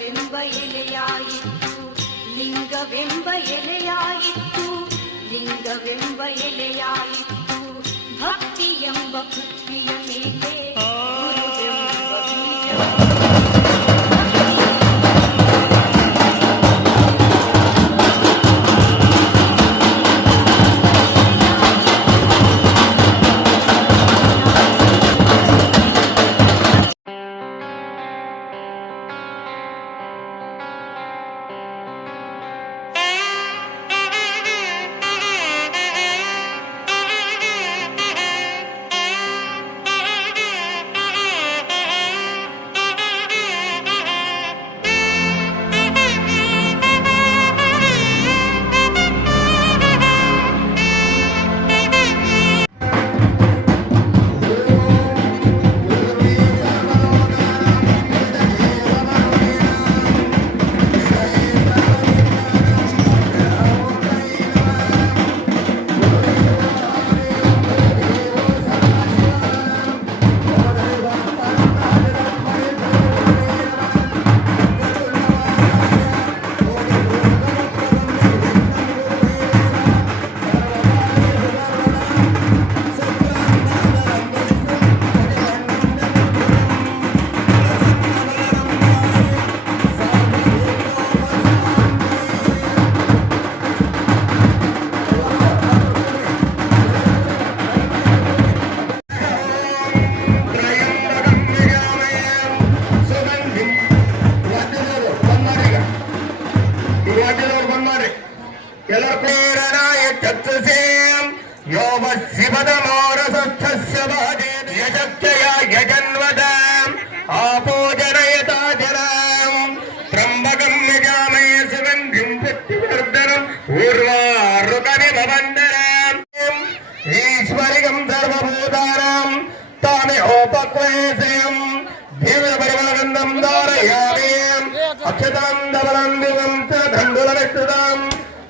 ಲಿಂಗವೆಂಬ ಎಲೆಯಾಯಿತು, ಲಿಂಗವೆಂಬ ಎಲೆಯಾಯಿತು, ಲಿಂಗವೆಂಬ ಎಲೆಯಾಯಿತು, ಭಕ್ತಿ ಎಂಬ ಪೃಥ್ವಿಯ ಮೇಲೆ ಗುರುವೆಂಬ ಬೀಜ.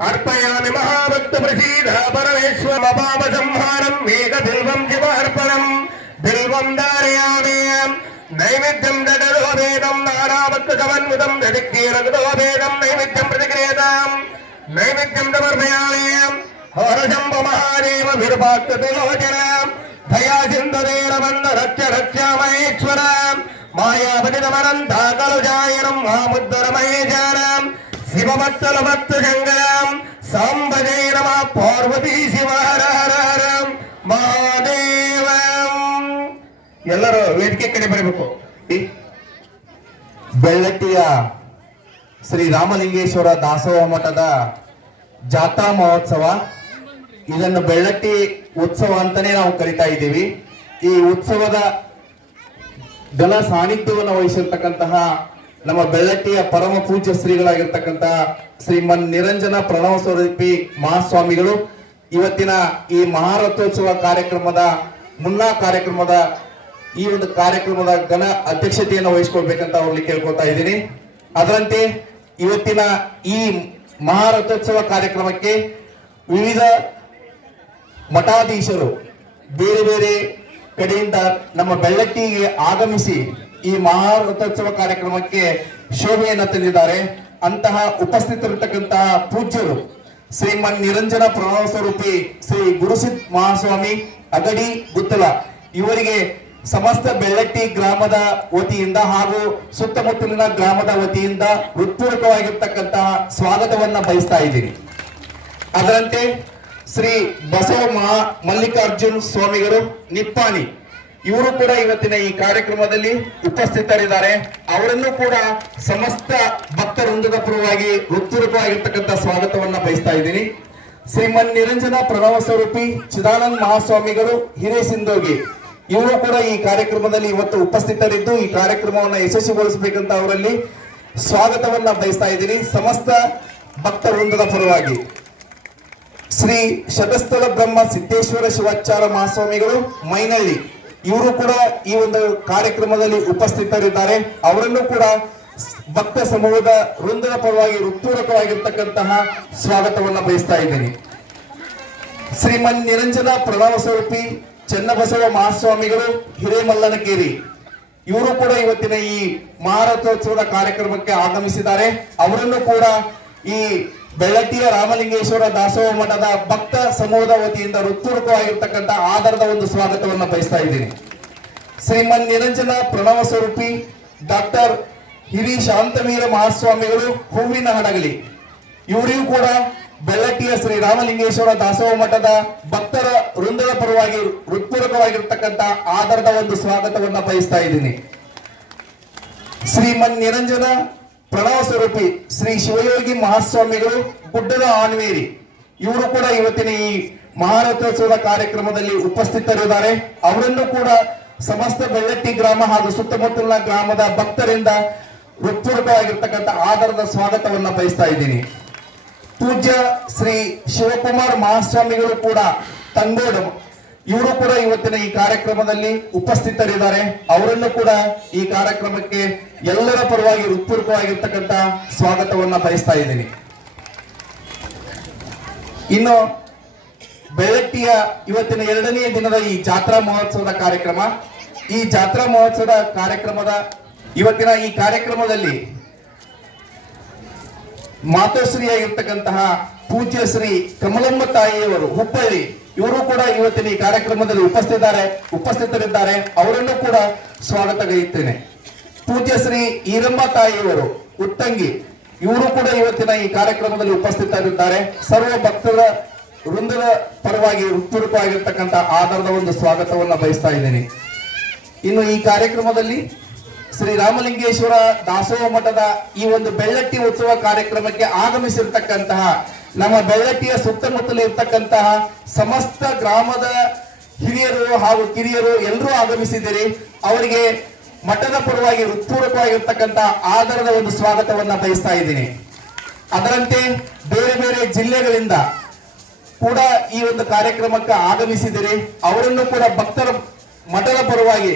अर्पयामि महाभक्त प्रसीद परमेश्वर पाप संहारं वेद बिल्वं शिवार्पणं बिल्वं धारयामि नैवेद्यं ददरो वेदं नाराभक्त समन्वितं दधिक्रीरगतो वेदं नैवेद्यं प्रतिक्रियतां नैवेद्यं समर्पयामि हरशम्भ महादेव विरूपात्ततिलोचनं दया सिन्धुदेव वन्द रक्ष रक्षामहेश्वर मायापतितमनन्ता कलुजायनं महामुद्दरमहेशानं शिवभक्तल भक्त शंकरं सांबजे नमः पार्वती शिव हर हर हर महादेवं ಎಲ್ಲರೂ ವೇದಿಕೆ ಕಡೆ ಬರಬೇಕು. ಬೆಳ್ಳಟ್ಟಿಯ ಶ್ರೀ ರಾಮಲಿಂಗೇಶ್ವರ ದಾಸೋಹ ಮಠದ ಜಾತ್ರಾ ಮಹೋತ್ಸವ, ಇದನ್ನು ಬೆಳ್ಳಟ್ಟಿ ಉತ್ಸವ ಅಂತಾನೆ ನಾವು ಕರಿತಾ ಇದ್ದೀವಿ. ಈ ಉತ್ಸವದ ಘನ ಸಾನ್ನಿಧ್ಯವನ್ನು ವಹಿಸಿರ್ತಕ್ಕಂತಹ ನಮ್ಮ ಬೆಳ್ಳಟ್ಟಿಯ ಪರಮ ಪೂಜ್ಯ ಶ್ರೀಗಳಾಗಿರ್ತಕ್ಕಂಥ ಶ್ರೀಮನ್ ನಿರಂಜನ ಪ್ರಣವ ಸ್ವರೂಪಿ ಮಹಾಸ್ವಾಮಿಗಳು ಇವತ್ತಿನ ಈ ಮಹಾರಥೋತ್ಸವ ಕಾರ್ಯಕ್ರಮದ ಮುನ್ನಾ ಕಾರ್ಯಕ್ರಮದ ಈ ಒಂದು ಕಾರ್ಯಕ್ರಮದ ಘನ ಅಧ್ಯಕ್ಷತೆಯನ್ನು ವಹಿಸಿಕೊಳ್ಬೇಕಂತ ಅವ್ರಲ್ಲಿ ಕೇಳ್ಕೊತಾ ಇದ್ದೀನಿ. ಅದರಂತೆ ಇವತ್ತಿನ ಈ ಮಹಾರಥೋತ್ಸವ ಕಾರ್ಯಕ್ರಮಕ್ಕೆ ವಿವಿಧ ಮಠಾಧೀಶರು ಬೇರೆ ಬೇರೆ ಕಡೆಯಿಂದ ನಮ್ಮ ಬೆಳ್ಳಟ್ಟಿಗೆ ಆಗಮಿಸಿ ಈ ಮಹಾರಥೋತ್ಸವ ಕಾರ್ಯಕ್ರಮಕ್ಕೆ ಶೋಭೆಯನ್ನು ತಂದಿದ್ದಾರೆ. ಅಂತಹ ಉಪಸ್ಥಿತರಿರ್ತಕ್ಕಂತಹ ಪೂಜ್ಯರು ಶ್ರೀಮನ್ ನಿರಂಜನ ಪ್ರಣವ ಸ್ವರೂಪಿ ಶ್ರೀ ಗುರುಸಿದ್ ಮಹಾಸ್ವಾಮಿ ಅಗಡಿ ಗುತ್ತಲ ಇವರಿಗೆ ಸಮಸ್ತ ಬೆಳ್ಳಟ್ಟಿ ಗ್ರಾಮದ ವತಿಯಿಂದ ಹಾಗೂ ಸುತ್ತಮುತ್ತಲಿನ ಗ್ರಾಮದ ವತಿಯಿಂದ ಹೃತ್ಪೂರ್ವಕವಾಗಿರ್ತಕ್ಕಂತಹ ಸ್ವಾಗತವನ್ನ ಬಯಸ್ತಾ ಇದ್ದೀನಿ. ಅದರಂತೆ ಶ್ರೀ ಬಸವ ಮಲ್ಲಿಕಾರ್ಜುನ್ ಸ್ವಾಮಿಗಳು ನಿಪ್ಪಾಣಿ ಇವರು ಕೂಡ ಇವತ್ತಿನ ಈ ಕಾರ್ಯಕ್ರಮದಲ್ಲಿ ಉಪಸ್ಥಿತರಿದ್ದಾರೆ. ಅವರನ್ನು ಕೂಡ ಸಮಸ್ತ ಭಕ್ತವೃಂದದ ಪರವಾಗಿ ಹೃತ್ಪೂರ್ವಕವಾಗಿರ್ತಕ್ಕಂಥ ಸ್ವಾಗತವನ್ನ ಬಯಸ್ತಾ ಇದ್ದೀನಿ. ಶ್ರೀಮನ್ ನಿರಂಜನ ಪ್ರಣವ ಸ್ವರೂಪಿ ಚಿದಾನಂದ ಮಹಾಸ್ವಾಮಿಗಳು ಹಿರೇಸಿಂದೋಗಿ ಇವರು ಕೂಡ ಈ ಕಾರ್ಯಕ್ರಮದಲ್ಲಿ ಇವತ್ತು ಉಪಸ್ಥಿತರಿದ್ದು ಈ ಕಾರ್ಯಕ್ರಮವನ್ನು ಯಶಸ್ವಿಗೊಳಿಸಬೇಕಂತ ಅವರಲ್ಲಿ ಸ್ವಾಗತವನ್ನ ಬಯಸ್ತಾ ಇದ್ದೀನಿ ಸಮಸ್ತ ಭಕ್ತವೃಂದದ ಪರವಾಗಿ. ಶ್ರೀ ಶತಸ್ಥಲ ಬ್ರಹ್ಮ ಸಿದ್ದೇಶ್ವರ ಶಿವಾಚಾರ್ಯ ಮಹಾಸ್ವಾಮಿಗಳು ಮೈನಳ್ಳಿ ಇವರು ಕೂಡ ಈ ಒಂದು ಕಾರ್ಯಕ್ರಮದಲ್ಲಿ ಉಪಸ್ಥಿತರಿದ್ದಾರೆ. ಅವರನ್ನು ಕೂಡ ಭಕ್ತ ಸಮೂಹದ ವೃಂದದ ಪರವಾಗಿ ಹೃತ್ಪೂರ್ವಕವಾಗಿರ್ತಕ್ಕಂತಹ ಸ್ವಾಗತವನ್ನ ಬಯಸ್ತಾ ಇದ್ದೀನಿ. ಶ್ರೀಮನ್ ನಿರಂಜನ ಪ್ರಣವ ಸ್ವರೂಪಿ ಚನ್ನಬಸವ ಮಹಾಸ್ವಾಮಿಗಳು ಹಿರೇಮಲ್ಲನಕೇರಿ ಇವರು ಕೂಡ ಇವತ್ತಿನ ಈ ಮಹಾರಥೋತ್ಸವದ ಕಾರ್ಯಕ್ರಮಕ್ಕೆ ಆಗಮಿಸಿದ್ದಾರೆ. ಅವರನ್ನು ಕೂಡ ಈ ಬೆಳ್ಳಟ್ಟಿಯ ರಾಮಲಿಂಗೇಶ್ವರ ದಾಸೋಹ ಮಠದ ಭಕ್ತ ಸಮೂಹದ ವತಿಯಿಂದ ಹೃತ್ಪೂರ್ವಕವಾಗಿರ್ತಕ್ಕಂಥ ಆಧಾರದ ಒಂದು ಸ್ವಾಗತವನ್ನು ಬಯಸ್ತಾ ಇದ್ದೀನಿ. ಶ್ರೀಮನ್ ನಿರಂಜನ ಪ್ರಣವ ಸ್ವರೂಪಿ ಡಾಕ್ಟರ್ ಹಿರಿ ಶಾಂತವೀರ ಮಹಾಸ್ವಾಮಿಗಳು ಹೂವಿನ ಹಡಗಲಿ, ಇವರಿಗೂ ಕೂಡ ಬೆಳ್ಳಟ್ಟಿಯ ಶ್ರೀ ರಾಮಲಿಂಗೇಶ್ವರ ದಾಸೋಹ ಮಠದ ಭಕ್ತರ ವೃಂದದ ಪರವಾಗಿ ಹೃತ್ಪೂರ್ವಕವಾಗಿರ್ತಕ್ಕಂಥ ಆಧಾರದ ಒಂದು ಸ್ವಾಗತವನ್ನ ಬಯಸ್ತಾ ಇದ್ದೀನಿ. ಶ್ರೀಮನ್ ನಿರಂಜನ ಪ್ರಣವ ಸ್ವರೂಪಿ ಶ್ರೀ ಶಿವಯೋಗಿ ಮಹಾಸ್ವಾಮಿಗಳು ಗುಡ್ಡದ ಆನ್ವೇರಿ, ಇವರು ಕೂಡ ಇವತ್ತಿನ ಈ ಮಹಾರಥೋತ್ಸವದ ಕಾರ್ಯಕ್ರಮದಲ್ಲಿ ಉಪಸ್ಥಿತರಿದ್ದಾರೆ. ಅವರನ್ನು ಕೂಡ ಸಮಸ್ತ ಬೆಳ್ಳಟ್ಟಿ ಗ್ರಾಮ ಹಾಗೂ ಸುತ್ತಮುತ್ತಲಿನ ಗ್ರಾಮದ ಭಕ್ತರಿಂದ ಹೃತ್ಪೂರ್ವಕವಾಗಿರ್ತಕ್ಕಂಥ ಆಧಾರದ ಸ್ವಾಗತವನ್ನ ಬಯಸ್ತಾ ಇದ್ದೀನಿ. ಪೂಜ್ಯ ಶ್ರೀ ಶಿವಕುಮಾರ್ ಮಹಾಸ್ವಾಮಿಗಳು ಕೂಡ ತಂಗೋಡು, ಇವರು ಕೂಡ ಇವತ್ತಿನ ಈ ಕಾರ್ಯಕ್ರಮದಲ್ಲಿ ಉಪಸ್ಥಿತರಿದ್ದಾರೆ. ಅವರನ್ನು ಕೂಡ ಈ ಕಾರ್ಯಕ್ರಮಕ್ಕೆ ಎಲ್ಲರ ಪರವಾಗಿ ಹೃತ್ಪೂರ್ವಕವಾಗಿರ್ತಕ್ಕಂಥ ಸ್ವಾಗತವನ್ನ ಬಯಸ್ತಾ ಇದ್ದೀನಿ. ಇನ್ನು ಬೆಳ್ಳಟ್ಟಿಯ ಇವತ್ತಿನ 2ನೇ ದಿನದ ಈ ಜಾತ್ರಾ ಮಹೋತ್ಸವದ ಕಾರ್ಯಕ್ರಮ, ಈ ಜಾತ್ರಾ ಮಹೋತ್ಸವದ ಕಾರ್ಯಕ್ರಮದ ಇವತ್ತಿನ ಈ ಕಾರ್ಯಕ್ರಮದಲ್ಲಿ ಮಾತೋಶ್ರೀಯಾಗಿರ್ತಕ್ಕಂತಹ ಪೂಜ್ಯ ಶ್ರೀ ಕಮಲಮ್ಮ ತಾಯಿಯವರು ಹುಬ್ಬಳ್ಳಿ, ಇವರು ಕೂಡ ಇವತ್ತಿನ ಈ ಕಾರ್ಯಕ್ರಮದಲ್ಲಿ ಉಪಸ್ಥಿತರಿದ್ದಾರೆ. ಅವರನ್ನು ಕೂಡ ಸ್ವಾಗತಗೈಯುತ್ತೇನೆ. ಪೂಜ್ಯ ಶ್ರೀ ಈರಮ್ಮ ತಾಯಿಯವರು ಉತ್ತಂಗಿ, ಇವರು ಕೂಡ ಇವತ್ತಿನ ಈ ಕಾರ್ಯಕ್ರಮದಲ್ಲಿ ಉಪಸ್ಥಿತರಿದ್ದಾರೆ. ಸರ್ವ ಭಕ್ತರ ವೃಂದದ ಪರವಾಗಿ ಹೃತ್ಪೂರ್ವಕವಾಗಿರ್ತಕ್ಕಂಥ ಆಧಾರದ ಒಂದು ಸ್ವಾಗತವನ್ನ ಬಯಸ್ತಾ ಇದ್ದೀನಿ. ಇನ್ನು ಈ ಕಾರ್ಯಕ್ರಮದಲ್ಲಿ ಶ್ರೀ ರಾಮಲಿಂಗೇಶ್ವರ ದಾಸೋಹ ಮಠದ ಈ ಒಂದು ಬೆಳ್ಳಟ್ಟಿ ಉತ್ಸವ ಕಾರ್ಯಕ್ರಮಕ್ಕೆ ಆಗಮಿಸಿರ್ತಕ್ಕಂತಹ ನಮ್ಮ ಬೆಳ್ಳಟ್ಟಿಯ ಸುತ್ತಮುತ್ತಲು ಇರ್ತಕ್ಕಂತಹ ಸಮಸ್ತ ಗ್ರಾಮದ ಹಿರಿಯರು ಹಾಗೂ ಕಿರಿಯರು ಎಲ್ಲರೂ ಆಗಮಿಸಿದ್ದೀರಿ. ಅವರಿಗೆ ಮಠದ ಪರವಾಗಿ ಹೃತ್ಪೂರ್ವಕವಾಗಿರ್ತಕ್ಕಂಥ ಆಧಾರದ ಒಂದು ಸ್ವಾಗತವನ್ನ ಬಯಸ್ತಾ ಇದ್ದೀನಿ. ಅದರಂತೆ ಬೇರೆ ಬೇರೆ ಜಿಲ್ಲೆಗಳಿಂದ ಕೂಡ ಈ ಒಂದು ಕಾರ್ಯಕ್ರಮಕ್ಕೆ ಆಗಮಿಸಿದಿರಿ. ಅವರನ್ನು ಕೂಡ ಭಕ್ತರ ಮಠದ ಪರವಾಗಿ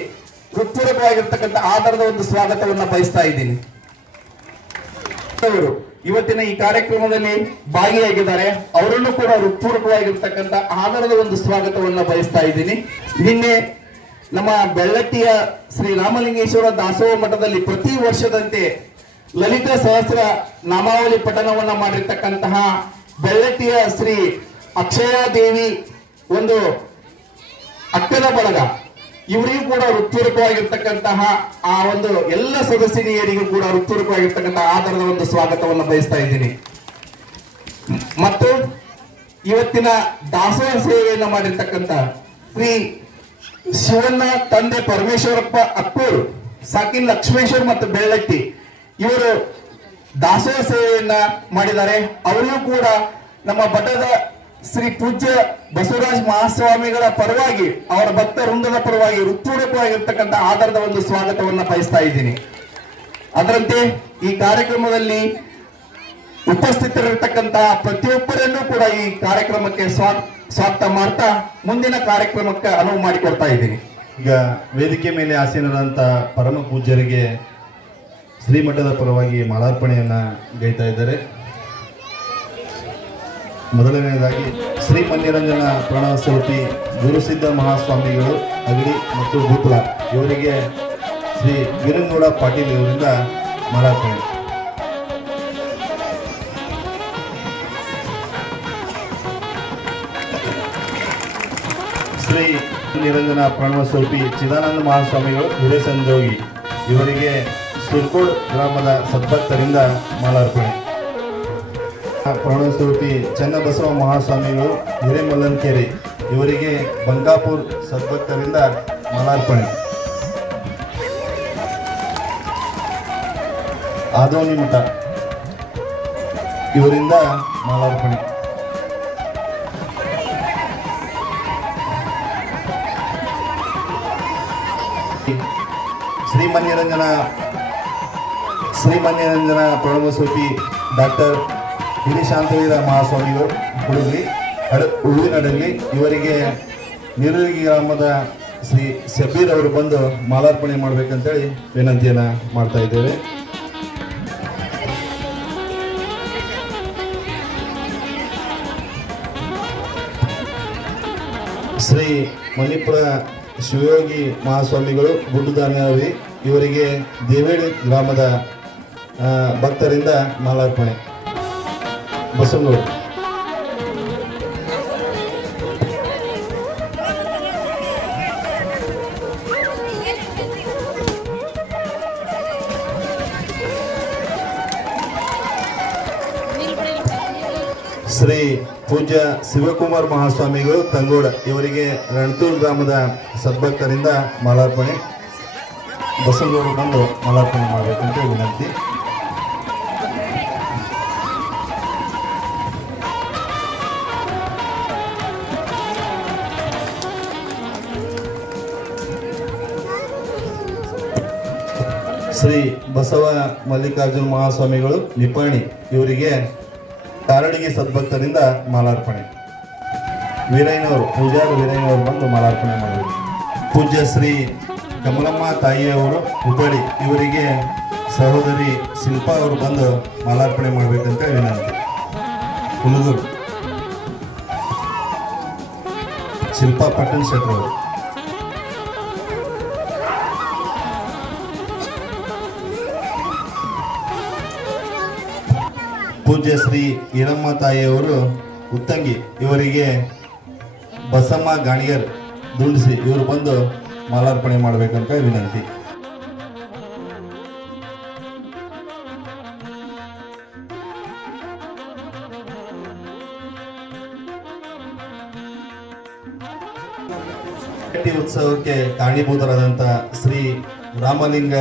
ಹೃತ್ಪೂರ್ವಕವಾಗಿರ್ತಕ್ಕಂಥ ಆಧಾರದ ಒಂದು ಸ್ವಾಗತವನ್ನ ಬಯಸ್ತಾ ಇದ್ದೀನಿ. ಅವರು ಇವತ್ತಿನ ಈ ಕಾರ್ಯಕ್ರಮದಲ್ಲಿ ಭಾಗಿಯಾಗಿದ್ದಾರೆ. ಅವರನ್ನು ಕೂಡ ಹೃತ್ಪೂರ್ವಕವಾಗಿರ್ತಕ್ಕಂಥ ಆಧಾರದ ಒಂದು ಸ್ವಾಗತವನ್ನ ಬಯಸ್ತಾ ಇದ್ದೀನಿ. ನಿನ್ನೆ ನಮ್ಮ ಬೆಳ್ಳಟ್ಟಿಯ ಶ್ರೀ ರಾಮಲಿಂಗೇಶ್ವರ ದಾಸೋಹ ಮಠದಲ್ಲಿ ಪ್ರತಿ ವರ್ಷದಂತೆ ಲಲಿತ ಸಹಸ್ರ ನಾಮಾವಳಿ ಪಠಣವನ್ನ ಮಾಡಿರ್ತಕ್ಕಂತಹ ಬೆಳ್ಳಟ್ಟಿಯ ಶ್ರೀ ಅಕ್ಷಯ ದೇವಿ ಒಂದು ಅಕ್ಕನ ಬಳಗ, ಇವರಿಗೂ ಕೂಡ ಹೃತ್ಪೂರ್ವಕವಾಗಿರ್ತಕ್ಕಂತಹ ಆ ಒಂದು ಎಲ್ಲ ಸದಸ್ಯನಿಯರಿಗೂ ಕೂಡ ಹೃತ್ಪೂರ್ವಕವಾಗಿರ್ತಕ್ಕಂತಹ ಆಧಾರದ ಒಂದು ಸ್ವಾಗತವನ್ನು ಬಯಸ್ತಾ ಇದ್ದೀನಿ. ಮತ್ತು ಇವತ್ತಿನ ದಾಸೋಹ ಸೇವೆಯನ್ನು ಮಾಡಿರ್ತಕ್ಕಂಥ ಶ್ರೀ ಶಿವಣ್ಣ ತಂದೆ ಪರಮೇಶ್ವರಪ್ಪ ಅಕ್ಕೂರು, ಸಾಕಿನ್ ಲಕ್ಷ್ಮೇಶ್ವರ್ ಮತ್ತು ಬೆಳ್ಳಟ್ಟಿ, ಇವರು ದಾಸೋಹ ಸೇವೆಯನ್ನ ಮಾಡಿದ್ದಾರೆ. ಅವರಿಗೂ ಕೂಡ ನಮ್ಮ ಮಠದ ಶ್ರೀ ಪೂಜ್ಯ ಬಸವರಾಜ ಮಹಾಸ್ವಾಮಿಗಳ ಪರವಾಗಿ, ಅವರ ಭಕ್ತ ವೃಂದದ ಪರವಾಗಿ ಹೃತ್ಪೂರ್ವಕವಾಗಿರ್ತಕ್ಕಂಥ ಆಧಾರದ ಒಂದು ಸ್ವಾಗತವನ್ನ ಬಯಸ್ತಾ ಇದ್ದೀನಿ. ಅದರಂತೆ ಈ ಕಾರ್ಯಕ್ರಮದಲ್ಲಿ ಉಪಸ್ಥಿತರಿರ್ತಕ್ಕಂತಹ ಪ್ರತಿಯೊಬ್ಬರನ್ನೂ ಕೂಡ ಈ ಕಾರ್ಯಕ್ರಮಕ್ಕೆ ಸ್ವಾಗತ ಮಾಡ್ತಾ ಮುಂದಿನ ಕಾರ್ಯಕ್ರಮಕ್ಕೆ ಅನುವು ಮಾಡಿಕೊಡ್ತಾ ಇದ್ದೀನಿ. ಈಗ ವೇದಿಕೆ ಮೇಲೆ ಆಸೀನರಾದಂಥ ಪರಮ ಪೂಜ್ಯರಿಗೆ ಶ್ರೀಮಠದ ಪರವಾಗಿ ಮಾಲಾರ್ಪಣೆಯನ್ನ ಗೈತಾ ಇದ್ದಾರೆ. ಮೊದಲನೆಯದಾಗಿ ಶ್ರೀ ಮನ್ನಿರಂಜನ ಪ್ರಣವ ಸ್ವರೂಪಿ ಗುರುಸಿದ್ಧ ಮಹಾಸ್ವಾಮಿಗಳು ಅಗಡಿ ಮತ್ತು ಗುತ್ಲ, ಇವರಿಗೆ ಶ್ರೀ ವೀರಗೌಡ ಪಾಟೀಲ್ ಇವರಿಂದ ಮಾಲಾರ್ಪಣೆ. ಶ್ರೀ ನಿರಂಜನ ಪ್ರಣವ ಸ್ವರೂಪಿ ಚಿದಾನಂದ ಮಹಾಸ್ವಾಮಿಗಳು ಹಿರೇಸಂಜೋಗಿ, ಇವರಿಗೆ ಸುರ್ಕೋಡ್ ಗ್ರಾಮದ ಸದ್ಭಕ್ತರಿಂದ ಮಾಲಾರ್ಪಣೆ. ಪ್ರಣವ ಸ್ವರೂಪಿ ಚನ್ನಬಸವ ಮಹಾಸ್ವಾಮಿಗಳು ಹಿರೇಮಲ್ಲನ್ಕೆರೆ, ಇವರಿಗೆ ಬಂಕಾಪುರ್ ಸದ್ಭಕ್ತರಿಂದ ಮಾಲಾರ್ಪಣೆ. ಆದೋನಿ ಮಠ, ಇವರಿಂದ ಮಾಲಾರ್ಪಣೆ. ಶ್ರೀಮನ್ನಿರಂಜನ ಪ್ರಣವ ಸ್ವರೂಪಿ ಡಾಕ್ಟರ್ ಹಿರಿ ಶಾಂತವೀರ ಮಹಾಸ್ವಾಮಿಗಳು ಹೂವಿನಡಗಲಿ, ಇವರಿಗೆ ನೀರಲಿಗಿ ಗ್ರಾಮದ ಶ್ರೀ ಶಬೀರ್ ಅವರು ಬಂದು ಮಾಲಾರ್ಪಣೆ ಮಾಡಬೇಕಂತೇಳಿ ವಿನಂತಿಯನ್ನು ಮಾಡ್ತಾ ಇದ್ದೇವೆ. ಶ್ರೀ ಮಣಿಪುರ ಶಿವಯೋಗಿ ಮಹಾಸ್ವಾಮಿಗಳು ಗುಡ್ಡದಾನವಿ, ಇವರಿಗೆ ದೇವೇಳಿ ಗ್ರಾಮದ ಭಕ್ತರಿಂದ ಮಾಲಾರ್ಪಣೆ. ಬಸವಗೌಡ. ಶ್ರೀ ಪೂಜ್ಯ ಶಿವಕುಮಾರ್ ಮಹಾಸ್ವಾಮಿಗಳು ತಂಗೋಡ ಇವರಿಗೆ ರಣತೂರು ಗ್ರಾಮದ ಸದ್ಭಕ್ತರಿಂದ ಮಾಲಾರ್ಪಣೆ. ಬಸವಗೌಡರು ಬಂದು ಮಾಲಾರ್ಪಣೆ ಮಾಡಬೇಕಂತ ವಿನಂತಿ. ಶ್ರೀ ಬಸವ ಮಲ್ಲಿಕಾರ್ಜುನ ಮಹಾಸ್ವಾಮಿಗಳು ನಿಪಾಣಿ ಇವರಿಗೆ ಕಾರಡಿಗೆ ಸದ್ಭಕ್ತರಿಂದ ಮಾಲಾರ್ಪಣೆ. ವೀರಯ್ಯನವರು ಪೂಜಾರಿ ವೀರಯ್ಯನವರು ಬಂದು ಮಾಲಾರ್ಪಣೆ ಮಾಡಬೇಕು. ಪೂಜ್ಯ ಶ್ರೀ ಕಮಲಮ್ಮ ತಾಯಿಯವರು ಹುಬ್ಬಳ್ಳಿ ಇವರಿಗೆ ಸಹೋದರಿ ಶಿಲ್ಪಾ ಅವರು ಬಂದು ಮಾಲಾರ್ಪಣೆ ಮಾಡಬೇಕಂತ ವಿನಂತಿ. ಹುಲಗೂರು ಶಿಲ್ಪಾ ಪಟ್ಟಣ್ ಶೆಟ್ರ್ ಅವರು. ಪೂಜ್ಯ ಶ್ರೀ ಈರಮ್ಮ ತಾಯಿಯವರು ಉತ್ತಂಗಿ ಇವರಿಗೆ ಬಸಮ್ಮ ಗಾಣಿಗರ್ ದುಂಡಿಸಿ ಇವರು ಬಂದು ಮಾಲಾರ್ಪಣೆ ಮಾಡಬೇಕಂತ ವಿನಂತಿ. ಉತ್ಸವಕ್ಕೆ ಕಾರಣೀಭೂತರಾದಂಥ ಶ್ರೀ ರಾಮಲಿಂಗ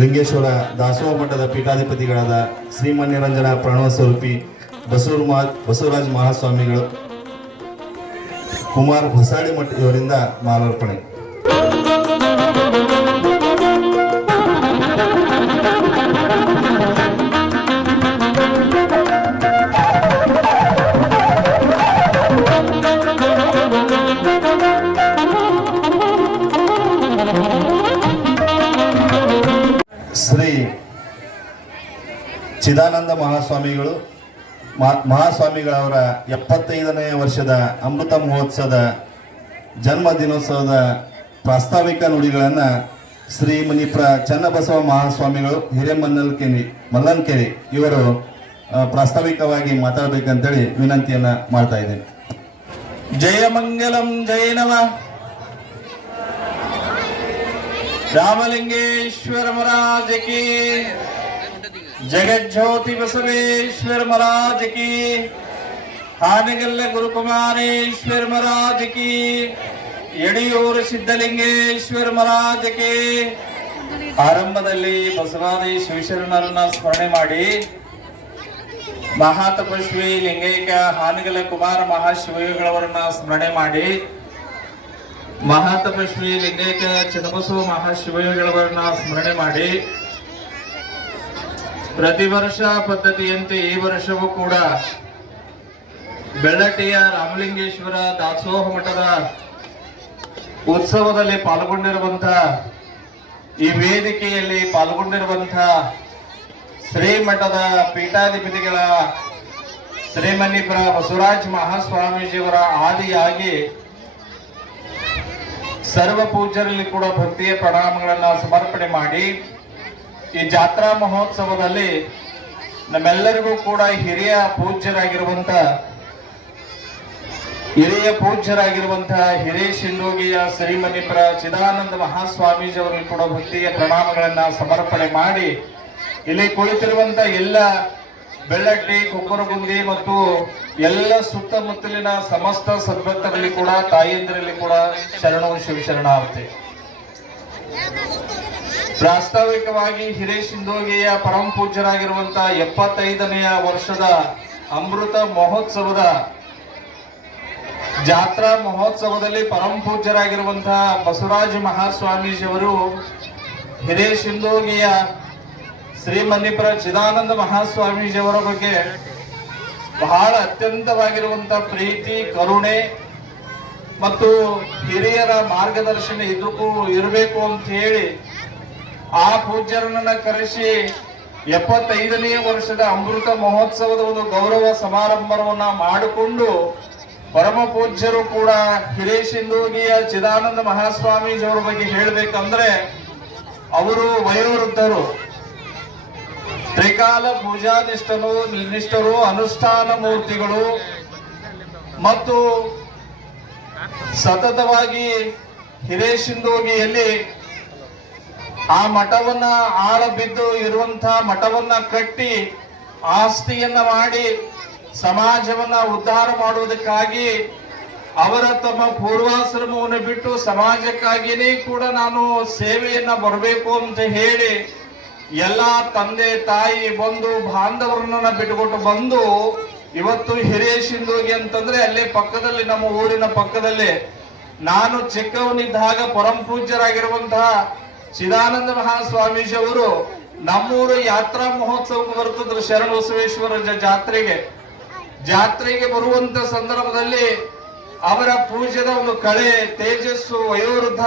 ಲಿಂಗೇಶ್ವರ ದಾಸೋಹ ಮಠದ ಪೀಠಾಧಿಪತಿಗಳಾದ ಶ್ರೀಮನ್ಯರಂಜನ ಪ್ರಣವ ಸ್ವರೂಪಿ ಬಸವರಾಜ ಮಹಾಸ್ವಾಮಿಗಳು ಕುಮಾರ್ ಹೊಸಾಳಿ ಮಠ ಇವರಿಂದ ಮಾಲಾರ್ಪಣೆ. ಶ್ರೀ ಚಿದಾನಂದ ಮಹಾಸ್ವಾಮಿಗಳವರ 75ನೇ ವರ್ಷದ ಅಮೃತ ಮಹೋತ್ಸವದ ಜನ್ಮ ದಿನೋತ್ಸವದ ಪ್ರಾಸ್ತಾವಿಕ ನುಡಿಗಳನ್ನು ಶ್ರೀ ಮಣಿಪ್ರ ಚನ್ನಬಸವ ಮಹಾಸ್ವಾಮಿಗಳು ಮಲ್ಲನ್ಕೆರೆ ಇವರು ಪ್ರಾಸ್ತಾವಿಕವಾಗಿ ಮಾತಾಡಬೇಕಂತೇಳಿ ವಿನಂತಿಯನ್ನ ಮಾಡ್ತಾ ಇದ್ದೇನೆ. ಜಯ ಮಂಗಲಂ ಜಯ ನಮಃ. ರಾಮಲಿಂಗೇಶ್ವರ ಮಹಾರಾಜ ಕಿ, ಜಗಜ್ಯೋತಿ ಬಸವೇಶ್ವರ ಮಹಾರಾಜ ಕಿ, ಹಾನಗಲ್ಲ ಗುರುಕುಮಾರೇಶ್ವರ ಮಹಾರಾಜ ಕಿ, ಯಡಿಯೂರು ಸಿದ್ಧಲಿಂಗೇಶ್ವರ ಮಹಾರಾಜ ಕಿ. ಆರಂಭದಲ್ಲಿ ಬಸವಾದಿ ಶಿವಶರಣರನ್ನ ಸ್ಮರಣೆ ಮಾಡಿ, ಮಹಾತಪಸ್ವಿ ಲಿಂಗೈಕ ಹಾನಗಲ ಕುಮಾರ ಮಹಾಶಿವಗಳವರನ್ನ ಸ್ಮರಣೆ ಮಾಡಿ, ಮಹಾತಪಸ್ವಿ ಲಿಂಗೈಕ ಚನ್ನಬಸವ ಮಹಾಶಿವಗಳವರನ್ನ ಸ್ಮರಣೆ ಮಾಡಿ, ಪ್ರತಿ ವರ್ಷ ಪದ್ಧತಿಯಂತೆ ಈ ವರ್ಷವೂ ಕೂಡ ಬೆಳ್ಳಟ್ಟಿಯ ರಾಮಲಿಂಗೇಶ್ವರ ದಾಸೋಹ ಮಠದ ಉತ್ಸವದಲ್ಲಿ ಪಾಲ್ಗೊಂಡಿರುವಂತಹ, ಈ ವೇದಿಕೆಯಲ್ಲಿ ಪಾಲ್ಗೊಂಡಿರುವಂತಹ ಶ್ರೀಮಠದ ಪೀಠಾಧಿಪತಿಗಳ ಶ್ರೀಮನ್ನಿಪುರ ಬಸವರಾಜ ಮಹಾಸ್ವಾಮೀಜಿಯವರ ಆದಿಯಾಗಿ ಸರ್ವ ಪೂಜ್ಯರಲ್ಲಿ ಕೂಡ ಭಕ್ತಿಯ ಪ್ರಣಾಮಗಳನ್ನ ಸಮರ್ಪಣೆ ಮಾಡಿ, ಈ ಜಾತ್ರಾ ಮಹೋತ್ಸವದಲ್ಲಿ ನಮ್ಮೆಲ್ಲರಿಗೂ ಕೂಡ ಹಿರಿಯ ಪೂಜ್ಯರಾಗಿರುವಂತಹ ಹಿರೇಶಿಂದೋಗಿಯ ಶ್ರೀಮನ್ನಿಪುರ ಚಿದಾನಂದ ಮಹಾಸ್ವಾಮೀಜಿಯವರಲ್ಲಿ ಕೂಡ ಭಕ್ತಿಯ ಪ್ರಣಾಮಗಳನ್ನ ಸಮರ್ಪಣೆ ಮಾಡಿ, ಇಲ್ಲಿ ಕುಳಿತಿರುವಂತ ಎಲ್ಲ ಬೆಳ್ಳಟ್ಟಿ, ಕೊಕ್ಕರಗುಂದಿ ಮತ್ತು ಎಲ್ಲ ಸುತ್ತಮುತ್ತಲಿನ ಸಮಸ್ತ ಸದ್ಭಕ್ತರಲ್ಲಿ ಕೂಡ, ತಾಯಿಯಂದರಲ್ಲಿ ಕೂಡ ಶರಣು ಶಿವಶರಣಾರ್ಥಿ. ಪ್ರಾಸ್ತಾವಿಕವಾಗಿ ಹಿರೇಶಿಂದೋಗಿಯ ಪರಮ ಪೂಜ್ಯರಾಗಿರುವಂತಹ 75ನೇ ವರ್ಷದ ಅಮೃತ ಮಹೋತ್ಸವದ ಜಾತ್ರಾ ಮಹೋತ್ಸವದಲ್ಲಿ ಪರಮ ಪೂಜ್ಯರಾಗಿರುವಂತಹ ಬಸವರಾಜ ಮಹಾಸ್ವಾಮೀಜಿಯವರು ಹಿರೇಶಿಂದೋಗಿಯ ಶ್ರೀಮನ್ನಿಪುರ ಚಿದಾನಂದ ಮಹಾಸ್ವಾಮೀಜಿಯವರ ಬಗ್ಗೆ ಬಹಳ ಅತ್ಯಂತವಾಗಿರುವಂತಹ ಪ್ರೀತಿ, ಕರುಣೆ ಮತ್ತು ಹಿರಿಯರ ಮಾರ್ಗದರ್ಶನ ಇರಬೇಕು ಅಂತ ಹೇಳಿ ಆ ಪೂಜ್ಯರನ್ನ ಕರೆಸಿ 75ನೇ ವರ್ಷದ ಅಮೃತ ಮಹೋತ್ಸವದ ಒಂದು ಗೌರವ ಸಮಾರಂಭವನ್ನ ಮಾಡಿಕೊಂಡು ಪರಮ ಪೂಜ್ಯರು ಕೂಡ ಹಿರೇಶಿಂದೂಗಿಯ ಚಿದಾನಂದ ಮಹಾಸ್ವಾಮೀಜಿಯವರ ಬಗ್ಗೆ ಹೇಳಬೇಕಂದ್ರೆ ಅವರು ವಯೋವೃದ್ಧರು, ತ್ರಿಕಾಲ ಪೂಜಾ ನಿಷ್ಠರು, ಅನುಷ್ಠಾನ ಮೂರ್ತಿಗಳು ಮತ್ತು ಸತತವಾಗಿ ಹಿರೇಶಿಂದೂಗಿಯಲ್ಲಿ ಆ ಮಠವನ್ನ ಆಳಬಿದ್ದು ಇರುವಂತಹ ಮಠವನ್ನ ಕಟ್ಟಿ ಆಸ್ತಿಯನ್ನ ಮಾಡಿ ಸಮಾಜವನ್ನ ಉದ್ಧಾರ ಮಾಡುವುದಕ್ಕಾಗಿ ಅವರ ತಮ್ಮ ಪೂರ್ವಾಶ್ರಮವನ್ನು ಬಿಟ್ಟು ಸಮಾಜಕ್ಕಾಗಿಯೇ ಕೂಡ ನಾನು ಸೇವೆಯನ್ನ ಬರಬೇಕು ಅಂತ ಹೇಳಿ ಎಲ್ಲಾ ತಂದೆ ತಾಯಿ ಬಂಧು ಬಾಂಧವರನ್ನ ಬಿಟ್ಟುಕೊಟ್ಟು ಬಂದು ಇವತ್ತು ಹಿರೇಶಿಂದೂಗಿ ಅಂತಂದ್ರೆ ಅಲ್ಲೇ ಪಕ್ಕದಲ್ಲಿ, ನಮ್ಮ ಊರಿನ ಪಕ್ಕದಲ್ಲಿ, ನಾನು ಚಿಕ್ಕವನಿದ್ದಾಗ ಪರಂ ಪೂಜ್ಯರಾಗಿರುವಂತಹ ಚಿದಾನಂದ ಮಹಾಸ್ವಾಮೀಜಿ ಅವರು ನಮ್ಮೂರು ಯಾತ್ರಾ ಮಹೋತ್ಸವಕ್ಕೆ ಬರುತ್ತಿದ್ರು. ಶರಣ ಬಸವೇಶ್ವರ ಜಾತ್ರೆಗೆ ಬರುವಂತ ಸಂದರ್ಭದಲ್ಲಿ ಅವರ ಪೂಜ್ಯದ ಒಂದು ಕಳೆ, ತೇಜಸ್ಸು, ವಯೋವೃದ್ಧ,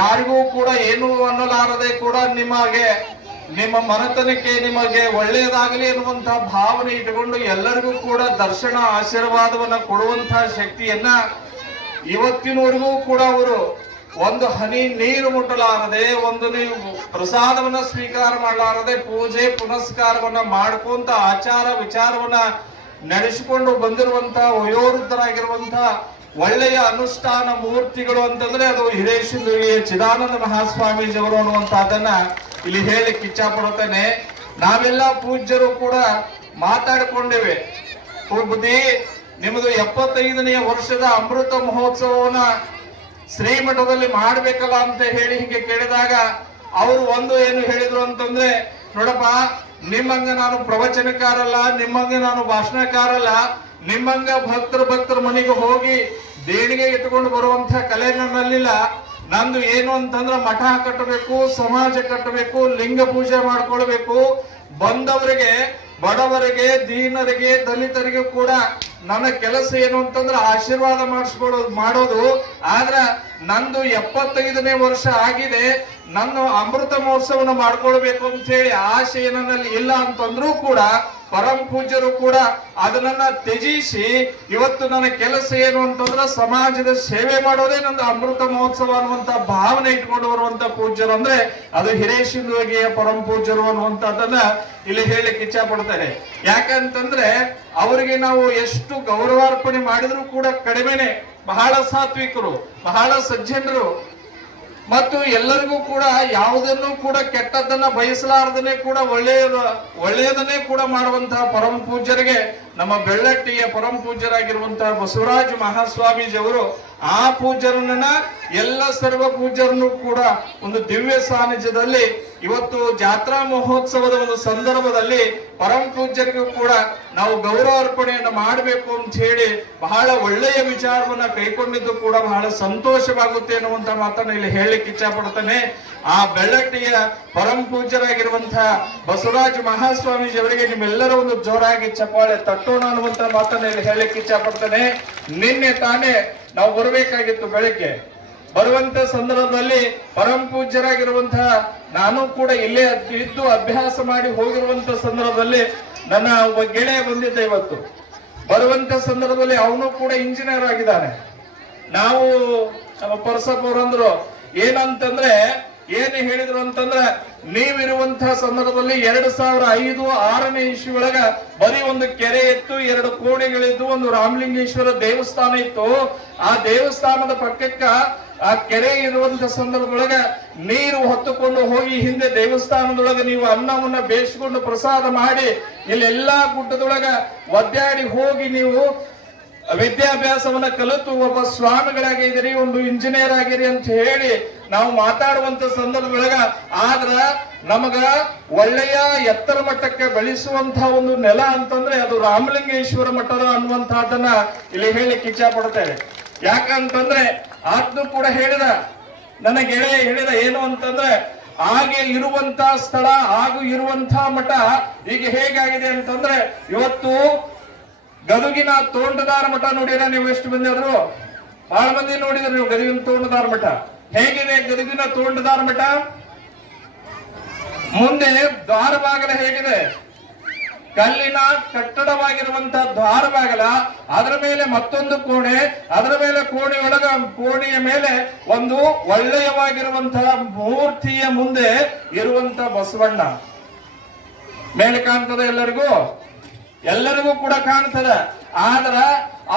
ಯಾರಿಗೂ ಕೂಡ ಏನು ಅನ್ನಲಾರದೆ ಕೂಡ ನಿಮ್ಮ ಮನತನಕ್ಕೆ ನಿಮಗೆ ಒಳ್ಳೆಯದಾಗಲಿ ಎನ್ನುವಂತಹ ಭಾವನೆ ಇಟ್ಟುಕೊಂಡು ಎಲ್ಲರಿಗೂ ಕೂಡ ದರ್ಶನ ಆಶೀರ್ವಾದವನ್ನ ಕೊಡುವಂತಹ ಶಕ್ತಿಯನ್ನ ಇವತ್ತಿನವರೆಗೂ ಕೂಡ ಅವರು ಒಂದು ಹನಿ ನೀರು ಮುಟ್ಟಲಾರದೆ, ಒಂದು ನೀವು ಪ್ರಸಾದವನ್ನ ಸ್ವೀಕಾರ ಮಾಡಲಾರದೆ ಪೂಜೆ ಪುನಸ್ಕಾರವನ್ನ ಮಾಡ್ಕೊಂತ ಆಚಾರ ವಿಚಾರವನ್ನ ನಡೆಸಿಕೊಂಡು ಬಂದಿರುವಂತಹ ವಯೋವೃದ್ಧರಾಗಿರುವಂತಹ ಒಳ್ಳೆಯ ಅನುಷ್ಠಾನ ಮೂರ್ತಿಗಳು ಅಂತಂದ್ರೆ ಅದು ಹಿರೇಶಿಂದೂಗಿ ಚಿದಾನಂದ ಮಹಾಸ್ವಾಮೀಜಿಯವರು ಅನ್ನುವಂತಹದನ್ನ ಇಲ್ಲಿ ಹೇಳಿಕ್ಕೆ ಇಚ್ಛಾ ಪಡುತ್ತೇನೆ. ನಾವೆಲ್ಲ ಪೂಜ್ಯರು ಕೂಡ ಮಾತಾಡಿಕೊಂಡಿವೆ, ಬುದ್ಧಿ ನಿಮ್ಮದು 75ನೇ ವರ್ಷದ ಅಮೃತ ಮಹೋತ್ಸವವನ್ನ ಶ್ರೀಮಠದಲ್ಲಿ ಮಾಡ್ಬೇಕಲ್ಲ ಅಂತ ಹೇಳಿ ಹೀಗೆ ಕೇಳಿದಾಗ ಅವರು ಒಂದು ಏನು ಹೇಳಿದ್ರು ಅಂತಂದ್ರೆ, ನೋಡಪ್ಪ, ನಿಮ್ಮಂಗ ನಾನು ಪ್ರವಚನಕಾರಲ್ಲ, ನಿಮ್ಮಂಗ ನಾನು ಭಾಷಣಕಾರಲ್ಲ, ನಿಮ್ಮಂಗ ಭಕ್ತರ ಮನೆಗೆ ಹೋಗಿ ದೇಣಿಗೆ ಇಟ್ಟುಕೊಂಡು ಬರುವಂತ ಕಲೆ ನನ್ನಲ್ಲಿಲ್ಲ. ನಂದು ಏನು ಅಂತಂದ್ರೆ ಮಠ ಕಟ್ಟಬೇಕು, ಸಮಾಜ ಕಟ್ಟಬೇಕು, ಲಿಂಗ ಪೂಜೆ ಮಾಡ್ಕೊಳ್ಬೇಕು, ಬಂದವರಿಗೆ, ಬಡವರಿಗೆ, ದೀನರಿಗೆ, ದಲಿತರಿಗೆ ಕೂಡ ನನ್ನ ಕೆಲಸ ಏನು ಅಂತಂದ್ರೆ ಆಶೀರ್ವಾದ ಮಾಡೋದು. ಆದ್ರ ನಂದು 75ನೇ ವರ್ಷ ಆಗಿದೆ, ನನ್ನ ಅಮೃತ ಮಹೋತ್ಸವನ ಮಾಡ್ಕೊಳ್ಬೇಕು ಅಂತ ಹೇಳಿ ಆಶೆ ನನ್ನಲ್ಲಿ ಇಲ್ಲ ಅಂತಂದ್ರೂ ಕೂಡ ಪರಂ ಪೂಜ್ಯರು ಕೂಡ ಅದನ್ನ ತ್ಯಜಿಸಿ ಇವತ್ತು ನನ್ನ ಕೆಲಸ ಏನು ಅಂತಂದ್ರೆ ಸಮಾಜದ ಸೇವೆ ಮಾಡೋದೇ ನನ್ನ ಅಮೃತ ಮಹೋತ್ಸವ ಅನ್ನುವಂತ ಭಾವನೆ ಇಟ್ಕೊಂಡು ಬರುವಂತ ಪೂಜ್ಯರು ಅಂದ್ರೆ ಅದು ಹಿರೇಶಿಂದೂಗಿಯ ಪರಂ ಪೂಜ್ಯರು ಅನ್ನುವಂಥದ್ದನ್ನ ಇಲ್ಲಿ ಹೇಳಲಿಕ್ಕೆ ಇಚ್ಛಾ ಪಡ್ತಾರೆ. ಯಾಕಂತಂದ್ರೆ ಅವರಿಗೆ ನಾವು ಎಷ್ಟು ಗೌರವಾರ್ಪಣೆ ಮಾಡಿದ್ರು ಕೂಡ ಕಡಿಮೆನೆ. ಬಹಳ ಸಾತ್ವಿಕರು, ಬಹಳ ಸಜ್ಜನರು ಮತ್ತು ಎಲ್ಲರಿಗೂ ಕೂಡ ಯಾವುದನ್ನು ಕೂಡ ಕೆಟ್ಟದ್ದನ್ನ ಬಯಸಲಾರದನೆ ಕೂಡ ಒಳ್ಳೆಯದನ್ನೇ ಕೂಡ ಮಾಡುವಂತಹ ಪರಮ ಪೂಜ್ಯರಿಗೆ ನಮ್ಮ ಬೆಳ್ಳಟ್ಟಿಯ ಪರಮ ಪೂಜ್ಯರಾಗಿರುವಂತಹ ಬಸವರಾಜ ಮಹಾಸ್ವಾಮೀಜಿ ಅವರು ಆ ಪೂಜ್ಯರನ್ನ ಎಲ್ಲ ಸರ್ವ ಪೂಜ್ಯರನ್ನು ಕೂಡ ಒಂದು ದಿವ್ಯ ಸಾನ್ನಿಧ್ಯದಲ್ಲಿ ಇವತ್ತು ಜಾತ್ರಾ ಮಹೋತ್ಸವದ ಒಂದು ಸಂದರ್ಭದಲ್ಲಿ ಪರಮ ಪೂಜ್ಯರಿಗೂ ಕೂಡ ನಾವು ಗೌರವ ಅರ್ಪಣೆಯನ್ನು ಮಾಡಬೇಕು ಅಂತ ಹೇಳಿ ಬಹಳ ಒಳ್ಳೆಯ ವಿಚಾರವನ್ನ ಕೈಗೊಂಡಿದ್ದು ಕೂಡ ಬಹಳ ಸಂತೋಷವಾಗುತ್ತೆ ಅನ್ನುವಂತ ಮಾತನ್ನ ಇಲ್ಲಿ ಹೇಳಲಿಕ್ಕೆ ಇಚ್ಛಾ ಪಡ್ತಾನೆ. ಆ ಬೆಳ್ಳಟ್ಟಿಯ ಪರಮ ಪೂಜ್ಯರಾಗಿರುವಂತಹ ಬಸವರಾಜ ಮಹಾಸ್ವಾಮೀಜಿ ಅವರಿಗೆ ನಿಮ್ಮೆಲ್ಲರ ಒಂದು ಜೋರಾಗಿ ಚಪ್ಪಾಳೆ ತಟ್ಟೋಣ ಅನ್ನುವಂತ ಮಾತನ್ನ ಇಲ್ಲಿ ಹೇಳಲಿಕ್ಕೆ ಇಚ್ಛಾ ಪಡ್ತಾನೆ. ನಿನ್ನೆ ತಾನೇ ನಾವು ಬರಬೇಕಾಗಿತ್ತು, ಬೆಳಗ್ಗೆ ಬರುವಂತ ಸಂದರ್ಭದಲ್ಲಿ ಪರಮ ಪೂಜ್ಯರಾಗಿರುವಂತಹ ನಾನು ಕೂಡ ಇಲ್ಲೇ ಇದ್ದು ಅಭ್ಯಾಸ ಮಾಡಿ ಹೋಗಿರುವಂತ ಸಂದರ್ಭದಲ್ಲಿ ನನ್ನ ಒಬ್ಬ ಗೆಳೆಯ ಬಂದಿದ್ದ. ಇವತ್ತು ಬರುವಂತ ಸಂದರ್ಭದಲ್ಲಿ ಅವನು ಕೂಡ ಇಂಜಿನಿಯರ್ ಆಗಿದ್ದಾನೆ. ನಾವು ನಮ್ಮ ಪರಸಪ್ಪ ಅವರಂದ್ರು ಏನಂತಂದ್ರೆ, ಏನು ಹೇಳಿದ್ರು ಅಂತಂದ್ರೆ, ನೀವಿರುವಂತಹ ಸಂದರ್ಭದಲ್ಲಿ 2005-6ನೇ ಇಸ್ವಿ ಒಳಗ ಬರೀ ಒಂದು ಕೆರೆ ಇತ್ತು, 2 ಕೋಣೆಗಳಿದ್ದು, ಒಂದು ರಾಮಲಿಂಗೇಶ್ವರ ದೇವಸ್ಥಾನ ಇತ್ತು. ಆ ದೇವಸ್ಥಾನದ ಪಕ್ಕಕ್ಕ ಆ ಕೆರೆ ಇರುವಂತ ಸಂದರ್ಭದೊಳಗ ನೀರು ಹೊತ್ತುಕೊಂಡು ಹೋಗಿ ಹಿಂದೆ ದೇವಸ್ಥಾನದೊಳಗ ನೀವು ಅನ್ನವನ್ನ ಬೇಯಿಸಿಕೊಂಡು ಪ್ರಸಾದ ಮಾಡಿ ಇಲ್ಲೆಲ್ಲಾ ಗುಡ್ಡದೊಳಗ ಒದ್ದಾಡಿ ಹೋಗಿ ನೀವು ವಿದ್ಯಾಭ್ಯಾಸವನ್ನ ಕಲಿತು ಒಬ್ಬ ಸ್ವಾಮಿಗಳಾಗಿದ್ದೀರಿ, ಒಂದು ಇಂಜಿನಿಯರ್ ಆಗಿರಿ ಅಂತ ಹೇಳಿ ನಾವು ಮಾತಾಡುವಂತ ಸಂದರ್ಭದೊಳಗ ಆದ್ರ ನಮಗ ಒಳ್ಳೆಯ ಎತ್ತರ ಮಟ್ಟಕ್ಕೆ ಬೆಳೆಸುವಂತಹ ಒಂದು ನೆಲ ಅಂತಂದ್ರೆ ಅದು ರಾಮಲಿಂಗೇಶ್ವರ ಮಠದ ಅನ್ನುವಂತಹದನ್ನ ಇಲ್ಲಿ ಹೇಳಿಕ್ಕೆ ಇಚ್ಛಾ ಪಡ್ತೇವೆ. ಯಾಕಂತಂದ್ರೆ ಆತ್ನು ಕೂಡ ಹೇಳಿದ, ನನ್ನ ಗೆಳೆಯ ಹೇಳಿದ ಏನು ಅಂತಂದ್ರೆ, ಹಾಗೆ ಇರುವಂತಹ ಸ್ಥಳ ಹಾಗೂ ಇರುವಂತಹ ಮಠ ಈಗ ಹೇಗಾಗಿದೆ ಅಂತಂದ್ರೆ, ಇವತ್ತು ಗದುಗಿನ ತೋಂಟದಾರ ಮಠ ನೋಡಿರ ನೀವು ಎಷ್ಟು ಮಂದಿ ಆದ್ರು? ಬಹಳ ಮಂದಿ ನೋಡಿದ್ರೆ ನೀವು ಗದುಗಿನ ತೋಂಟದಾರ ಮಠ ಹೇಗಿದೆ. ಗದುಗಿನ ತೋಂಟದಾರ ಮಠ ಮುಂದೆ ದ್ವಾರ ಬಾಗಿಲ ಹೇಗಿದೆ, ಕಲ್ಲಿನ ಕಟ್ಟಡವಾಗಿರುವಂತಹ ದ್ವಾರ ಬಾಗಲ, ಅದರ ಮೇಲೆ ಮತ್ತೊಂದು ಕೋಣೆ, ಅದರ ಮೇಲೆ ಕೋಣೆಯ ಮೇಲೆ ಒಂದು ಒಳ್ಳೆಯವಾಗಿರುವಂತಹ ಮೂರ್ತಿಯ ಮುಂದೆ ಇರುವಂತಹ ಬಸವಣ್ಣ ಮೇಲೆ ಕಾಣ್ತದೆ. ಎಲ್ಲರಿಗೂ ಕೂಡ ಕಾಣ್ತದ. ಆದ್ರ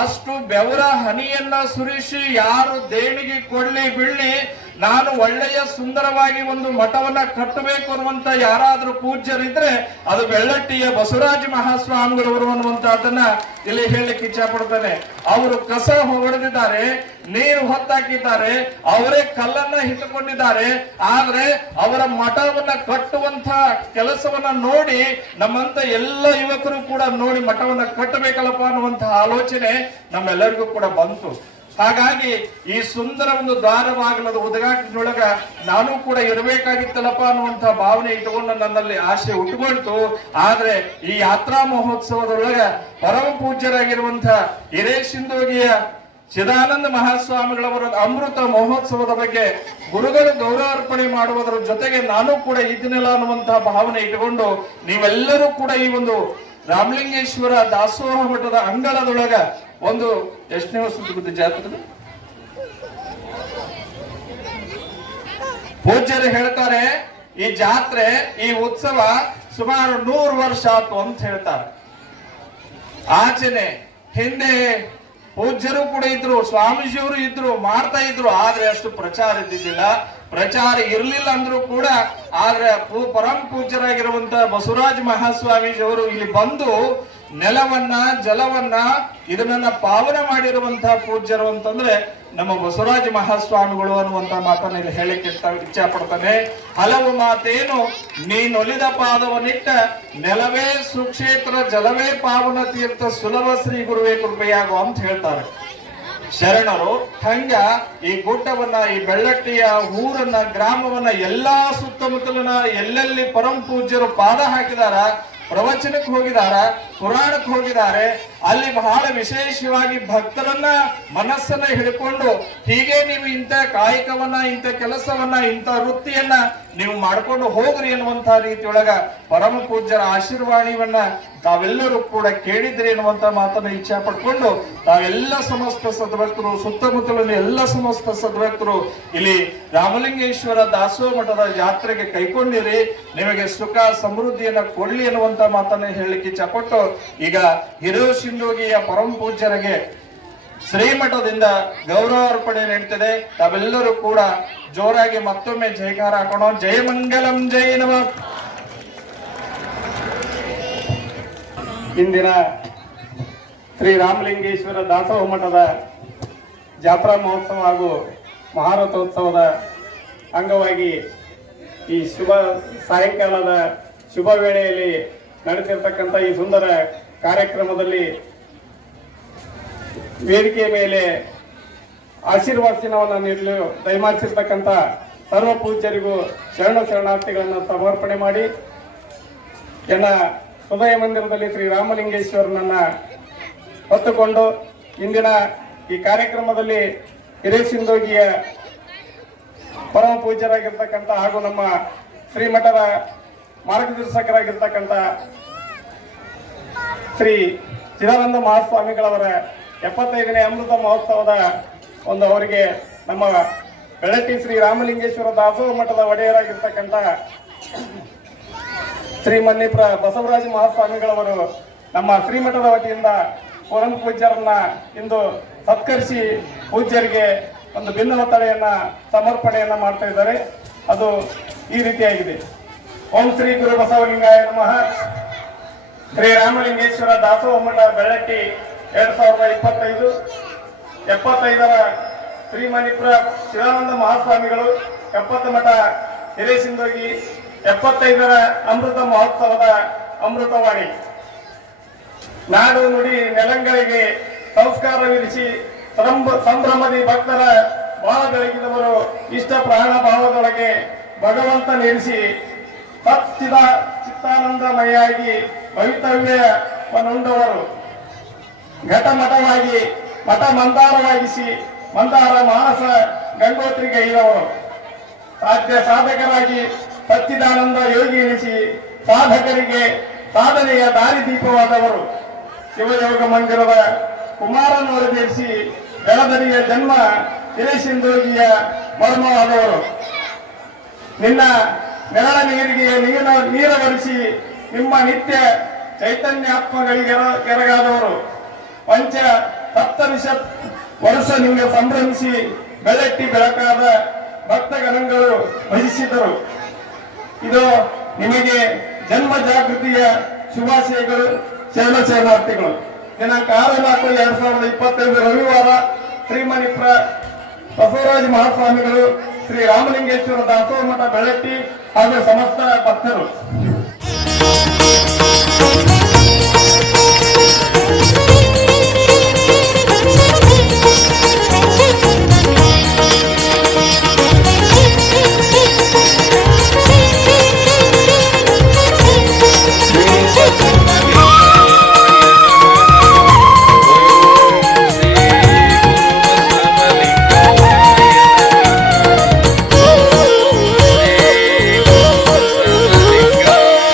ಅಷ್ಟು ಬೆವರ ಹನಿಯನ್ನ ಸುರಿಸಿ ಯಾರು ದೇಣಿಗೆ ಕೊಡ್ಲಿ ಬಿಡ್ಲಿ, ನಾನು ಒಳ್ಳೆಯ ಸುಂದರವಾಗಿ ಒಂದು ಮಠವನ್ನ ಕಟ್ಟಬೇಕು ಅನ್ನುವಂತ ಯಾರಾದ್ರೂ ಪೂಜ್ಯರಿದ್ರೆ ಅದು ಬೆಳ್ಳಟ್ಟಿಯ ಬಸವರಾಜ ಮಹಾಸ್ವಾಮಿಗಳವರು ಅನ್ನುವಂತಹದನ್ನ ಇಲ್ಲಿ ಹೇಳಲಿಕ್ಕೆ ಇಚ್ಛೆ ಪಡ್ತಾನೆ. ಅವರು ಕಸ ಹೊಡೆದಿದ್ದಾರೆ, ನೀರು ಹೊತ್ತಾಕಿದ್ದಾರೆ, ಅವರೇ ಕಲ್ಲನ್ನ ಹಿಟ್ಟುಕೊಂಡಿದ್ದಾರೆ. ಆದ್ರೆ ಅವರ ಮಠವನ್ನ ಕಟ್ಟುವಂತ ಕೆಲಸವನ್ನ ನೋಡಿ ನಮ್ಮಂತ ಎಲ್ಲ ಯುವಕರು ಕೂಡ ನೋಡಿ ಮಠವನ್ನ ಕಟ್ಟಬೇಕಲ್ಲಪ್ಪ ಅನ್ನುವಂತಹ ಆಲೋಚನೆ ನಮ್ಮೆಲ್ಲರಿಗೂ ಕೂಡ ಬಂತು. ಹಾಗಾಗಿ ಈ ಸುಂದರ ಒಂದು ದ್ವಾರ ಬಾಗಿಲದ ಉದ್ಘಾಟನೆಯೊಳಗ ನಾನು ಕೂಡ ಇರಬೇಕಾಗಿತ್ತಲ್ಲಪ್ಪ ಅನ್ನುವಂತಹ ಭಾವನೆ ಇಟ್ಟುಕೊಂಡು ನನ್ನಲ್ಲಿ ಆಸೆ ಉಟ್ಕೊಳ್ತು. ಆದ್ರೆ ಈ ಯಾತ್ರಾ ಮಹೋತ್ಸವದೊಳಗ ಪರಮ ಪೂಜ್ಯರಾಗಿರುವಂತಹ ಹಿರೇಸಿಂಧೋಗಿಯ ಚಿದಾನಂದ ಮಹಾಸ್ವಾಮಿಗಳವರ ಅಮೃತ ಮಹೋತ್ಸವದ ಬಗ್ಗೆ ಗುರುಗಳು ಗೌರವಾರ್ಪಣೆ ಮಾಡುವುದರ ಜೊತೆಗೆ ನಾನು ಕೂಡ ಇದ್ದೀನಲ್ಲ ಅನ್ನುವಂತಹ ಭಾವನೆ ಇಟ್ಟುಕೊಂಡು ನೀವೆಲ್ಲರೂ ಕೂಡ ಈ ಒಂದು ರಾಮಲಿಂಗೇಶ್ವರ ದಾಸೋಹ ಮಠದ ಅಂಗಳದೊಳಗ ಒಂದು ಎಷ್ಟನೇ ವರ್ಷದ ಜಾತ್ರೆ ಪೂಜ್ಯರು ಹೇಳ್ತಾರೆ, ಈ ಜಾತ್ರೆ ಈ ಉತ್ಸವ ಸುಮಾರು 100 ವರ್ಷ ಆಯ್ತು ಅಂತ ಹೇಳ್ತಾರೆ. ಆಚೆನೆ ಹಿಂದೆ ಪೂಜ್ಯರು ಕೂಡ ಇದ್ರು, ಸ್ವಾಮೀಜಿಯವರು ಇದ್ರು, ಮಾಡ್ತಾ ಇದ್ರು. ಆದ್ರೆ ಅಷ್ಟು ಪ್ರಚಾರ ಇದ್ದಿದ್ದಿಲ್ಲ. ಪ್ರಚಾರ ಇರ್ಲಿಲ್ಲ ಅಂದ್ರೂ ಕೂಡ ಆದ್ರೆ ಪರಮ ಪೂಜ್ಯರಾಗಿರುವಂತಹ ಬಸವರಾಜ ಮಹಾಸ್ವಾಮೀಜಿಯವರು ಇಲ್ಲಿ ಬಂದು ನೆಲವನ್ನ ಜಲವನ್ನ ಇದನ್ನ ಪಾವನ ಮಾಡಿರುವಂತಹ ಪೂಜ್ಯರು ಅಂತಂದ್ರೆ ನಮ್ಮ ಬಸವರಾಜ ಮಹಾಸ್ವಾಮಿಗಳು ಅನ್ನುವಂತ ಮಾತನ್ನ ಇಲ್ಲಿ ಹೇಳಿಕ್ಕೆ ಇಚ್ಛೆ ಪಡ್ತಾನೆ. ಹಲವು ಮಾತೇನು ನೀನೊಲಿದ ಪಾದವನ್ನಿಟ್ಟ ನೆಲವೇ ಸುಕ್ಷೇತ್ರ ಜಲವೇ ಪಾವನ ತೀರ್ಥ ಸುಲಭ ಶ್ರೀ ಗುರುವೇ ಕೃಪೆಯಾಗು ಅಂತ ಹೇಳ್ತಾರೆ ಶರಣರು. ಹಂಗ ಈ ಗುಡ್ಡವನ್ನ, ಈ ಬೆಳ್ಳಟ್ಟಿಯ ಊರನ್ನ, ಗ್ರಾಮವನ್ನ, ಎಲ್ಲಾ ಸುತ್ತಮುತ್ತಲಿನ ಎಲ್ಲೆಲ್ಲಿ ಪರಮ ಪೂಜ್ಯರು ಪಾದ ಹಾಕಿದಾರ, ಪ್ರವಚನಕ್ಕೆ ಹೋಗಿದಾರ, ಪುರಾಣಕ್ಕೆ ಹೋಗಿದ್ದಾರೆ, ಅಲ್ಲಿ ಬಹಳ ವಿಶೇಷವಾಗಿ ಭಕ್ತರನ್ನ ಮನಸ್ಸನ್ನ ಹಿಡ್ಕೊಂಡು ಹೀಗೆ ನೀವು ಇಂಥ ಕಾಯಕವನ್ನ, ಇಂಥ ಕೆಲಸವನ್ನ, ಇಂಥ ವೃತ್ತಿಯನ್ನ ನೀವು ಮಾಡ್ಕೊಂಡು ಹೋಗ್ರಿ ಎನ್ನುವಂತಹ ರೀತಿಯೊಳಗ ಪರಮ ಪೂಜ್ಯರ ಆಶೀರ್ವಾಣಿವನ್ನ ತಾವೆಲ್ಲರೂ ಕೂಡ ಕೇಳಿದ್ರಿ ಎನ್ನುವಂತ ಮಾತನ್ನ ಇಚ್ಛೆ ಪಡ್ಕೊಂಡು ತಾವೆಲ್ಲ ಸಮಸ್ತ ಸದ್ಭಕ್ತರು, ಸುತ್ತಮುತ್ತಲಿನ ಎಲ್ಲ ಸಮಸ್ತ ಸದ್ಭಕ್ತರು ಇಲ್ಲಿ ರಾಮಲಿಂಗೇಶ್ವರ ದಾಸೋಹ ಮಠದ ಜಾತ್ರೆಗೆ ಕೈಕೊಂಡಿರಿ, ನಿಮಗೆ ಸುಖ ಸಮೃದ್ಧಿಯನ್ನ ಕೊಡ್ಲಿ ಎನ್ನುವಂತ ಮಾತನ್ನ ಹೇಳಲಿಕ್ಕೆ ಇಚ್ಛೆ ಪಟ್ಟು ಈಗ ಹಿರೇಸಿಂಧೋಗಿಯ ಪರಮ ಪೂಜ್ಯರಿಗೆ ಶ್ರೀಮಠದಿಂದ ಗೌರವಾರ್ಪಣೆ ನಡೀತದೆ. ತಾವೆಲ್ಲರೂ ಕೂಡ ಜೋರಾಗಿ ಮತ್ತೊಮ್ಮೆ ಜಯಕಾರ ಹಾಕೋಣ. ಜಯ ಮಂಗಲಂ, ಜಯ ನಮ. ಇಂದಿನ ಶ್ರೀ ರಾಮಲಿಂಗೇಶ್ವರ ದಾಸೋಹ ಮಠದ ಜಾತ್ರಾ ಮಹೋತ್ಸವ ಹಾಗೂ ಮಹಾರಥೋತ್ಸವದ ಅಂಗವಾಗಿ ಈ ಶುಭ ಸಾಯಂಕಾಲದ ಶುಭ ವೇಳೆಯಲ್ಲಿ ನಡೆಸಿರ್ತಕ್ಕಂಥ ಈ ಸುಂದರ ಕಾರ್ಯಕ್ರಮದಲ್ಲಿ ವೇದಿಕೆಯ ಮೇಲೆ ಆಶೀರ್ವಾದನವನ್ನು ನೀಡಲು ದಯಮಾಡಿಸಿರ್ತಕ್ಕಂಥ ಸರ್ವ ಪೂಜ್ಯರಿಗೂ ಶರಣಾರ್ಥಿಗಳನ್ನು ಸಮರ್ಪಣೆ ಮಾಡಿ ಎನ್ನ ಹೃದಯ ಮಂದಿರದಲ್ಲಿ ಶ್ರೀ ರಾಮಲಿಂಗೇಶ್ವರನನ್ನ ಹೊತ್ತುಕೊಂಡು ಇಂದಿನ ಈ ಕಾರ್ಯಕ್ರಮದಲ್ಲಿ ಹಿರೇಸಿಂಧೋಗಿಯ ಪರಮ ಪೂಜ್ಯರಾಗಿರ್ತಕ್ಕಂಥ ಹಾಗೂ ನಮ್ಮ ಶ್ರೀಮಠದ ಮಾರ್ಗದರ್ಶಕರಾಗಿರ್ತಕ್ಕಂಥ ಶ್ರೀ ಚಿದಾನಂದ ಮಹಾಸ್ವಾಮಿಗಳವರ 75ನೇ ಅಮೃತ ಮಹೋತ್ಸವದ ಒಂದು ಅವರಿಗೆ ನಮ್ಮ ಬೆಳಟ್ಟಿ ಶ್ರೀ ರಾಮಲಿಂಗೇಶ್ವರ ದಾಸೋಹ ಮಠದ ಒಡೆಯರಾಗಿರ್ತಕ್ಕಂಥ ಶ್ರೀ ಮನ್ನಿಪ್ರ ಬಸವರಾಜ ಮಹಾಸ್ವಾಮಿಗಳವರು ನಮ್ಮ ಶ್ರೀಮಠದ ವತಿಯಿಂದ ಪರಮ ಪೂಜ್ಯರನ್ನ ಇಂದು ಸತ್ಕರಿಸಿ ಪೂಜ್ಯರಿಗೆ ಒಂದು ಭಿನ್ನ ತಳೆಯನ್ನ ಸಮರ್ಪಣೆಯನ್ನ ಮಾಡ್ತಾ ಇದ್ದಾರೆ. ಅದು ಈ ರೀತಿಯಾಗಿದೆ. ಓಂ ಶ್ರೀ ಗುರು ಬಸವಲಿಂಗಾಯ ನಮಃ. ಶ್ರೀ ರಾಮಲಿಂಗೇಶ್ವರ ದಾಸೋಹ ಮಠ ಬೆಳ್ಳಟ್ಟಿ 2025 75ರ ಶ್ರೀ ಮಣಿಪುರ ಶಿವಾನಂದ ಮಹಾಸ್ವಾಮಿಗಳು 70 ಮಠ ಹಿರೇಸಿಂಧೋಗಿ 75ರ ಅಮೃತ ಮಹೋತ್ಸವದ ಅಮೃತವಾಣಿ. ನಾಡು ನುಡಿ ನೆಲಂಗಳಿಗೆ ಸಂಸ್ಕಾರವಿರಿಸಿ ಸಂಭ್ರಮದಿ ಭಕ್ತರ ಬಾಳ ಬೆಳಗಿದವರು ಇಷ್ಟ ಪ್ರಾಣ ಭಾವದೊಳಗೆ ಭಗವಂತನಿರಿಸಿ ಚಿತ್ತಾನಂದಮಯಾಗಿ ಭವಿತವ್ಯವನ್ನುಂಡವರು ಘಟಮಠವಾಗಿ ಮಠ ಮಂದಾರವಾಗಿಸಿ ಮಂದಾರ ಮಾನಸ ಗಂಗೋತ್ರಿಗೈದವರು ಸಾಧ್ಯ ಸಾಧಕರಾಗಿ ಸಚ್ಚಿದಾನಂದ ಯೋಗಿ ಎನಿಸಿ ಸಾಧಕರಿಗೆ ಸಾಧನೆಯ ದಾರಿದೀಪವಾದವರು. ಶಿವಯೋಗ ಮಂದಿರದ ಕುಮಾರನೊಳಗೇರಿಸಿ ಬೆಳದರಿಯ ಜನ್ಮ ಹಿರೇಸಿಂಧೋಗಿಯ ಮರ್ಮವಾದವರು. ನಿನ್ನ ನೆರಳ ನೀರಿಗೆ ನೀರವರಿಸಿ ನಿಮ್ಮ ನಿತ್ಯ ಚೈತನ್ಯಾತ್ಮಗಳಿಗೆ ಕೆರಗಾದವರು. ಪಂಚ ಸಪ್ತವಿಷ ವರ್ಷ ನಿಮಗೆ ಸಂಭ್ರಮಿಸಿ ಬೆಳಟ್ಟಿ ಬೆಳಕಾದ ಭಕ್ತಗಣಗಳು ಭಜಿಸಿದರು. ಇದು ನಿಮಗೆ ಜನ್ಮ ಜಾಗೃತಿಯ ಶುಭಾಶಯಗಳು, ಶರಣಾರ್ಥಿಗಳು. ದಿನಾಂಕ 6/4/2025 ರವಿವಾರ ಶ್ರೀಮನಿ ಬಸವರಾಜ ಮಹಾಸ್ವಾಮಿಗಳು, ಶ್ರೀ ರಾಮಲಿಂಗೇಶ್ವರ ದಾಸೋಹ ಮಠ ಬೆಳಟ್ಟಿ ಹಾಗೂ ಸಮಸ್ತ ಭಕ್ತರು.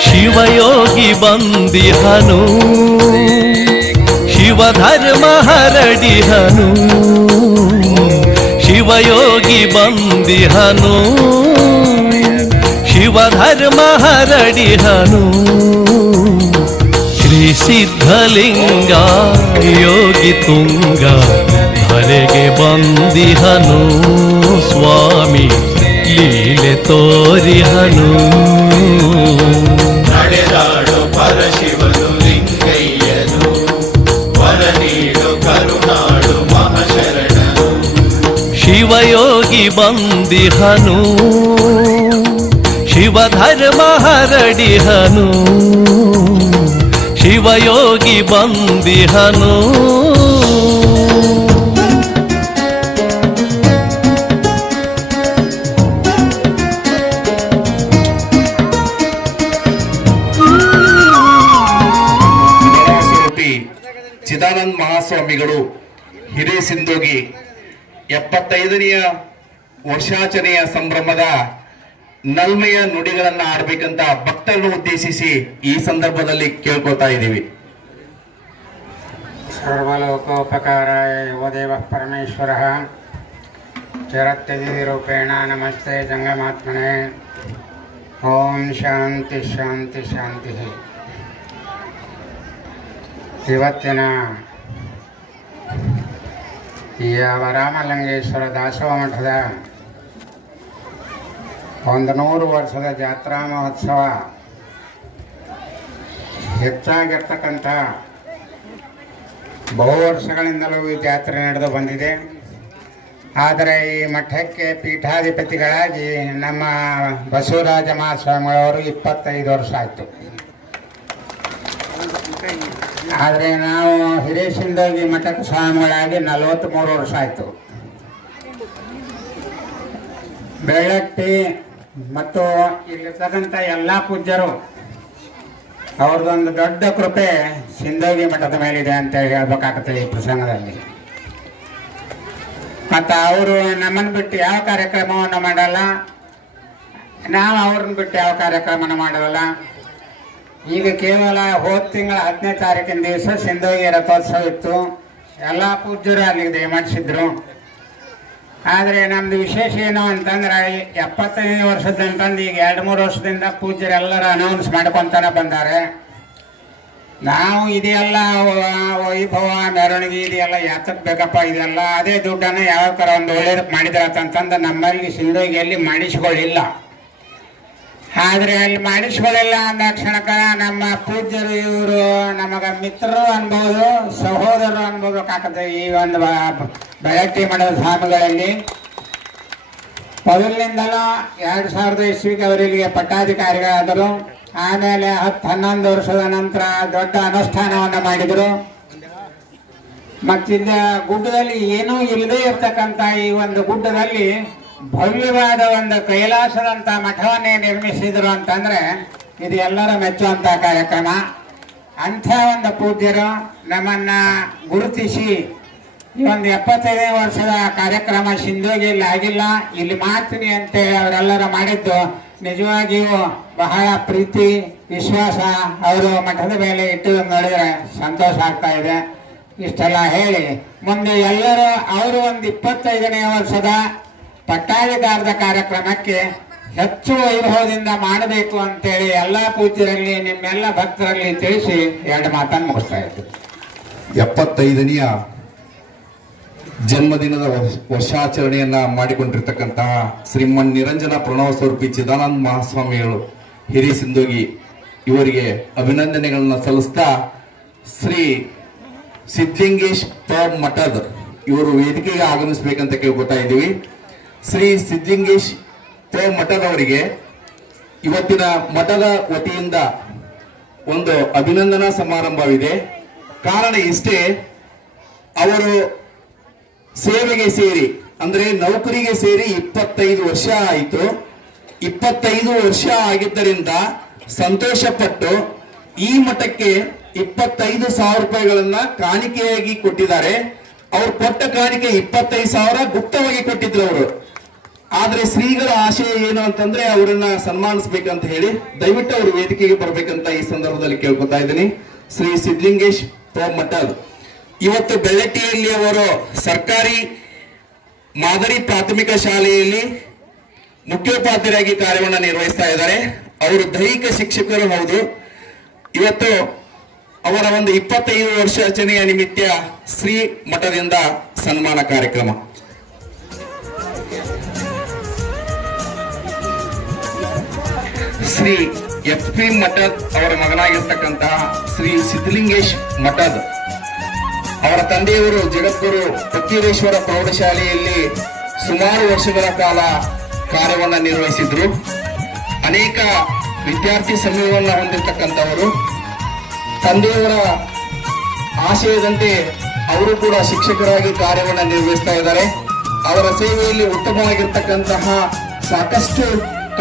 ಶಿವಯೋಗಿ ಬಂದಿಹನು, ಶಿವಧರ್ಮ ಹರಡಿಹನು. ಶಿವಯೋಗಿ ಬಂದಿಹನು, ಶಿವಧರ್ಮ ಹರಡಿಹನು. ಶ್ರೀ ಸಿದ್ಧಲಿಂಗ ಯೋಗಿ ತುಂಗ ಧರೆಗೆ ಬಂದಿಹನು. ಸ್ವಾಮಿ ಲೀಲೆ ತೋರಿಹನು. ನಡೆದಾಡು ಪರಶಿವನು ಲಿಂಗಯ್ಯನು, ವರ ನೀಡು ಕರುನಾಡು ಮಹಾಶರಣನು. ಶಿವಯೋಗಿ ಬಂದಿಹನು, ಶಿವಧರ್ಮ ಹರಡಿಹನು. ಶಿವಯೋಗಿ ಬಂದಿಹನು. ಚಿದಾನಂದ ಮಹಾಸ್ವಾಮಿಗಳು ಹಿರೇಸಿಂಧೋಗಿ 75ನೆಯ ವರ್ಷಾಚರಣೆಯ ಸಂಭ್ರಮದ ನಲ್ಮೆಯ ನುಡಿಗಳನ್ನ ಆಡ್ಬೇಕಂತ ಭಕ್ತರನ್ನು ಉದ್ದೇಶಿಸಿ ಈ ಸಂದರ್ಭದಲ್ಲಿ ಕೇಳ್ಕೊತಾ ಇದ್ದೀವಿ. ಸರ್ವಲೋಕೋಪಕಾರಾಯ ಯುವದೇವ ಪರಮೇಶ್ವರ ಚರತ್ಯಜಿ ರೂಪೇಣ ನಮಸ್ತೆ ಜಂಗಮಾತ್ಮನೆ. ಓಂ ಶಾಂತಿ ಶಾಂತಿ ಶಾಂತಿ. ಇವತ್ತಿನ ಈ ರಾಮಲಿಂಗೇಶ್ವರ ದಾಸೋಹ ಮಠದ 100 ವರ್ಷದ ಜಾತ್ರಾ ಮಹೋತ್ಸವ ಹೆಚ್ಚಾಗಿರ್ತಕ್ಕಂಥ ಬಹು ವರ್ಷಗಳಿಂದಲೂ ಈ ಜಾತ್ರೆ ನಡೆದು ಬಂದಿದೆ. ಆದರೆ ಈ ಮಠಕ್ಕೆ ಪೀಠಾಧಿಪತಿಗಳಾಗಿ ನಮ್ಮ ಬಸವರಾಜ ಮಹಾಸ್ವಾಮಿಗಳವರು 25 ವರ್ಷ ಆಯಿತು. ಆದರೆ ನಾವು ಹಿರೇಸಿಂಧೋಗಿ ಮಠಕ್ಕೆ ಸ್ವಾಮಿಗಳಾಗಿ 43 ವರ್ಷ ಆಯಿತು. ಬೆಳಟ್ಟಿ ಮತ್ತು ಇಲ್ಲಿರ್ತಕ್ಕಂಥ ಎಲ್ಲ ಪೂಜ್ಯರು ಅವ್ರದ್ದೊಂದು ದೊಡ್ಡ ಕೃಪೆ ಸಿಂಧೋಗಿ ಮಠದ ಮೇಲಿದೆ ಅಂತ ಹೇಳ್ಬೇಕಾಗ್ತದೆ ಈ ಪ್ರಸಂಗದಲ್ಲಿ. ಮತ್ತು ಅವರು ನಮ್ಮನ್ನು ಬಿಟ್ಟು ಯಾವ ಕಾರ್ಯಕ್ರಮವನ್ನು ಮಾಡಲ್ಲ, ನಾವು ಅವ್ರನ್ನ ಬಿಟ್ಟು ಯಾವ ಕಾರ್ಯಕ್ರಮನ ಮಾಡಲ್ಲ. ಈಗ ಕೇವಲ ಹೋದ ತಿಂಗಳ 10ನೇ ತಾರೀಕಿನ ದಿವಸ ಸಿಂಧೋಗಿ ರಥೋತ್ಸವ ಇತ್ತು. ಎಲ್ಲ ಪೂಜ್ಯರು ಅಲ್ಲಿಗೆ ದಯಮಾಡಿಸಿದ್ರು. ಆದರೆ ನಮ್ದು ವಿಶೇಷ ಏನು ಅಂತಂದ್ರೆ 75ನೇ ವರ್ಷದಂತಂದು ಈಗ 2-3 ವರ್ಷದಿಂದ ಪೂಜ್ಯರೆಲ್ಲರೂ ಅನೌನ್ಸ್ ಮಾಡ್ಕೊತಾನೆ ಬಂದಾರೆ. ನಾವು ಇದೆಲ್ಲ ವೈಭವ ಮೆರವಣಿಗೆ ಇದೆಲ್ಲ ಯಾತಕ್ಕೆ ಬೇಕಪ್ಪ, ಇದೆಲ್ಲ ಅದೇ ದುಡ್ಡನ್ನು ಯಾವ ಒಂದು ಒಳ್ಳೇದಕ್ಕೆ ಮಾಡಿದ್ರಂತಂದು ನಮ್ಮಲ್ಲಿ ಸಿಂಧೋಗಿಯಲ್ಲಿ ಮಾಡಿಸ್ಕೊಳ್ಳಿಲ್ಲ. ಆದರೆ ಅಲ್ಲಿ ಮಾಡಿಸ್ಕೊಳ್ಳಿಲ್ಲ ಅಂದ ಕ್ಷಣಕ್ಕ ನಮ್ಮ ಪೂಜ್ಯರು ಇವರು ನಮಗೆ ಮಿತ್ರರು ಅನ್ಬೋದು, ಸಹೋದರರು ಅನ್ಬೋದಕ್ಕಾಗತ್ತೆ. ಈ ಒಂದು ಬೆಳಟ್ಟಿ ಮಠದ ಸ್ವಾಮಿಗಳಲ್ಲಿ ಮೊದಲಿನಿಂದಲೂ 2000 ಇಸ್ವಿಗೆ ಅವರಿಗೆ ಪಟ್ಟಾಧಿಕಾರಿಗಳಾದರು. ಆಮೇಲೆ 10-11 ವರ್ಷದ ನಂತರ ದೊಡ್ಡ ಅನುಷ್ಠಾನವನ್ನು ಮಾಡಿದರು. ಮತ್ತಿಂದ ಗುಡ್ಡದಲ್ಲಿ ಏನೂ ಇಲ್ಲದೇ ಇರ್ತಕ್ಕಂಥ ಈ ಒಂದು ಗುಡ್ಡದಲ್ಲಿ ಭವ್ಯವಾದ ಒಂದು ಕೈಲಾಸದಂಥ ಮಠವನ್ನೇ ನಿರ್ಮಿಸಿದರು ಅಂತಂದ್ರೆ ಇದು ಎಲ್ಲರ ಮೆಚ್ಚುವಂಥ ಕಾರ್ಯಕ್ರಮ. ಅಂಥ ಒಂದು ಪೂಜ್ಯರು ನಮ್ಮನ್ನ ಗುರುತಿಸಿ ಈ ಒಂದು 75ನೇ ವರ್ಷದ ಕಾರ್ಯಕ್ರಮ ಸಿಂಧೋಗಿಯಲ್ಲಿ ಆಗಿಲ್ಲ, ಇಲ್ಲಿ ಮಾಡ್ತೀನಿ ಅಂತೇಳಿ ಅವರೆಲ್ಲರೂ ಮಾಡಿದ್ದು ನಿಜವಾಗಿಯೂ ಬಹಳ ಪ್ರೀತಿ ವಿಶ್ವಾಸ ಅವರು ಮಠದ ಮೇಲೆ ಇಟ್ಟು ನೋಡಿದ್ರೆ ಸಂತೋಷ ಆಗ್ತಾ ಇದೆ. ಇಷ್ಟೆಲ್ಲ ಹೇಳಿ ಮುಂದೆ ಎಲ್ಲರೂ ಅವರು ಒಂದು 25ನೇ ವರ್ಷದ ಪಟ್ಟಾಧಿಕಾರದ ಕಾರ್ಯಕ್ರಮಕ್ಕೆ ಹೆಚ್ಚು ವೈಭವದಿಂದ ಮಾಡಬೇಕು ಅಂತೇಳಿ ಎಲ್ಲ ಪೂಜ್ಯರಲ್ಲಿ ನಿಮ್ಮೆಲ್ಲ ಭಕ್ತರಲ್ಲಿ ತಿಳಿಸಿ 2 ಮಾತನ್ನು ಮುಗಿಸ್ತಾ ಇದ್ದೀವಿ. 75ನೆಯ ಜನ್ಮದಿನದ ವರ್ಷಾಚರಣೆಯನ್ನ ಮಾಡಿಕೊಂಡಿರ್ತಕ್ಕಂತಹ ಶ್ರೀಮನ್ ನಿರಂಜನ ಪ್ರಣವ ಸ್ವರೂಪಿ ಚಿದಾನಂದ ಮಹಾಸ್ವಾಮಿಗಳು ಹಿರಿಯ ಸಿಂಧೋಗಿ ಇವರಿಗೆ ಅಭಿನಂದನೆಗಳನ್ನ ಸಲ್ಲಿಸ್ತಾ ಶ್ರೀ ಸಿದ್ಧಲಿಂಗೇಶ್ ಮಠದ ಇವರು ವೇದಿಕೆಗೆ ಆಗಮಿಸಬೇಕಂತ ಕೇಳ್ಕೊತಾ ಇದ್ದೀವಿ. ಶ್ರೀ ಸಿದ್ಧಲಿಂಗೇಶ್ ಮಠದವರಿಗೆ ಇವತ್ತಿನ ಮಠದ ವತಿಯಿಂದ ಒಂದು ಅಭಿನಂದನಾ ಸಮಾರಂಭವಿದೆ. ಕಾರಣ ಇಷ್ಟೇ, ಅವರು ಸೇವೆಗೆ ಸೇರಿ ಅಂದ್ರೆ ನೌಕರಿಗೆ ಸೇರಿ 25 ವರ್ಷ ಆಯಿತು. 25 ವರ್ಷ ಆಗಿದ್ದರಿಂದ ಸಂತೋಷ ಪಟ್ಟು ಈ ಮಠಕ್ಕೆ 25,000 ರೂಪಾಯಿಗಳನ್ನ ಕಾಣಿಕೆಯಾಗಿ ಕೊಟ್ಟಿದ್ದಾರೆ. ಅವ್ರು ಕೊಟ್ಟ ಕಾಣಿಕೆ 25,000 ಗುಪ್ತವಾಗಿ ಕೊಟ್ಟಿದ್ರು ಅವರು. ಆದ್ರೆ ಶ್ರೀಗಳ ಆಶಯ ಏನು ಅಂತಂದ್ರೆ ಅವರನ್ನ ಸನ್ಮಾನಿಸ್ಬೇಕಂತ ಹೇಳಿ ದಯವಿಟ್ಟು ಅವರು ವೇದಿಕೆಗೆ ಬರ್ಬೇಕಂತ ಈ ಸಂದರ್ಭದಲ್ಲಿ ಕೇಳ್ಕೊತಾ ಇದ್ದೀನಿ. ಶ್ರೀ ಸಿದ್ಧಲಿಂಗೇಶ್ ಮಠದ್ ಇವತ್ತು ಬೆಳ್ಳಟ್ಟಿಯಲ್ಲಿ ಅವರು ಸರ್ಕಾರಿ ಮಾದರಿ ಪ್ರಾಥಮಿಕ ಶಾಲೆಯಲ್ಲಿ ಮುಖ್ಯೋಪಾಧ್ಯಾಯರಾಗಿ ಕಾರ್ಯವನ್ನು ನಿರ್ವಹಿಸ್ತಾ ಇದ್ದಾರೆ. ಅವರು ದೈಹಿಕ ಶಿಕ್ಷಕರು ಹೌದು. ಇವತ್ತು ಅವರ ಒಂದು 25 ವರ್ಷಾಚರಣೆಯ ನಿಮಿತ್ತ ಶ್ರೀ ಮಠದಿಂದ ಸನ್ಮಾನ ಕಾರ್ಯಕ್ರಮ. ಶ್ರೀ ಎಫ್.ಪಿ. ಮಠದ್ ಅವರ ಮಗನಾಗಿರ್ತಕ್ಕಂತಹ ಶ್ರೀ ಸಿದ್ಧಲಿಂಗೇಶ್ ಮಠದ್ ಅವರ ತಂದೆಯವರು ಜಗದ್ಗುರು ಫಕೀರೇಶ್ವರ ಪ್ರೌಢಶಾಲೆಯಲ್ಲಿ ಸುಮಾರು ವರ್ಷಗಳ ಕಾಲ ಕಾರ್ಯವನ್ನು ನಿರ್ವಹಿಸಿದ್ರು. ಅನೇಕ ವಿದ್ಯಾರ್ಥಿ ಸಮೂಹವನ್ನು ಹೊಂದಿರತಕ್ಕಂಥವರು. ತಂದೆಯವರ ಆಶಯದಂತೆ ಅವರು ಕೂಡ ಶಿಕ್ಷಕರಾಗಿ ಕಾರ್ಯವನ್ನು ನಿರ್ವಹಿಸ್ತಾ ಇದ್ದಾರೆ. ಅವರ ಸೇವೆಯಲ್ಲಿ ಉತ್ತಮವಾಗಿರ್ತಕ್ಕಂತಹ ಸಾಕಷ್ಟು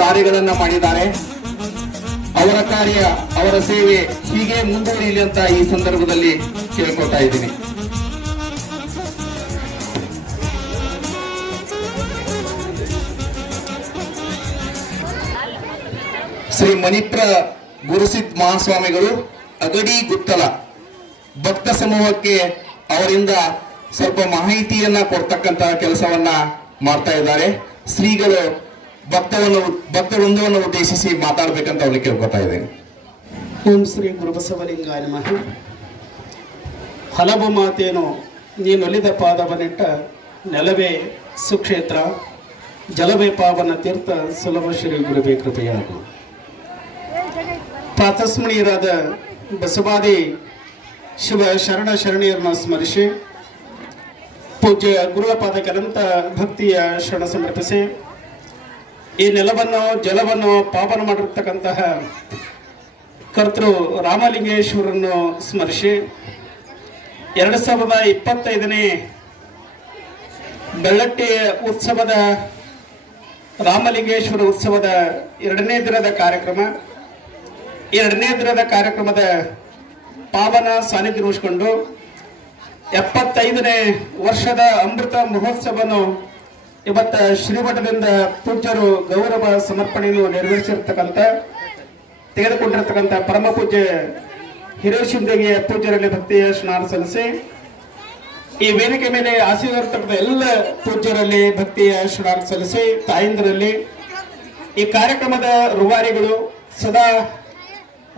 ಕಾರ್ಯಗಳನ್ನ ಮಾಡಿದ್ದಾರೆ. ಅವರ ಕಾರ್ಯ, ಅವರ ಸೇವೆ ಹೀಗೆ ಮುಂದುವರಿಯಲಿ ಅಂತ ಈ ಸಂದರ್ಭದಲ್ಲಿ ಕೇಳ್ಕೊತಾ ಇದ್ದೀನಿ. ಶ್ರೀ ಮಣಿಪ್ರ ಗುರುಸಿದ್ಧ ಮಹಾಸ್ವಾಮಿಗಳು ಅಗಡಿ ಗುತ್ತಲ ಭಕ್ತ ಸಮೂಹಕ್ಕೆ ಅವರಿಂದ ಸ್ವಲ್ಪ ಮಾಹಿತಿಯನ್ನ ಕೊಡ್ತಕ್ಕಂತಹ ಕೆಲಸವನ್ನ ಮಾಡ್ತಾ ಇದ್ದಾರೆ. ಶ್ರೀಗಳು ಭಕ್ತವೃಂದವನ್ನು ಉದ್ದೇಶಿಸಿ ಮಾತಾಡ್ಬೇಕಂತ ಅವ್ರಿಗೆ ಕೇಳ್ಕೊತಾ ಇದ್ದೇನೆ. ಓಂ ಶ್ರೀ ಗುರುಬಸವಲಿಂಗಾಯ ನಮಃ. ಹಲವು ಮಾತೇನು ನೀನೊಲಿದ ಪಾದವನಿಟ್ಟ ನೆಲವೇ ಸುಕ್ಷೇತ್ರ, ಜಲವೇ ಪಾವನ ತೀರ್ಥ ಸುಲಭ ಶ್ರೀ ಗುರುವೇ ಕೃಪೆಯಾಗು. ಪ್ರಾತಸ್ಮರಣೀಯರಾದ ಬಸವಾದಿ ಶಿವ ಶರಣ ಶರಣೀಯರನ್ನು ಸ್ಮರಿಸಿ ಪೂಜ್ಯ ಗುರುಗಳ ಪಾದಕ್ಕೆ ಅನಂತ ಭಕ್ತಿಯ ಶರಣ ಸಮರ್ಪಿಸಿ ಈ ನೆಲವನ್ನು ಜಲವನ್ನು ಪಾವನ ಮಾಡಿರ್ತಕ್ಕಂತಹ ಕರ್ತೃ ರಾಮಲಿಂಗೇಶ್ವರನ್ನು ಸ್ಮರಿಸಿ 2025ನೇ ಬೆಳ್ಳಟ್ಟಿ ಉತ್ಸವದ ರಾಮಲಿಂಗೇಶ್ವರ ಉತ್ಸವದ 2ನೇ ದಿನದ ಕಾರ್ಯಕ್ರಮ, ಈ 2ನೇ ದಿನದ ಕಾರ್ಯಕ್ರಮದ ಪಾವನ ಸಾನ್ನಿಧ್ಯ ವಹಿಸಿಕೊಂಡು 75ನೇ ವರ್ಷದ ಅಮೃತ ಮಹೋತ್ಸವವನ್ನು ಇವತ್ತು ಶ್ರೀಮಠದಿಂದ ಪೂಜ್ಯರು ಗೌರವ ಸಮರ್ಪಣೆಯನ್ನು ನೆರವೇರಿಸಿರ್ತಕ್ಕಂಥ ತೆಗೆದುಕೊಂಡಿರ್ತಕ್ಕಂಥ ಪರಮ ಪೂಜ್ಯ ಹಿರೇಶಿಂದಗಿಯ ಪೂಜ್ಯರಲ್ಲಿ ಭಕ್ತಿಯ ಸ್ನಾನ ಸಲ್ಲಿಸಿ ಈ ವೇದಿಕೆ ಮೇಲೆ ಆಸೀನರ್ತಕ್ಕಂಥ ಎಲ್ಲ ಪೂಜ್ಯರಲ್ಲಿ ಭಕ್ತಿಯ ಸ್ನಾನ ಸಲ್ಲಿಸಿ ತಾಯಂದಿರಲ್ಲಿ ಈ ಕಾರ್ಯಕ್ರಮದ ರೂವಾರಿಗಳು ಸದಾ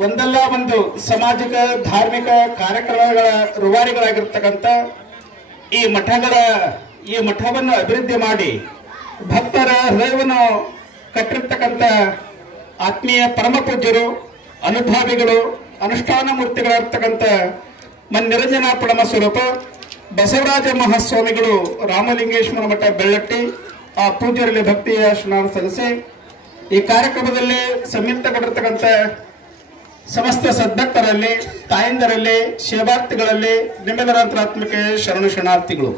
ಒಂದಲ್ಲ ಒಂದು ಸಾಮಾಜಿಕ ಧಾರ್ಮಿಕ ಕಾರ್ಯಕ್ರಮಗಳ ರೂವಾರಿಗಳಾಗಿರ್ತಕ್ಕಂಥ ಈ ಮಠವನ್ನು ಅಭಿವೃದ್ಧಿ ಮಾಡಿ ಭಕ್ತರ ಹೃದಯವನ್ನು ಕಟ್ಟಿರ್ತಕ್ಕಂಥ ಆತ್ಮೀಯ ಪರಮ ಪೂಜ್ಯರು, ಅನುಭಾವಿಗಳು, ಅನುಷ್ಠಾನ ಮೂರ್ತಿಗಳಿರ್ತಕ್ಕಂಥ ನಿರಂಜನ ಪರಮ ಸ್ವರೂಪ ಬಸವರಾಜ ಮಹಾಸ್ವಾಮಿಗಳು ರಾಮಲಿಂಗೇಶ್ವರ ಮಠ ಬೆಳ್ಳಟ್ಟಿ ಆ ಪೂಜ್ಯರಲ್ಲಿ ಭಕ್ತಿಯ ಸ್ನಾನ ಸಲ್ಲಿಸಿ ಈ ಕಾರ್ಯಕ್ರಮದಲ್ಲಿ ಸಂಯುಕ್ತಗೊಂಡಿರ್ತಕ್ಕಂಥ ಸಮಸ್ತ ಸದ್ಭಕ್ತರಲ್ಲಿ, ತಾಯಂದರಲ್ಲಿ, ಸೇವಾರ್ಥಿಗಳಲ್ಲಿ ನಿಮ್ಮೆಲ್ಲರ ಅಂತರಾತ್ಮಿಕ ಶರಣು ಶರಣಾರ್ಥಿಗಳು.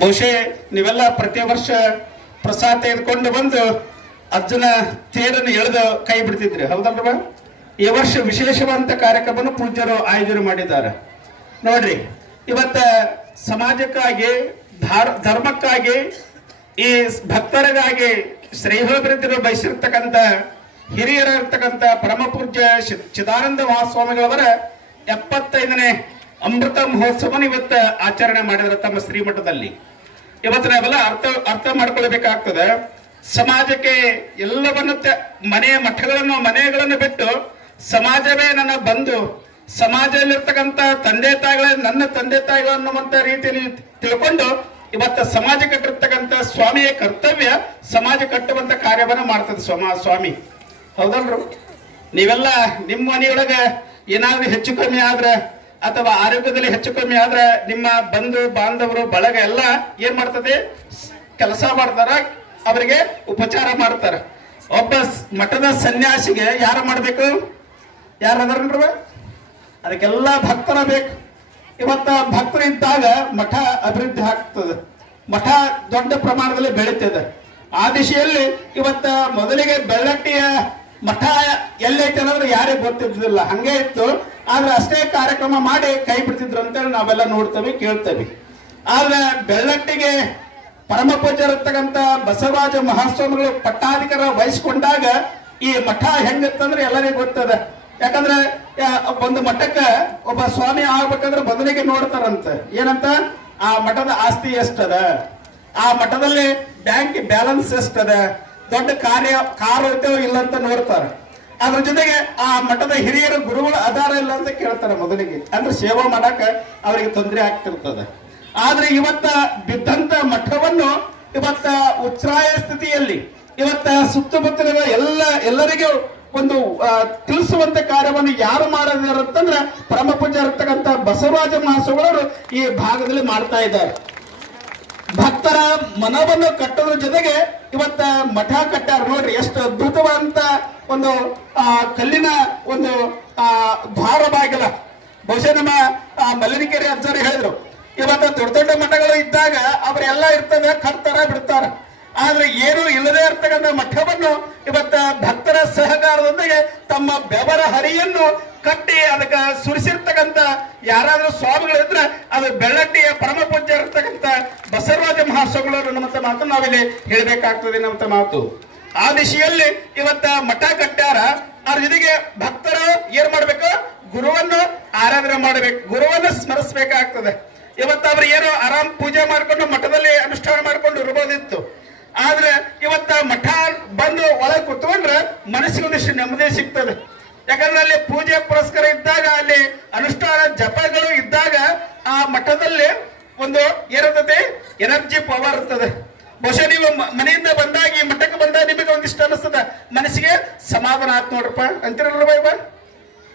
ಬಹುಶಃ ನೀವೆಲ್ಲ ಪ್ರತಿ ವರ್ಷ ಪ್ರಸಾದ ತೆಗೆದುಕೊಂಡು ಬಂದು ಅಜ್ಜನ ತೇರನ್ನು ಎಳೆದು ಕೈ ಬಿಡ್ತಿದ್ರಿ, ಹೌದಲ್ವ? ಈ ವರ್ಷ ವಿಶೇಷವಾದಂತ ಕಾರ್ಯಕ್ರಮವನ್ನು ಪೂಜ್ಯರು ಆಯೋಜನೆ ಮಾಡಿದ್ದಾರೆ. ನೋಡ್ರಿ, ಇವತ್ತ ಸಮಾಜಕ್ಕಾಗಿ ಧರ್ಮಕ್ಕಾಗಿ ಈ ಭಕ್ತರಿಗಾಗಿ ಶ್ರೇಯೋಭಿವೃದ್ಧಿಯನ್ನು ಬಯಸಿರ್ತಕ್ಕಂಥ ಹಿರಿಯರ ಇರ್ತಕ್ಕಂಥ ಪರಮ ಪೂಜ್ಯ ಚಿದಾನಂದ ಮಹಾಸ್ವಾಮಿಗಳವರ 75ನೇ ಅಮೃತ ಮಹೋತ್ಸವನ ಇವತ್ತು ಆಚರಣೆ ಮಾಡಿದ್ರೆ ತಮ್ಮ ಶ್ರೀಮಠದಲ್ಲಿ. ಇವತ್ತು ನಾವೆಲ್ಲ ಅರ್ಥ ಮಾಡ್ಕೊಳ್ಬೇಕಾಗ್ತದೆ. ಸಮಾಜಕ್ಕೆ ಎಲ್ಲವನ್ನು ಮನೆಗಳನ್ನು ಬಿಟ್ಟು ಸಮಾಜವೇ ನನ್ನ ಬಂಧು, ಸಮಾಜದಲ್ಲಿರ್ತಕ್ಕಂಥ ತಂದೆ ತಾಯಿಗಳೇ ನನ್ನ ತಂದೆ ತಾಯಿಗಳು ಅನ್ನುವಂತ ರೀತಿಯಲ್ಲಿ ತಿಳ್ಕೊಂಡು ಇವತ್ತು ಸಮಾಜ ಕಟ್ಟಿರ್ತಕ್ಕಂಥ ಸ್ವಾಮಿಯ ಕರ್ತವ್ಯ ಸಮಾಜ ಕಟ್ಟುವಂತ ಕಾರ್ಯವನ್ನು ಮಾಡ್ತದೆ ಸ್ವಾಮಿ. ಹೌದಲ್ರು? ನೀವೆಲ್ಲ ನಿಮ್ಮ ಮನೆಯೊಳಗೆ ಏನಾದ್ರೂ ಹೆಚ್ಚು ಕಮ್ಮಿ ಆದ್ರೆ ಅಥವಾ ಆರೋಗ್ಯದಲ್ಲಿ ಹೆಚ್ಚು ಕಮ್ಮಿ ಆದ್ರೆ ನಿಮ್ಮ ಬಂಧು ಬಾಂಧವರು ಬಳಗ ಎಲ್ಲ ಏನ್ ಮಾಡ್ತದೆ? ಕೆಲಸ ಮಾಡ್ತಾರ, ಅವರಿಗೆ ಉಪಚಾರ ಮಾಡ್ತಾರ. ಒಬ್ಬ ಮಠದ ಸನ್ಯಾಸಿಗೆ ಯಾರು ಮಾಡ್ಬೇಕು? ಯಾರದಾರ? ಅದಕ್ಕೆಲ್ಲ ಭಕ್ತರ ಬೇಕು. ಇವತ್ತ ಭಕ್ತರು ಇದ್ದಾಗ ಮಠ ಅಭಿವೃದ್ಧಿ ಆಗ್ತದೆ, ಮಠ ದೊಡ್ಡ ಪ್ರಮಾಣದಲ್ಲಿ ಬೆಳೀತದೆ. ಆ ದಿಶೆಯಲ್ಲಿ ಇವತ್ತ ಮೊದಲಿಗೆ ಬೆಳ್ಳಟ್ಟಿಯ ಮಠ ಎಲ್ಲೈತೆ ಅನ್ನೋದ್ರೆ ಯಾರಿಗೂ ಗೊತ್ತಿದ್ದಿಲ್ಲ, ಹಂಗೆ ಇತ್ತು. ಆದ್ರೆ ಅಷ್ಟೇ ಕಾರ್ಯಕ್ರಮ ಮಾಡಿ ಕೈ ಬಿಡ್ತಿದ್ರು ಅಂತೇಳಿ ನಾವೆಲ್ಲ ನೋಡ್ತೇವೆ, ಕೇಳ್ತೇವೆ. ಆದ್ರೆ ಬೆಳ್ಳಟ್ಟಿಗೆ ಪರಮ ಪೂಜ್ಯರಿರ್ತಕ್ಕಂಥ ಬಸವರಾಜ ಮಹಾಸ್ವಾಮಿಗಳು ಪಟ್ಟಾಧಿಕಾರ ವಹಿಸ್ಕೊಂಡಾಗ ಈ ಮಠ ಹೆಂಗಿತ್ತಂದ್ರೆ ಎಲ್ಲರಿಗೂ ಗೊತ್ತದ. ಯಾಕಂದ್ರೆ ಒಂದು ಮಠಕ್ಕೆ ಒಬ್ಬ ಸ್ವಾಮಿ ಆಗ್ಬೇಕಂದ್ರೆ ಬದಲಿಗೆ ನೋಡ್ತಾರಂತ. ಏನಂತ? ಆ ಮಠದ ಆಸ್ತಿ ಎಷ್ಟದ, ಆ ಮಠದಲ್ಲಿ ಬ್ಯಾಂಕ್ ಬ್ಯಾಲೆನ್ಸ್ ಎಷ್ಟದ, ದೊಡ್ಡ ಕಾರು ಐತೋ ಇಲ್ಲ ಅಂತ ನೋಡ್ತಾರೆ. ಅದ್ರ ಜೊತೆಗೆ ಆ ಮಠದ ಹಿರಿಯರ ಗುರುಗಳ ಆಧಾರ ಇಲ್ಲ ಅಂತ ಕೇಳ್ತಾರೆ ಮೊದಲಿಗೆ. ಅಂದ್ರೆ ಸೇವಾ ಮಾಡಕ ಅವರಿಗೆ ತೊಂದರೆ ಆಗ್ತಿರ್ತದೆ. ಆದ್ರೆ ಇವತ್ತ ಬಿದ್ದಂತ ಮಠವನ್ನು ಇವತ್ತ ಉಚ್ಛ್ರಾಯ ಸ್ಥಿತಿಯಲ್ಲಿ ಇವತ್ತ ಸುತ್ತಮುತ್ತಲಿನ ಎಲ್ಲರಿಗೂ ಒಂದು ತಿಳಿಸುವಂತ ಕಾರ್ಯವನ್ನು ಯಾರು ಮಾಡಿದಾರಂತಂದ್ರೆ ಪರಮ ಪೂಜ್ಯ ಇರ್ತಕ್ಕಂಥ ಬಸವರಾಜ ಮಹಾಸ್ವಾಮಿಗಳು ಈ ಭಾಗದಲ್ಲಿ ಮಾಡ್ತಾ ಇದ್ದಾರೆ. ಭಕ್ತರ ಮನವನ್ನು ಕಟ್ಟೋದ್ರ ಜೊತೆಗೆ ಇವತ್ತ ಮಠ ಕಟ್ಟಾರ. ನೋಡ್ರಿ ಎಷ್ಟು ಅದ್ಭುತವಾದಂತ ಒಂದು ಕಲ್ಲಿನ ಒಂದು ದ್ವಾರ ಬಾಗಿಲ. ಬಹುಶಃ ನಮ್ಮ ಮಲ್ಲಿನಿಕೆರೆ ಅಜ್ಜರು ಹೇಳಿದ್ರು, ಇವತ್ತ ದೊಡ್ಡ ದೊಡ್ಡ ಮಠಗಳು ಇದ್ದಾಗ ಅವರೆಲ್ಲ ಇರ್ತದೆ, ಕಟ್ತಾರ ಬಿಡ್ತಾರ. ಆದ್ರೆ ಏನು ಇಲ್ಲದೆ ಇರ್ತಕ್ಕಂಥ ಮಠವನ್ನು ಇವತ್ತ ಭಕ್ತರ ಸಹಕಾರದೊಂದಿಗೆ ತಮ್ಮ ಬೆವರ ಹರಿಯನ್ನು ಕಟ್ಟಿ ಅದಕ್ಕೆ ಸುರಿಸಿರ್ತಕ್ಕಂಥ ಯಾರಾದ್ರೂ ಸ್ವಾಮಿಗಳಿದ್ರೆ ಅದು ಬೆಳ್ಳಟ್ಟಿಯ ಪರಮ ಪೂಜ್ಯ ಇರ್ತಕ್ಕಂಥ ಬಸವರಾಜ ಮಹಾಸ್ವಾಮಿಗಳು ನಮ್ಮಂತ ಮಾತು ನಾವಿಲ್ಲಿ ಹೇಳ್ಬೇಕಾಗ್ತದೆ. ನಮ್ಮಂತ ಮಾತು ಆ ದಿಶೆಯಲ್ಲಿ ಇವತ್ತ ಮಠ ಕಟ್ಟ್ಯಾರ. ಅದ್ರ ಜೊತೆಗೆ ಭಕ್ತರು ಏನ್ ಮಾಡ್ಬೇಕು? ಗುರುವನ್ನು ಆರಾಧನೆ ಮಾಡ್ಬೇಕು, ಗುರುವನ್ನು ಸ್ಮರಿಸ್ಬೇಕಾಗ್ತದೆ. ಇವತ್ತು ಅವ್ರು ಏನೋ ಆರಾಮ್ ಪೂಜೆ ಮಾಡ್ಕೊಂಡು ಮಠದಲ್ಲಿ ಅನುಷ್ಠಾನ ಮಾಡ್ಕೊಂಡು ಇರ್ಬೋದಿತ್ತು. ಆದ್ರೆ ಇವತ್ತ ಮಠ ಬಂದು ಒಳಗೆ ಕುತ್ಕೊಂಡ್ರೆ ಮನಸ್ಸಿಗೆ ಒಂದಿಷ್ಟು ನೆಮ್ಮದಿ ಸಿಗ್ತದೆ. ಯಾಕಂದ್ರೆ ಅಲ್ಲಿ ಪೂಜೆ ಪುರಸ್ಕಾರ ಇದ್ದಾಗ, ಅಲ್ಲಿ ಅನುಷ್ಠಾನ ಜಪಗಳು ಇದ್ದಾಗ ಆ ಮಠದಲ್ಲಿ ಒಂದು ಏನಿರ್ತದೆ? ಎನರ್ಜಿ ಪವರ್ ಇರ್ತದೆ. ಬಹುಶಃ ನೀವು ಮನೆಯಿಂದ ಬಂದಾಗ ಈ ಮಠಕ್ಕೆ ಬಂದಾಗ ನಿಮಗೆ ಒಂದಿಷ್ಟು ಅನಿಸ್ತದ, ಮನಸ್ಸಿಗೆ ಸಮಾಧಾನ ಆತ್ ನೋಡ್ರಪ್ಪ ಅಂತಿರಲ್ಲ ಬಾಯ್ಬ.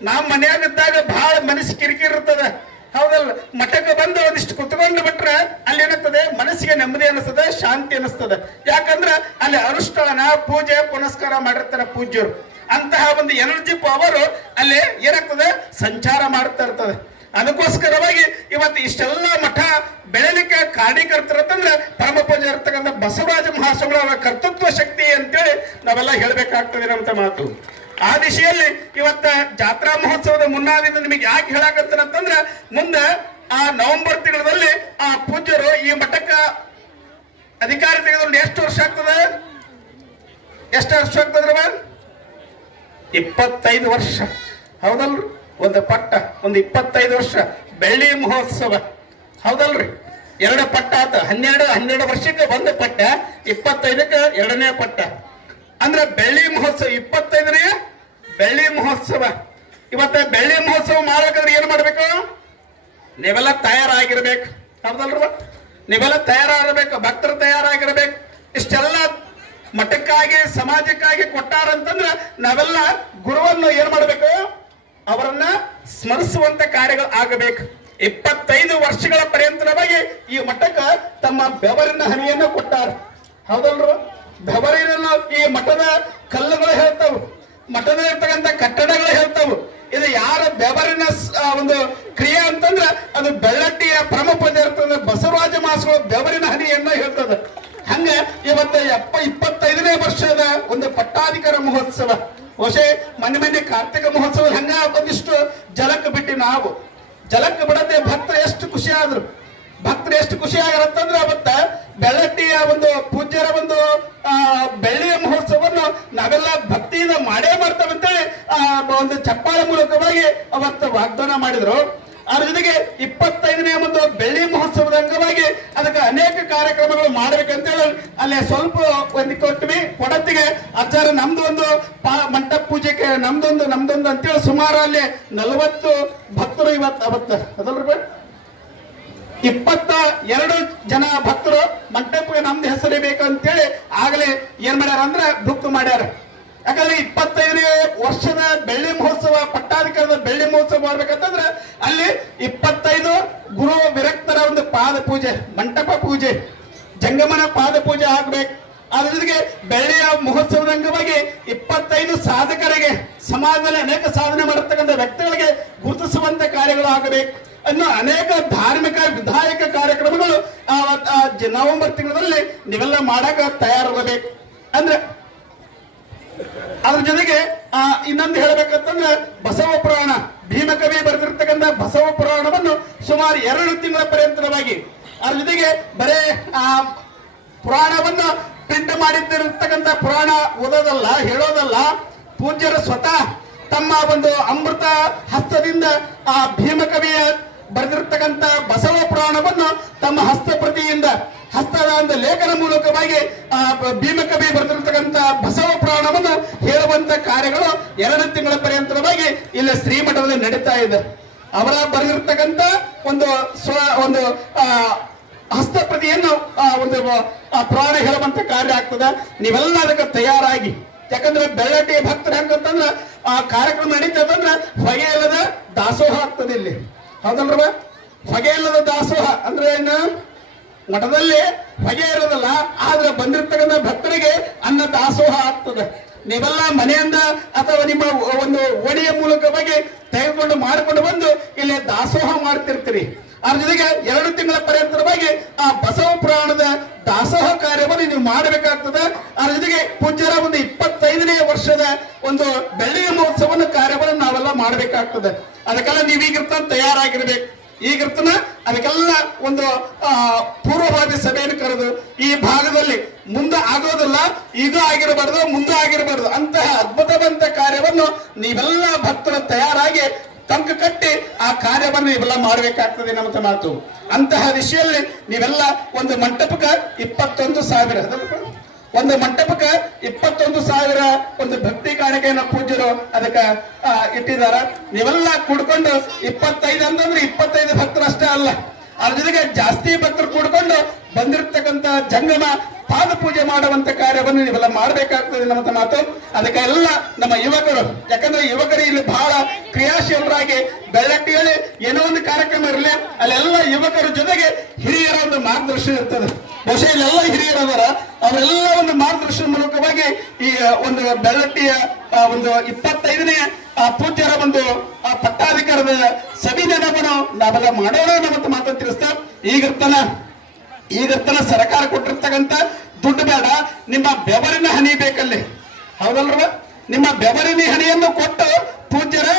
ನಾವು ಮನೆಯಾಗಿದ್ದಾಗ ಬಹಳ ಮನಸ್ಸು ಕಿರಿಕಿರಿ ಇರ್ತದೆ, ಹೌದಲ್ಲ? ಮಠಕ್ಕೆ ಬಂದು ಒಂದಿಷ್ಟು ಕುತ್ಕೊಂಡು ಬಿಟ್ರೆ ಅಲ್ಲಿ ಏನಾಗ್ತದೆ? ಮನಸ್ಸಿಗೆ ನೆಮ್ಮದಿ ಅನಿಸ್ತದೆ, ಶಾಂತಿ ಅನಿಸ್ತದೆ. ಯಾಕಂದ್ರೆ ಅಲ್ಲಿ ಅನುಷ್ಠಾನ ಪೂಜೆ ಪುನಸ್ಕಾರ ಮಾಡಿರ್ತಾರೆ ಪೂಜ್ಯರು. ಅಂತಹ ಒಂದು ಎನರ್ಜಿ ಪವರ್ ಅಲ್ಲಿ ಏನಾಗ್ತದೆ? ಸಂಚಾರ ಮಾಡ್ತಾ ಇರ್ತದೆ. ಅದಕ್ಕೋಸ್ಕರವಾಗಿ ಇವತ್ತು ಇಷ್ಟೆಲ್ಲ ಮಠ ಬೆಳೆಲಿಕ್ಕೆ ಕಾರಣೀಕರ್ತರಂದ್ರೆ ಪರಮ ಪೂಜೆ ಇರ್ತಕ್ಕಂಥ ಬಸವರಾಜ ಮಹಾಸ್ವಾಮಿಗಳ ಕರ್ತೃತ್ವ ಶಕ್ತಿ ಅಂತೇಳಿ ನಾವೆಲ್ಲ ಹೇಳ್ಬೇಕಾಗ್ತದೆ ಅಂತ ಮಾತು. ಆ ದಿಶೆಯಲ್ಲಿ ಇವತ್ತ ಜಾತ್ರಾ ಮಹೋತ್ಸವದ ಮುನ್ನಾದಿನ ನಿಮಗೆ ಯಾಕೆ ಹೇಳಾಕಂತಂದ್ರೆ ಮುಂದೆ ಆ ನವೆಂಬರ್ ತಿಂಗಳಲ್ಲಿ ಆ ಪೂಜ್ಯರು ಈ ಮಠಕ್ಕ ಅಧಿಕಾರ ತೆಗೆದುಕೊಂಡು ಎಷ್ಟು ವರ್ಷ ಆಗ್ತದೆ? ಎಷ್ಟು ವರ್ಷ ಆಗ್ತದ್ರವ? 25 ವರ್ಷ. ಹೌದಲ್ರಿ? ಒಂದು ಪಟ್ಟ ಒಂದು 25 ವರ್ಷ ಬೆಳ್ಳಿ ಮಹೋತ್ಸವ. ಹೌದಲ್ರಿ? 2 ಪಟ್ಟ ಆತ. 12 ವರ್ಷಕ್ಕೆ ಒಂದು ಪಟ್ಟ, 25ಕ್ಕೆ 2ನೇ ಪಟ್ಟ. ಅಂದ್ರೆ ಬೆಳ್ಳಿ ಮಹೋತ್ಸವ 25ನೇ ಬೆಳ್ಳಿ ಮಹೋತ್ಸವ. ಇವತ್ತ ಬೆಳ್ಳಿ ಮಹೋತ್ಸವ ಮಾಡ್ಬೇಕಾದ್ರೆ ಏನ್ ಮಾಡ್ಬೇಕು? ನೀವೆಲ್ಲ ತಯಾರಾಗಿರ್ಬೇಕು. ಹೌದಲ್ರ? ನೀವೆಲ್ಲ ತಯಾರಾಗಿರ್ಬೇಕು, ಭಕ್ತರು ತಯಾರಾಗಿರ್ಬೇಕು. ಇಷ್ಟೆಲ್ಲ ಮಠಕ್ಕಾಗಿ ಸಮಾಜಕ್ಕಾಗಿ ಕೊಟ್ಟಾರಂತಂದ್ರ ನಾವೆಲ್ಲ ಗುರುವನ್ನು ಏನ್ ಮಾಡ್ಬೇಕು? ಅವರನ್ನ ಸ್ಮರಿಸುವಂತ ಕಾರ್ಯಗಳು ಆಗಬೇಕು. 25 ವರ್ಷಗಳ ಪರ್ಯಂತರವಾಗಿ ಈ ಮಠಕ್ಕೆ ತಮ್ಮ ಬೆವರಿನ ಹನಿಯನ್ನು ಕೊಟ್ಟಾರ. ಹೌದಲ್ರು? ಬೆವರಿನ ಈ ಮಠದ ಕಲ್ಲುಗಳು ಹೇಳ್ತಾವು, ಮಠದ ಇರ್ತಕ್ಕಂಥ ಕಟ್ಟಡಗಳು ಹೇಳ್ತಾವು. ಇದು ಯಾರ ಬೆವರಿನ ಒಂದು ಕ್ರಿಯೆ ಅಂತಂದ್ರೆ ಅದು ಬೆಳ್ಳಟ್ಟಿಯ ಪರಮ ಪೂಜ್ಯ ಇರ್ತದೆ ಬಸವರಾಜ ಮಹಾಸ್ವಾಮಿಗಳ ಬೆವರಿನ ಹನಿಯನ್ನ ಹೇಳ್ತದೆ. ಹಂಗ ಇವತ್ತ 25ನೇ ವರ್ಷದ ಒಂದು ಪಟ್ಟಾಧಿಕಾರ ಮಹೋತ್ಸವ. ಬಹುಶಃ ಮೊನ್ನೆ ಕಾರ್ತಿಕ ಮಹೋತ್ಸವ ಹಂಗ ಒಂದಿಷ್ಟು ಜಲಕ್ಕೆ ಬಿಟ್ಟು ನಾವು ಜಲಕ್ಕೆ ಬಿಡದೆ ಭಕ್ತರು ಎಷ್ಟು ಖುಷಿ ಆದ್ರು. ಭಕ್ತರು ಎಷ್ಟು ಖುಷಿ ಆಗ್ಯಾರಂತಂದ್ರೆ ಅವತ್ತ ಬೆಳ್ಳಟ್ಟಿಯ ಒಂದು ಪೂಜ್ಯರ ಒಂದು ಬೆಳ್ಳಿಯ ಮಹೋತ್ಸವವನ್ನು ನಾವೆಲ್ಲ ಭಕ್ತಿಯಿಂದ ಮಾಡೇ ಮಾಡ್ತೇವೆ ಅಂತೇಳಿ ಒಂದು ಚಪ್ಪಾಳೆ ಮೂಲಕವಾಗಿ ಅವತ್ತು ವಾಗ್ದಾನ ಮಾಡಿದ್ರು. ಅದ್ರ ಜೊತೆಗೆ 25ನೇ ಒಂದು ಬೆಳ್ಳಿ ಮಹೋತ್ಸವದ ಅಂಗವಾಗಿ ಅದಕ್ಕೆ ಅನೇಕ ಕಾರ್ಯಕ್ರಮಗಳು ಮಾಡ್ಬೇಕಂತೇಳಿ ಅಲ್ಲಿ ಸ್ವಲ್ಪ ಒಂದು ಕೊಟ್ವಿ. ಕೊಡತ್ತಿಗೆ ಅಜ್ಜಾರ ನಮ್ದು ಒಂದು ಮಂಟಪ ಪೂಜೆಗೆ ನಮ್ದೊಂದು ಅಂತೇಳಿ ಸುಮಾರು ಅಲ್ಲಿ 40 ಭಕ್ತರು ಅವತ್ತು ಅದಲ್ರಿ 22 ಜನ ಭಕ್ತರು ಮಂಟಪಕ್ಕೆ ನಮ್ದು ಹೆಸರಿಬೇಕು ಅಂತೇಳಿ ಆಗಲೇ ಏನ್ ಮಾಡ್ಯಾರ ಅಂದ್ರೆ ಬುಕ್ ಮಾಡ್ಯಾರ. ಯಾಕಂದ್ರೆ 25ನೇ ವರ್ಷದ ಬೆಳ್ಳಿ ಮಹೋತ್ಸವ ಪಟ್ಟಾಧಿಕಾರದ ಬೆಳ್ಳಿ ಮಹೋತ್ಸವ ಮಾಡ್ಬೇಕಂತಂದ್ರೆ ಅಲ್ಲಿ 25 ಗುರು ವಿರಕ್ತರ ಒಂದು ಪಾದ ಪೂಜೆ, ಮಂಟಪ ಪೂಜೆ, ಜಂಗಮನ ಪಾದ ಪೂಜೆ ಆಗ್ಬೇಕು. ಅದ್ರ ಜೊತೆಗೆ ಬೆಳ್ಳಿಯ ಮಹೋತ್ಸವದ ಅಂಗವಾಗಿ 25 ಸಾಧಕರಿಗೆ, ಸಮಾಜದಲ್ಲಿ ಅನೇಕ ಸಾಧನೆ ಮಾಡತಕ್ಕಂಥ ವ್ಯಕ್ತಿಗಳಿಗೆ ಗುರುತಿಸುವಂತ ಕಾರ್ಯಗಳು ಆಗಬೇಕು ಅನ್ನೋ ಅನೇಕ ಧಾರ್ಮಿಕ ವಿಧಾಯಕ ಕಾರ್ಯಕ್ರಮಗಳು ನವೆಂಬರ್ ತಿಂಗಳಲ್ಲಿ ನೀವೆಲ್ಲ ಮಾಡಕ ತಯಾರಾಗಬೇಕು. ಅಂದ್ರೆ ಅದ್ರ ಜೊತೆಗೆ ಇನ್ನೊಂದು ಹೇಳ್ಬೇಕಂತಂದ್ರೆ ಬಸವ ಪುರಾಣ, ಭೀಮಕವಿ ಬರೆದಿರ್ತಕ್ಕಂಥ ಬಸವ ಪುರಾಣವನ್ನು ಸುಮಾರು 2 ತಿಂಗಳ ಪರ್ಯಂತರವಾಗಿ ಅದ್ರ ಜೊತೆಗೆ ಬರೇ ಪುರಾಣವನ್ನು ಪ್ರಿಂಟ್ ಮಾಡಿದ್ದಿರತಕ್ಕಂಥ ಪುರಾಣ ಓದೋದಲ್ಲ, ಹೇಳೋದಲ್ಲ, ಪೂಜ್ಯರು ಸ್ವತಃ ತಮ್ಮ ಒಂದು ಅಮೃತ ಹಸ್ತದಿಂದ ಭೀಮಕವಿಯ ಬರೆದಿರ್ತಕ್ಕಂಥ ಬಸವ ಪುರಾಣವನ್ನು ತಮ್ಮ ಹಸ್ತಪ್ರತಿಯಿಂದ ಹಸ್ತದ ಒಂದು ಲೇಖನ ಮೂಲಕವಾಗಿ ಭೀಮಕವಿ ಬರೆದಿರ್ತಕ್ಕಂಥ ಬಸವ ಪುರಾಣವನ್ನು ಹೇಳುವಂತ ಕಾರ್ಯಗಳು 2 ತಿಂಗಳ ಪರ್ಯಂತರವಾಗಿ ಇಲ್ಲಿ ಶ್ರೀಮಠದಲ್ಲಿ ನಡೀತಾ ಇದೆ. ಅವರ ಬರೆದಿರ್ತಕ್ಕಂಥ ಒಂದು ಹಸ್ತಪ್ರತಿಯನ್ನು ಒಂದು ಪುರಾಣ ಹೇಳುವಂತ ಕಾರ್ಯ ಆಗ್ತದ. ನೀವೆಲ್ಲ ಅದಕ್ಕೆ ತಯಾರಾಗಿ, ಯಾಕಂದ್ರೆ ಬೆಳ್ಳಟ್ಟಿ ಭಕ್ತರು ಹೆಂಗಂತಂದ್ರೆ ಕಾರ್ಯಕ್ರಮ ನಡೀತದಂದ್ರೆ ಹೊಗೆ ಇಲ್ಲದ ದಾಸೋಹ ಆಗ್ತದೆ ಇಲ್ಲಿ, ಹೌದಲ್ರವ? ಹೊಗೆ ಇಲ್ಲದ ದಾಸೋಹ ಅಂದ್ರೆ ಏನು? ಮಠದಲ್ಲಿ ಹೊಗೆ ಇರೋದಲ್ಲ, ಆದ್ರೆ ಬಂದಿರ್ತಕ್ಕಂಥ ಭಕ್ತರಿಗೆ ಅನ್ನ ದಾಸೋಹ ಆಗ್ತದೆ. ನೀವೆಲ್ಲ ಮನೆಯಿಂದ ಅಥವಾ ನಿಮ್ಮ ಒಂದು ಒಡಿಯ ಮೂಲಕವಾಗಿ ತೆಗೆದುಕೊಂಡು ಮಾಡಿಕೊಂಡು ಬಂದು ಇಲ್ಲಿ ದಾಸೋಹ ಮಾಡ್ತಿರ್ತೀರಿ. ಅದ್ರ ಜೊತೆಗೆ 2 ತಿಂಗಳ ಪರ್ಯಂತರವಾಗಿ ಬಸವ ಪುರಾಣದ ದಾಸೋಹ ಕಾರ್ಯವನ್ನು ನೀವು ಮಾಡಬೇಕಾಗ್ತದೆ. ಅದ್ರ ಜೊತೆಗೆ ಪೂಜ್ಯರ ಒಂದು 25ನೇ ವರ್ಷದ ಒಂದು ಬೆಳ್ಳಿಯ ಮಹೋತ್ಸವದ ಕಾರ್ಯವನ್ನು ನಾವೆಲ್ಲ ಮಾಡಬೇಕಾಗ್ತದೆ. ಅದಕ್ಕೆಲ್ಲ ನೀವೀಗಿರ್ತ ತಯಾರಾಗಿರ್ಬೇಕು. ಈಗಿರ್ತನ ಅದಕ್ಕೆಲ್ಲ ಒಂದು ಪೂರ್ವಭಾವಿ ಸಭೆಯನ್ನು ಕರೆದು ಈ ಭಾಗದಲ್ಲಿ ಮುಂದೆ ಆಗೋದಿಲ್ಲ, ಈಗ ಆಗಿರಬಾರ್ದು, ಮುಂದೆ ಆಗಿರಬಾರ್ದು ಅಂತಹ ಅದ್ಭುತವಂತ ಕಾರ್ಯವನ್ನು ನೀವೆಲ್ಲ ಭಕ್ತರು ತಯಾರಾಗಿ ತಂಕ ಕಟ್ಟಿ ಆ ಕಾರ್ಯವನ್ನು ನೀವೆಲ್ಲ ಮಾಡಬೇಕಾಗ್ತದೆ ನಮ್ಮ ಮಾತು. ಅಂತಹ ದಿಶೆಯಲ್ಲಿ ನೀವೆಲ್ಲ ಒಂದು ಮಂಟಪಕ್ಕೆ 21,000 ಒಂದು ಮಂಟಪಕ್ಕೆ 21,000 ಒಂದು ಭಕ್ತಿ ಕಾಣಿಕೆಯನ್ನು ಪೂಜ್ಯರು ಅದಕ್ಕೆ ಇಟ್ಟಿದ್ದಾರೆ. ನೀವೆಲ್ಲ ಕೂಡ್ಕೊಂಡು 25 ಅಂತಂದ್ರೆ 25 ಭಕ್ತರು ಅಷ್ಟೇ ಅಲ್ಲ, ಅದ್ರ ಜೊತೆಗೆ ಜಾಸ್ತಿ ಭಕ್ತರು ಕೂಡ್ಕೊಂಡು ಬಂದಿರತಕ್ಕಂತ ಜಂಗಮ ಪಾದ ಪೂಜೆ ಮಾಡುವಂತ ಕಾರ್ಯವನ್ನು ನೀವೆಲ್ಲ ಮಾಡಬೇಕಾಗ್ತದೆ ನಮ್ಮ ಮಾತು. ಅದಕ್ಕೆ ಎಲ್ಲ ನಮ್ಮ ಯುವಕರು, ಯಾಕಂದ್ರೆ ಯುವಕರು ಇಲ್ಲಿ ಬಹಳ ಕ್ರಿಯಾಶೀಲರಾಗಿ ಬೆಳ್ಳಟ್ಟಿಯಲ್ಲಿ ಏನೋ ಒಂದು ಕಾರ್ಯಕ್ರಮ ಇರಲಿ, ಅಲ್ಲೆಲ್ಲ ಯುವಕರ ಜೊತೆಗೆ ಹಿರಿಯರ ಒಂದು ಮಾರ್ಗದರ್ಶನ ಇರ್ತದೆ. ಬಹುಶಃ ಇಲ್ಲೆಲ್ಲ ಹಿರಿಯರದಾರ, ಅವರೆಲ್ಲ ಒಂದು ಮಾರ್ಗದರ್ಶನ ಮೂಲಕವಾಗಿ ಈ ಒಂದು ಬೆಳ್ಳಟ್ಟಿಯ ಒಂದು 25ನೇ ಪೂಜ್ಯರ ಒಂದು ಪಟ್ಟಾಧಿಕಾರದ ಸವಿನೆನವನ್ನು ನಾವೆಲ್ಲ ಮಾಡೋಣ ನಮ್ಮ ಮಾತನ್ನು ತಿಳಿಸ್ತಾ, ಈಗಿರ್ತಾನ ಸರ್ಕಾರ ಕೊಟ್ಟಿರ್ತಕ್ಕಂಥ ದುಡ್ಡು ಬೇಡ, ನಿಮ್ಮ ಬೆವರಿನ ಹನಿ ಬೇಕಲ್ಲಿ, ಹೌದಲ್ರವ? ನಿಮ್ಮ ಬೆವರಿನ ಹನಿಯನ್ನು ಕೊಟ್ಟು ಪೂಜ್ಯರ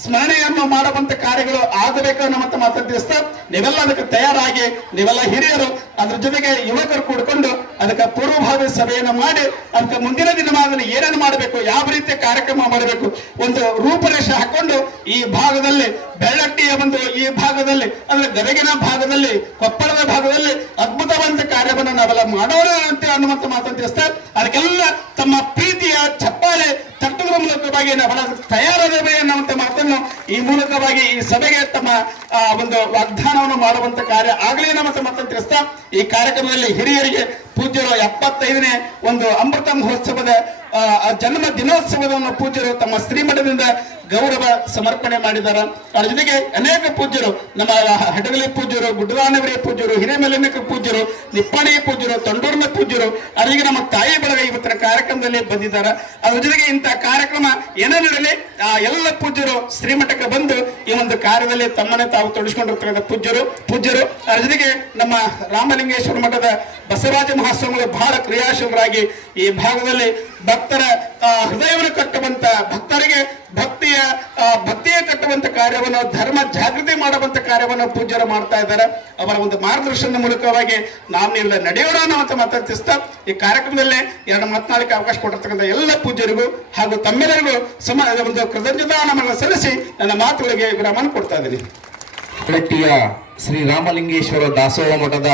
ಸ್ಮರಣೆಯನ್ನು ಮಾಡುವಂತ ಕಾರ್ಯಗಳು ಆಗಬೇಕು ನಮ್ಮ ಮಾತನ್ನು ತಿಳಿಸ್ತಾ, ನೀವೆಲ್ಲ ಅದಕ್ಕೆ ತಯಾರಾಗಿ, ನೀವೆಲ್ಲ ಹಿರಿಯರು ಅದ್ರ ಜೊತೆಗೆ ಯುವಕರು ಕೂಡ್ಕೊಂಡು ಅದಕ್ಕೆ ಪೂರ್ವಭಾವಿ ಸಭೆಯನ್ನು ಮಾಡಿ ಅದಕ್ಕೆ ಮುಂದಿನ ದಿನಮಾನದಲ್ಲಿ ಏನೇನು ಮಾಡಬೇಕು, ಯಾವ ರೀತಿಯ ಕಾರ್ಯಕ್ರಮ ಮಾಡಬೇಕು, ಒಂದು ರೂಪರೇಷೆ ಹಾಕೊಂಡು ಈ ಭಾಗದಲ್ಲಿ ಬೆಳ್ಳಟ್ಟಿಯ ಒಂದು ಈ ಭಾಗದಲ್ಲಿ ಅಂದ್ರೆ ಗದಗಿನ ಭಾಗದಲ್ಲಿ, ಕೊಪ್ಪಳದ ಭಾಗದಲ್ಲಿ ಅದ್ಭುತವಂತ ಕಾರ್ಯವನ್ನು ನಾವೆಲ್ಲ ಮಾಡೋಣ ಅಂತ ಅನ್ನುವಂತ ಮಾತನ್ನು ತಿಳಿಸ್ತಾ, ಅದಕ್ಕೆಲ್ಲ ತಮ್ಮ ಪ್ರೀತಿಯ ಚಪ್ಪಾಳೆ ತಟ್ಟುವ ಮೂಲಕವಾಗಿ ನಾವೆಲ್ಲ ತಯಾರಾದೇವೆ ಅನ್ನುವಂತ ಮಾತನ್ನು ಈ ಮೂಲಕವಾಗಿ ಈ ಸಭೆಗೆ ತಮ್ಮ ಒಂದು ವಾಗ್ದಾನವನ್ನು ಮಾಡುವಂತ ಕಾರ್ಯ ಆಗಲಿ ನಮ್ಮ ಮಾತನ್ನು ತಿಳಿಸ್ತಾ, ಈ ಕಾರ್ಯಕ್ರಮದಲ್ಲಿ ಹಿರಿಯರಿಗೆ ಪೂಜ್ಯರು 75ನೇ ಒಂದು ಅಮೃತ ಮಹೋತ್ಸವದ ಜನ್ಮ ದಿನೋತ್ಸವವನ್ನು ಪೂಜ್ಯರು ತಮ್ಮ ಶ್ರೀಮಠದಿಂದ ಗೌರವ ಸಮರ್ಪಣೆ ಮಾಡಿದ್ದಾರೆ. ಅದರ ಜೊತೆಗೆ ಅನೇಕ ಪೂಜ್ಯರು, ನಮ್ಮ ಹಡಗಲಿ ಪೂಜ್ಯರು, ಗುಡ್ಡದಾನವರಿ ಪೂಜ್ಯರು, ಹಿರೇಮಲಿನಕ ಪೂಜ್ಯರು, ನಿಪ್ಪಾಣಿ ಪೂಜ್ಯರು, ತೊಂಡೂರಿನ ಪೂಜ್ಯರು, ಅದರಿಗೆ ನಮ್ಮ ತಾಯಿ ಬಳಗ ಇವತ್ತಿನ ಕಾರ್ಯಕ್ರಮದಲ್ಲಿ ಬಂದಿದ್ದಾರೆ. ಅದ್ರ ಜೊತೆಗೆ ಇಂತಹ ಕಾರ್ಯಕ್ರಮ ಏನೇ ನಡೆಯಲಿ ಎಲ್ಲ ಪೂಜ್ಯರು ಶ್ರೀಮಠಕ್ಕೆ ಬಂದು ಈ ಒಂದು ಕಾರ್ಯದಲ್ಲಿ ತಮ್ಮನ್ನೇ ತಾವು ತೊಡಗಿಸಿಕೊಂಡಿರ್ತಕ್ಕಂಥ ಪೂಜ್ಯರು ಅದರ ಜೊತೆಗೆ ನಮ್ಮ ರಾಮಲಿಂಗೇಶ್ವರ ಮಠದ ಬಸವರಾಜ ಮಹಾಸ್ವಾಮಿಗಳು ಬಹಳ ಕ್ರಿಯಾಶೀಲರಾಗಿ ಈ ಭಾಗದಲ್ಲಿ ಭಕ್ತರ ಹೃದಯವನ್ನು ಕಟ್ಟುವಂತ, ಭಕ್ತರಿಗೆ ಭಕ್ತಿಯ ಕಟ್ಟುವಂತ ಕಟ್ಟುವಂತ ಕಾರ್ಯವನ್ನು, ಧರ್ಮ ಜಾಗೃತಿ ಮಾಡುವಂತ ಕಾರ್ಯವನ್ನು ಪೂಜ್ಯರು ಮಾಡ್ತಾ ಇದ್ದಾರೆ. ಅವರ ಒಂದು ಮಾರ್ಗದರ್ಶನದ ಮೂಲಕವಾಗಿ ನಾವು ನೀವೆಲ್ಲ ನಡೆಯೋಣ ಅಂತ ಮಾತಾಡ್ತಿಸ್ತಾ ಈ ಕಾರ್ಯಕ್ರಮದಲ್ಲೇ ಎರಡು ಮಾತನಾಡಲಿಕ್ಕೆ ಅವಕಾಶ ಕೊಟ್ಟಿರ್ತಕ್ಕಂಥ ಎಲ್ಲ ಪೂಜ್ಯರಿಗೂ ಹಾಗೂ ತಮ್ಮೆಲ್ಲರಿಗೂ ಒಂದು ಕೃತಜ್ಞತಾ ನಮನ ಸಲ್ಲಿಸಿ ನನ್ನ ಮಾತುಗಳಿಗೆ ವಿರಾಮವನ್ನು ಕೊಡ್ತಾ ಇದ್ದೀನಿ. ಬೆಳಟ್ಟಿಯ ಶ್ರೀ ರಾಮಲಿಂಗೇಶ್ವರ ದಾಸೋಹ ಮಠದ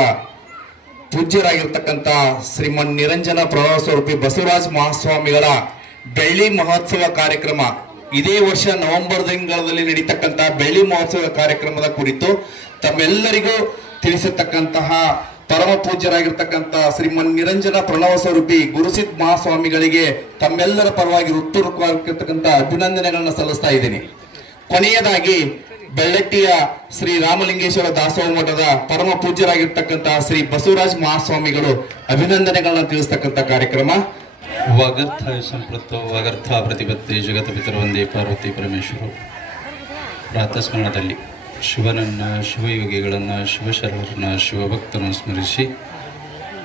ಪೂಜ್ಯರಾಗಿರ್ತಕ್ಕಂಥ ಶ್ರೀಮನ್ ನಿರಂಜನ ಪ್ರವಾಸೋಪಿ ಬಸವರಾಜ ಮಹಾಸ್ವಾಮಿಗಳ ಬೆಳ್ಳಿ ಮಹೋತ್ಸವ ಕಾರ್ಯಕ್ರಮ ಇದೇ ವರ್ಷ ನವೆಂಬರ್ ತಿಂಗಳಲ್ಲಿ ನಡೀತಕ್ಕಂಥ ಬೆಳ್ಳಿ ಮಹೋತ್ಸವ ಕಾರ್ಯಕ್ರಮದ ಕುರಿತು ತಮ್ಮೆಲ್ಲರಿಗೂ ತಿಳಿಸತಕ್ಕಂತಹ ಪರಮ ಪೂಜ್ಯರಾಗಿರ್ತಕ್ಕಂಥ ಶ್ರೀಮನ್ ನಿರಂಜನ ಪ್ರಣವ ಸ್ವರೂಪಿ ಗುರುಸಿದ್ಧ ಮಹಾಸ್ವಾಮಿಗಳಿಗೆ ತಮ್ಮೆಲ್ಲರ ಪರವಾಗಿ ಹೃತ್ಪೂರ್ವಕವಾಗಿರ್ತಕ್ಕಂಥ ಅಭಿನಂದನೆಗಳನ್ನ ಸಲ್ಲಿಸ್ತಾ ಇದ್ದೀನಿ. ಕೊನೆಯದಾಗಿ ಬೆಳ್ಳಟ್ಟಿಯ ಶ್ರೀ ರಾಮಲಿಂಗೇಶ್ವರ ದಾಸೋಹ ಮಠದ ಪರಮ ಪೂಜ್ಯರಾಗಿರ್ತಕ್ಕಂತಹ ಶ್ರೀ ಬಸವರಾಜ ಮಹಾಸ್ವಾಮಿಗಳು ಅಭಿನಂದನೆಗಳನ್ನ ತಿಳಿಸ್ತಕ್ಕಂಥ ಕಾರ್ಯಕ್ರಮ. ವಾಗರ್ಥ ಸಂಪ್ರತ್ತೋ ವಾಗರ್ಥ ಪ್ರತಿಪತ್ತಿ ಜಗತ ಪಿತೃವಂದೇ ಪಾರ್ವತಿ ಪರಮೇಶ್ವರು. ಪ್ರಾತಸ್ಮರಣದಲ್ಲಿ ಶಿವನನ್ನು, ಶಿವಯೋಗಿಗಳನ್ನು, ಶಿವಶರಣರನ್ನು, ಶಿವಭಕ್ತರನ್ನು ಸ್ಮರಿಸಿ,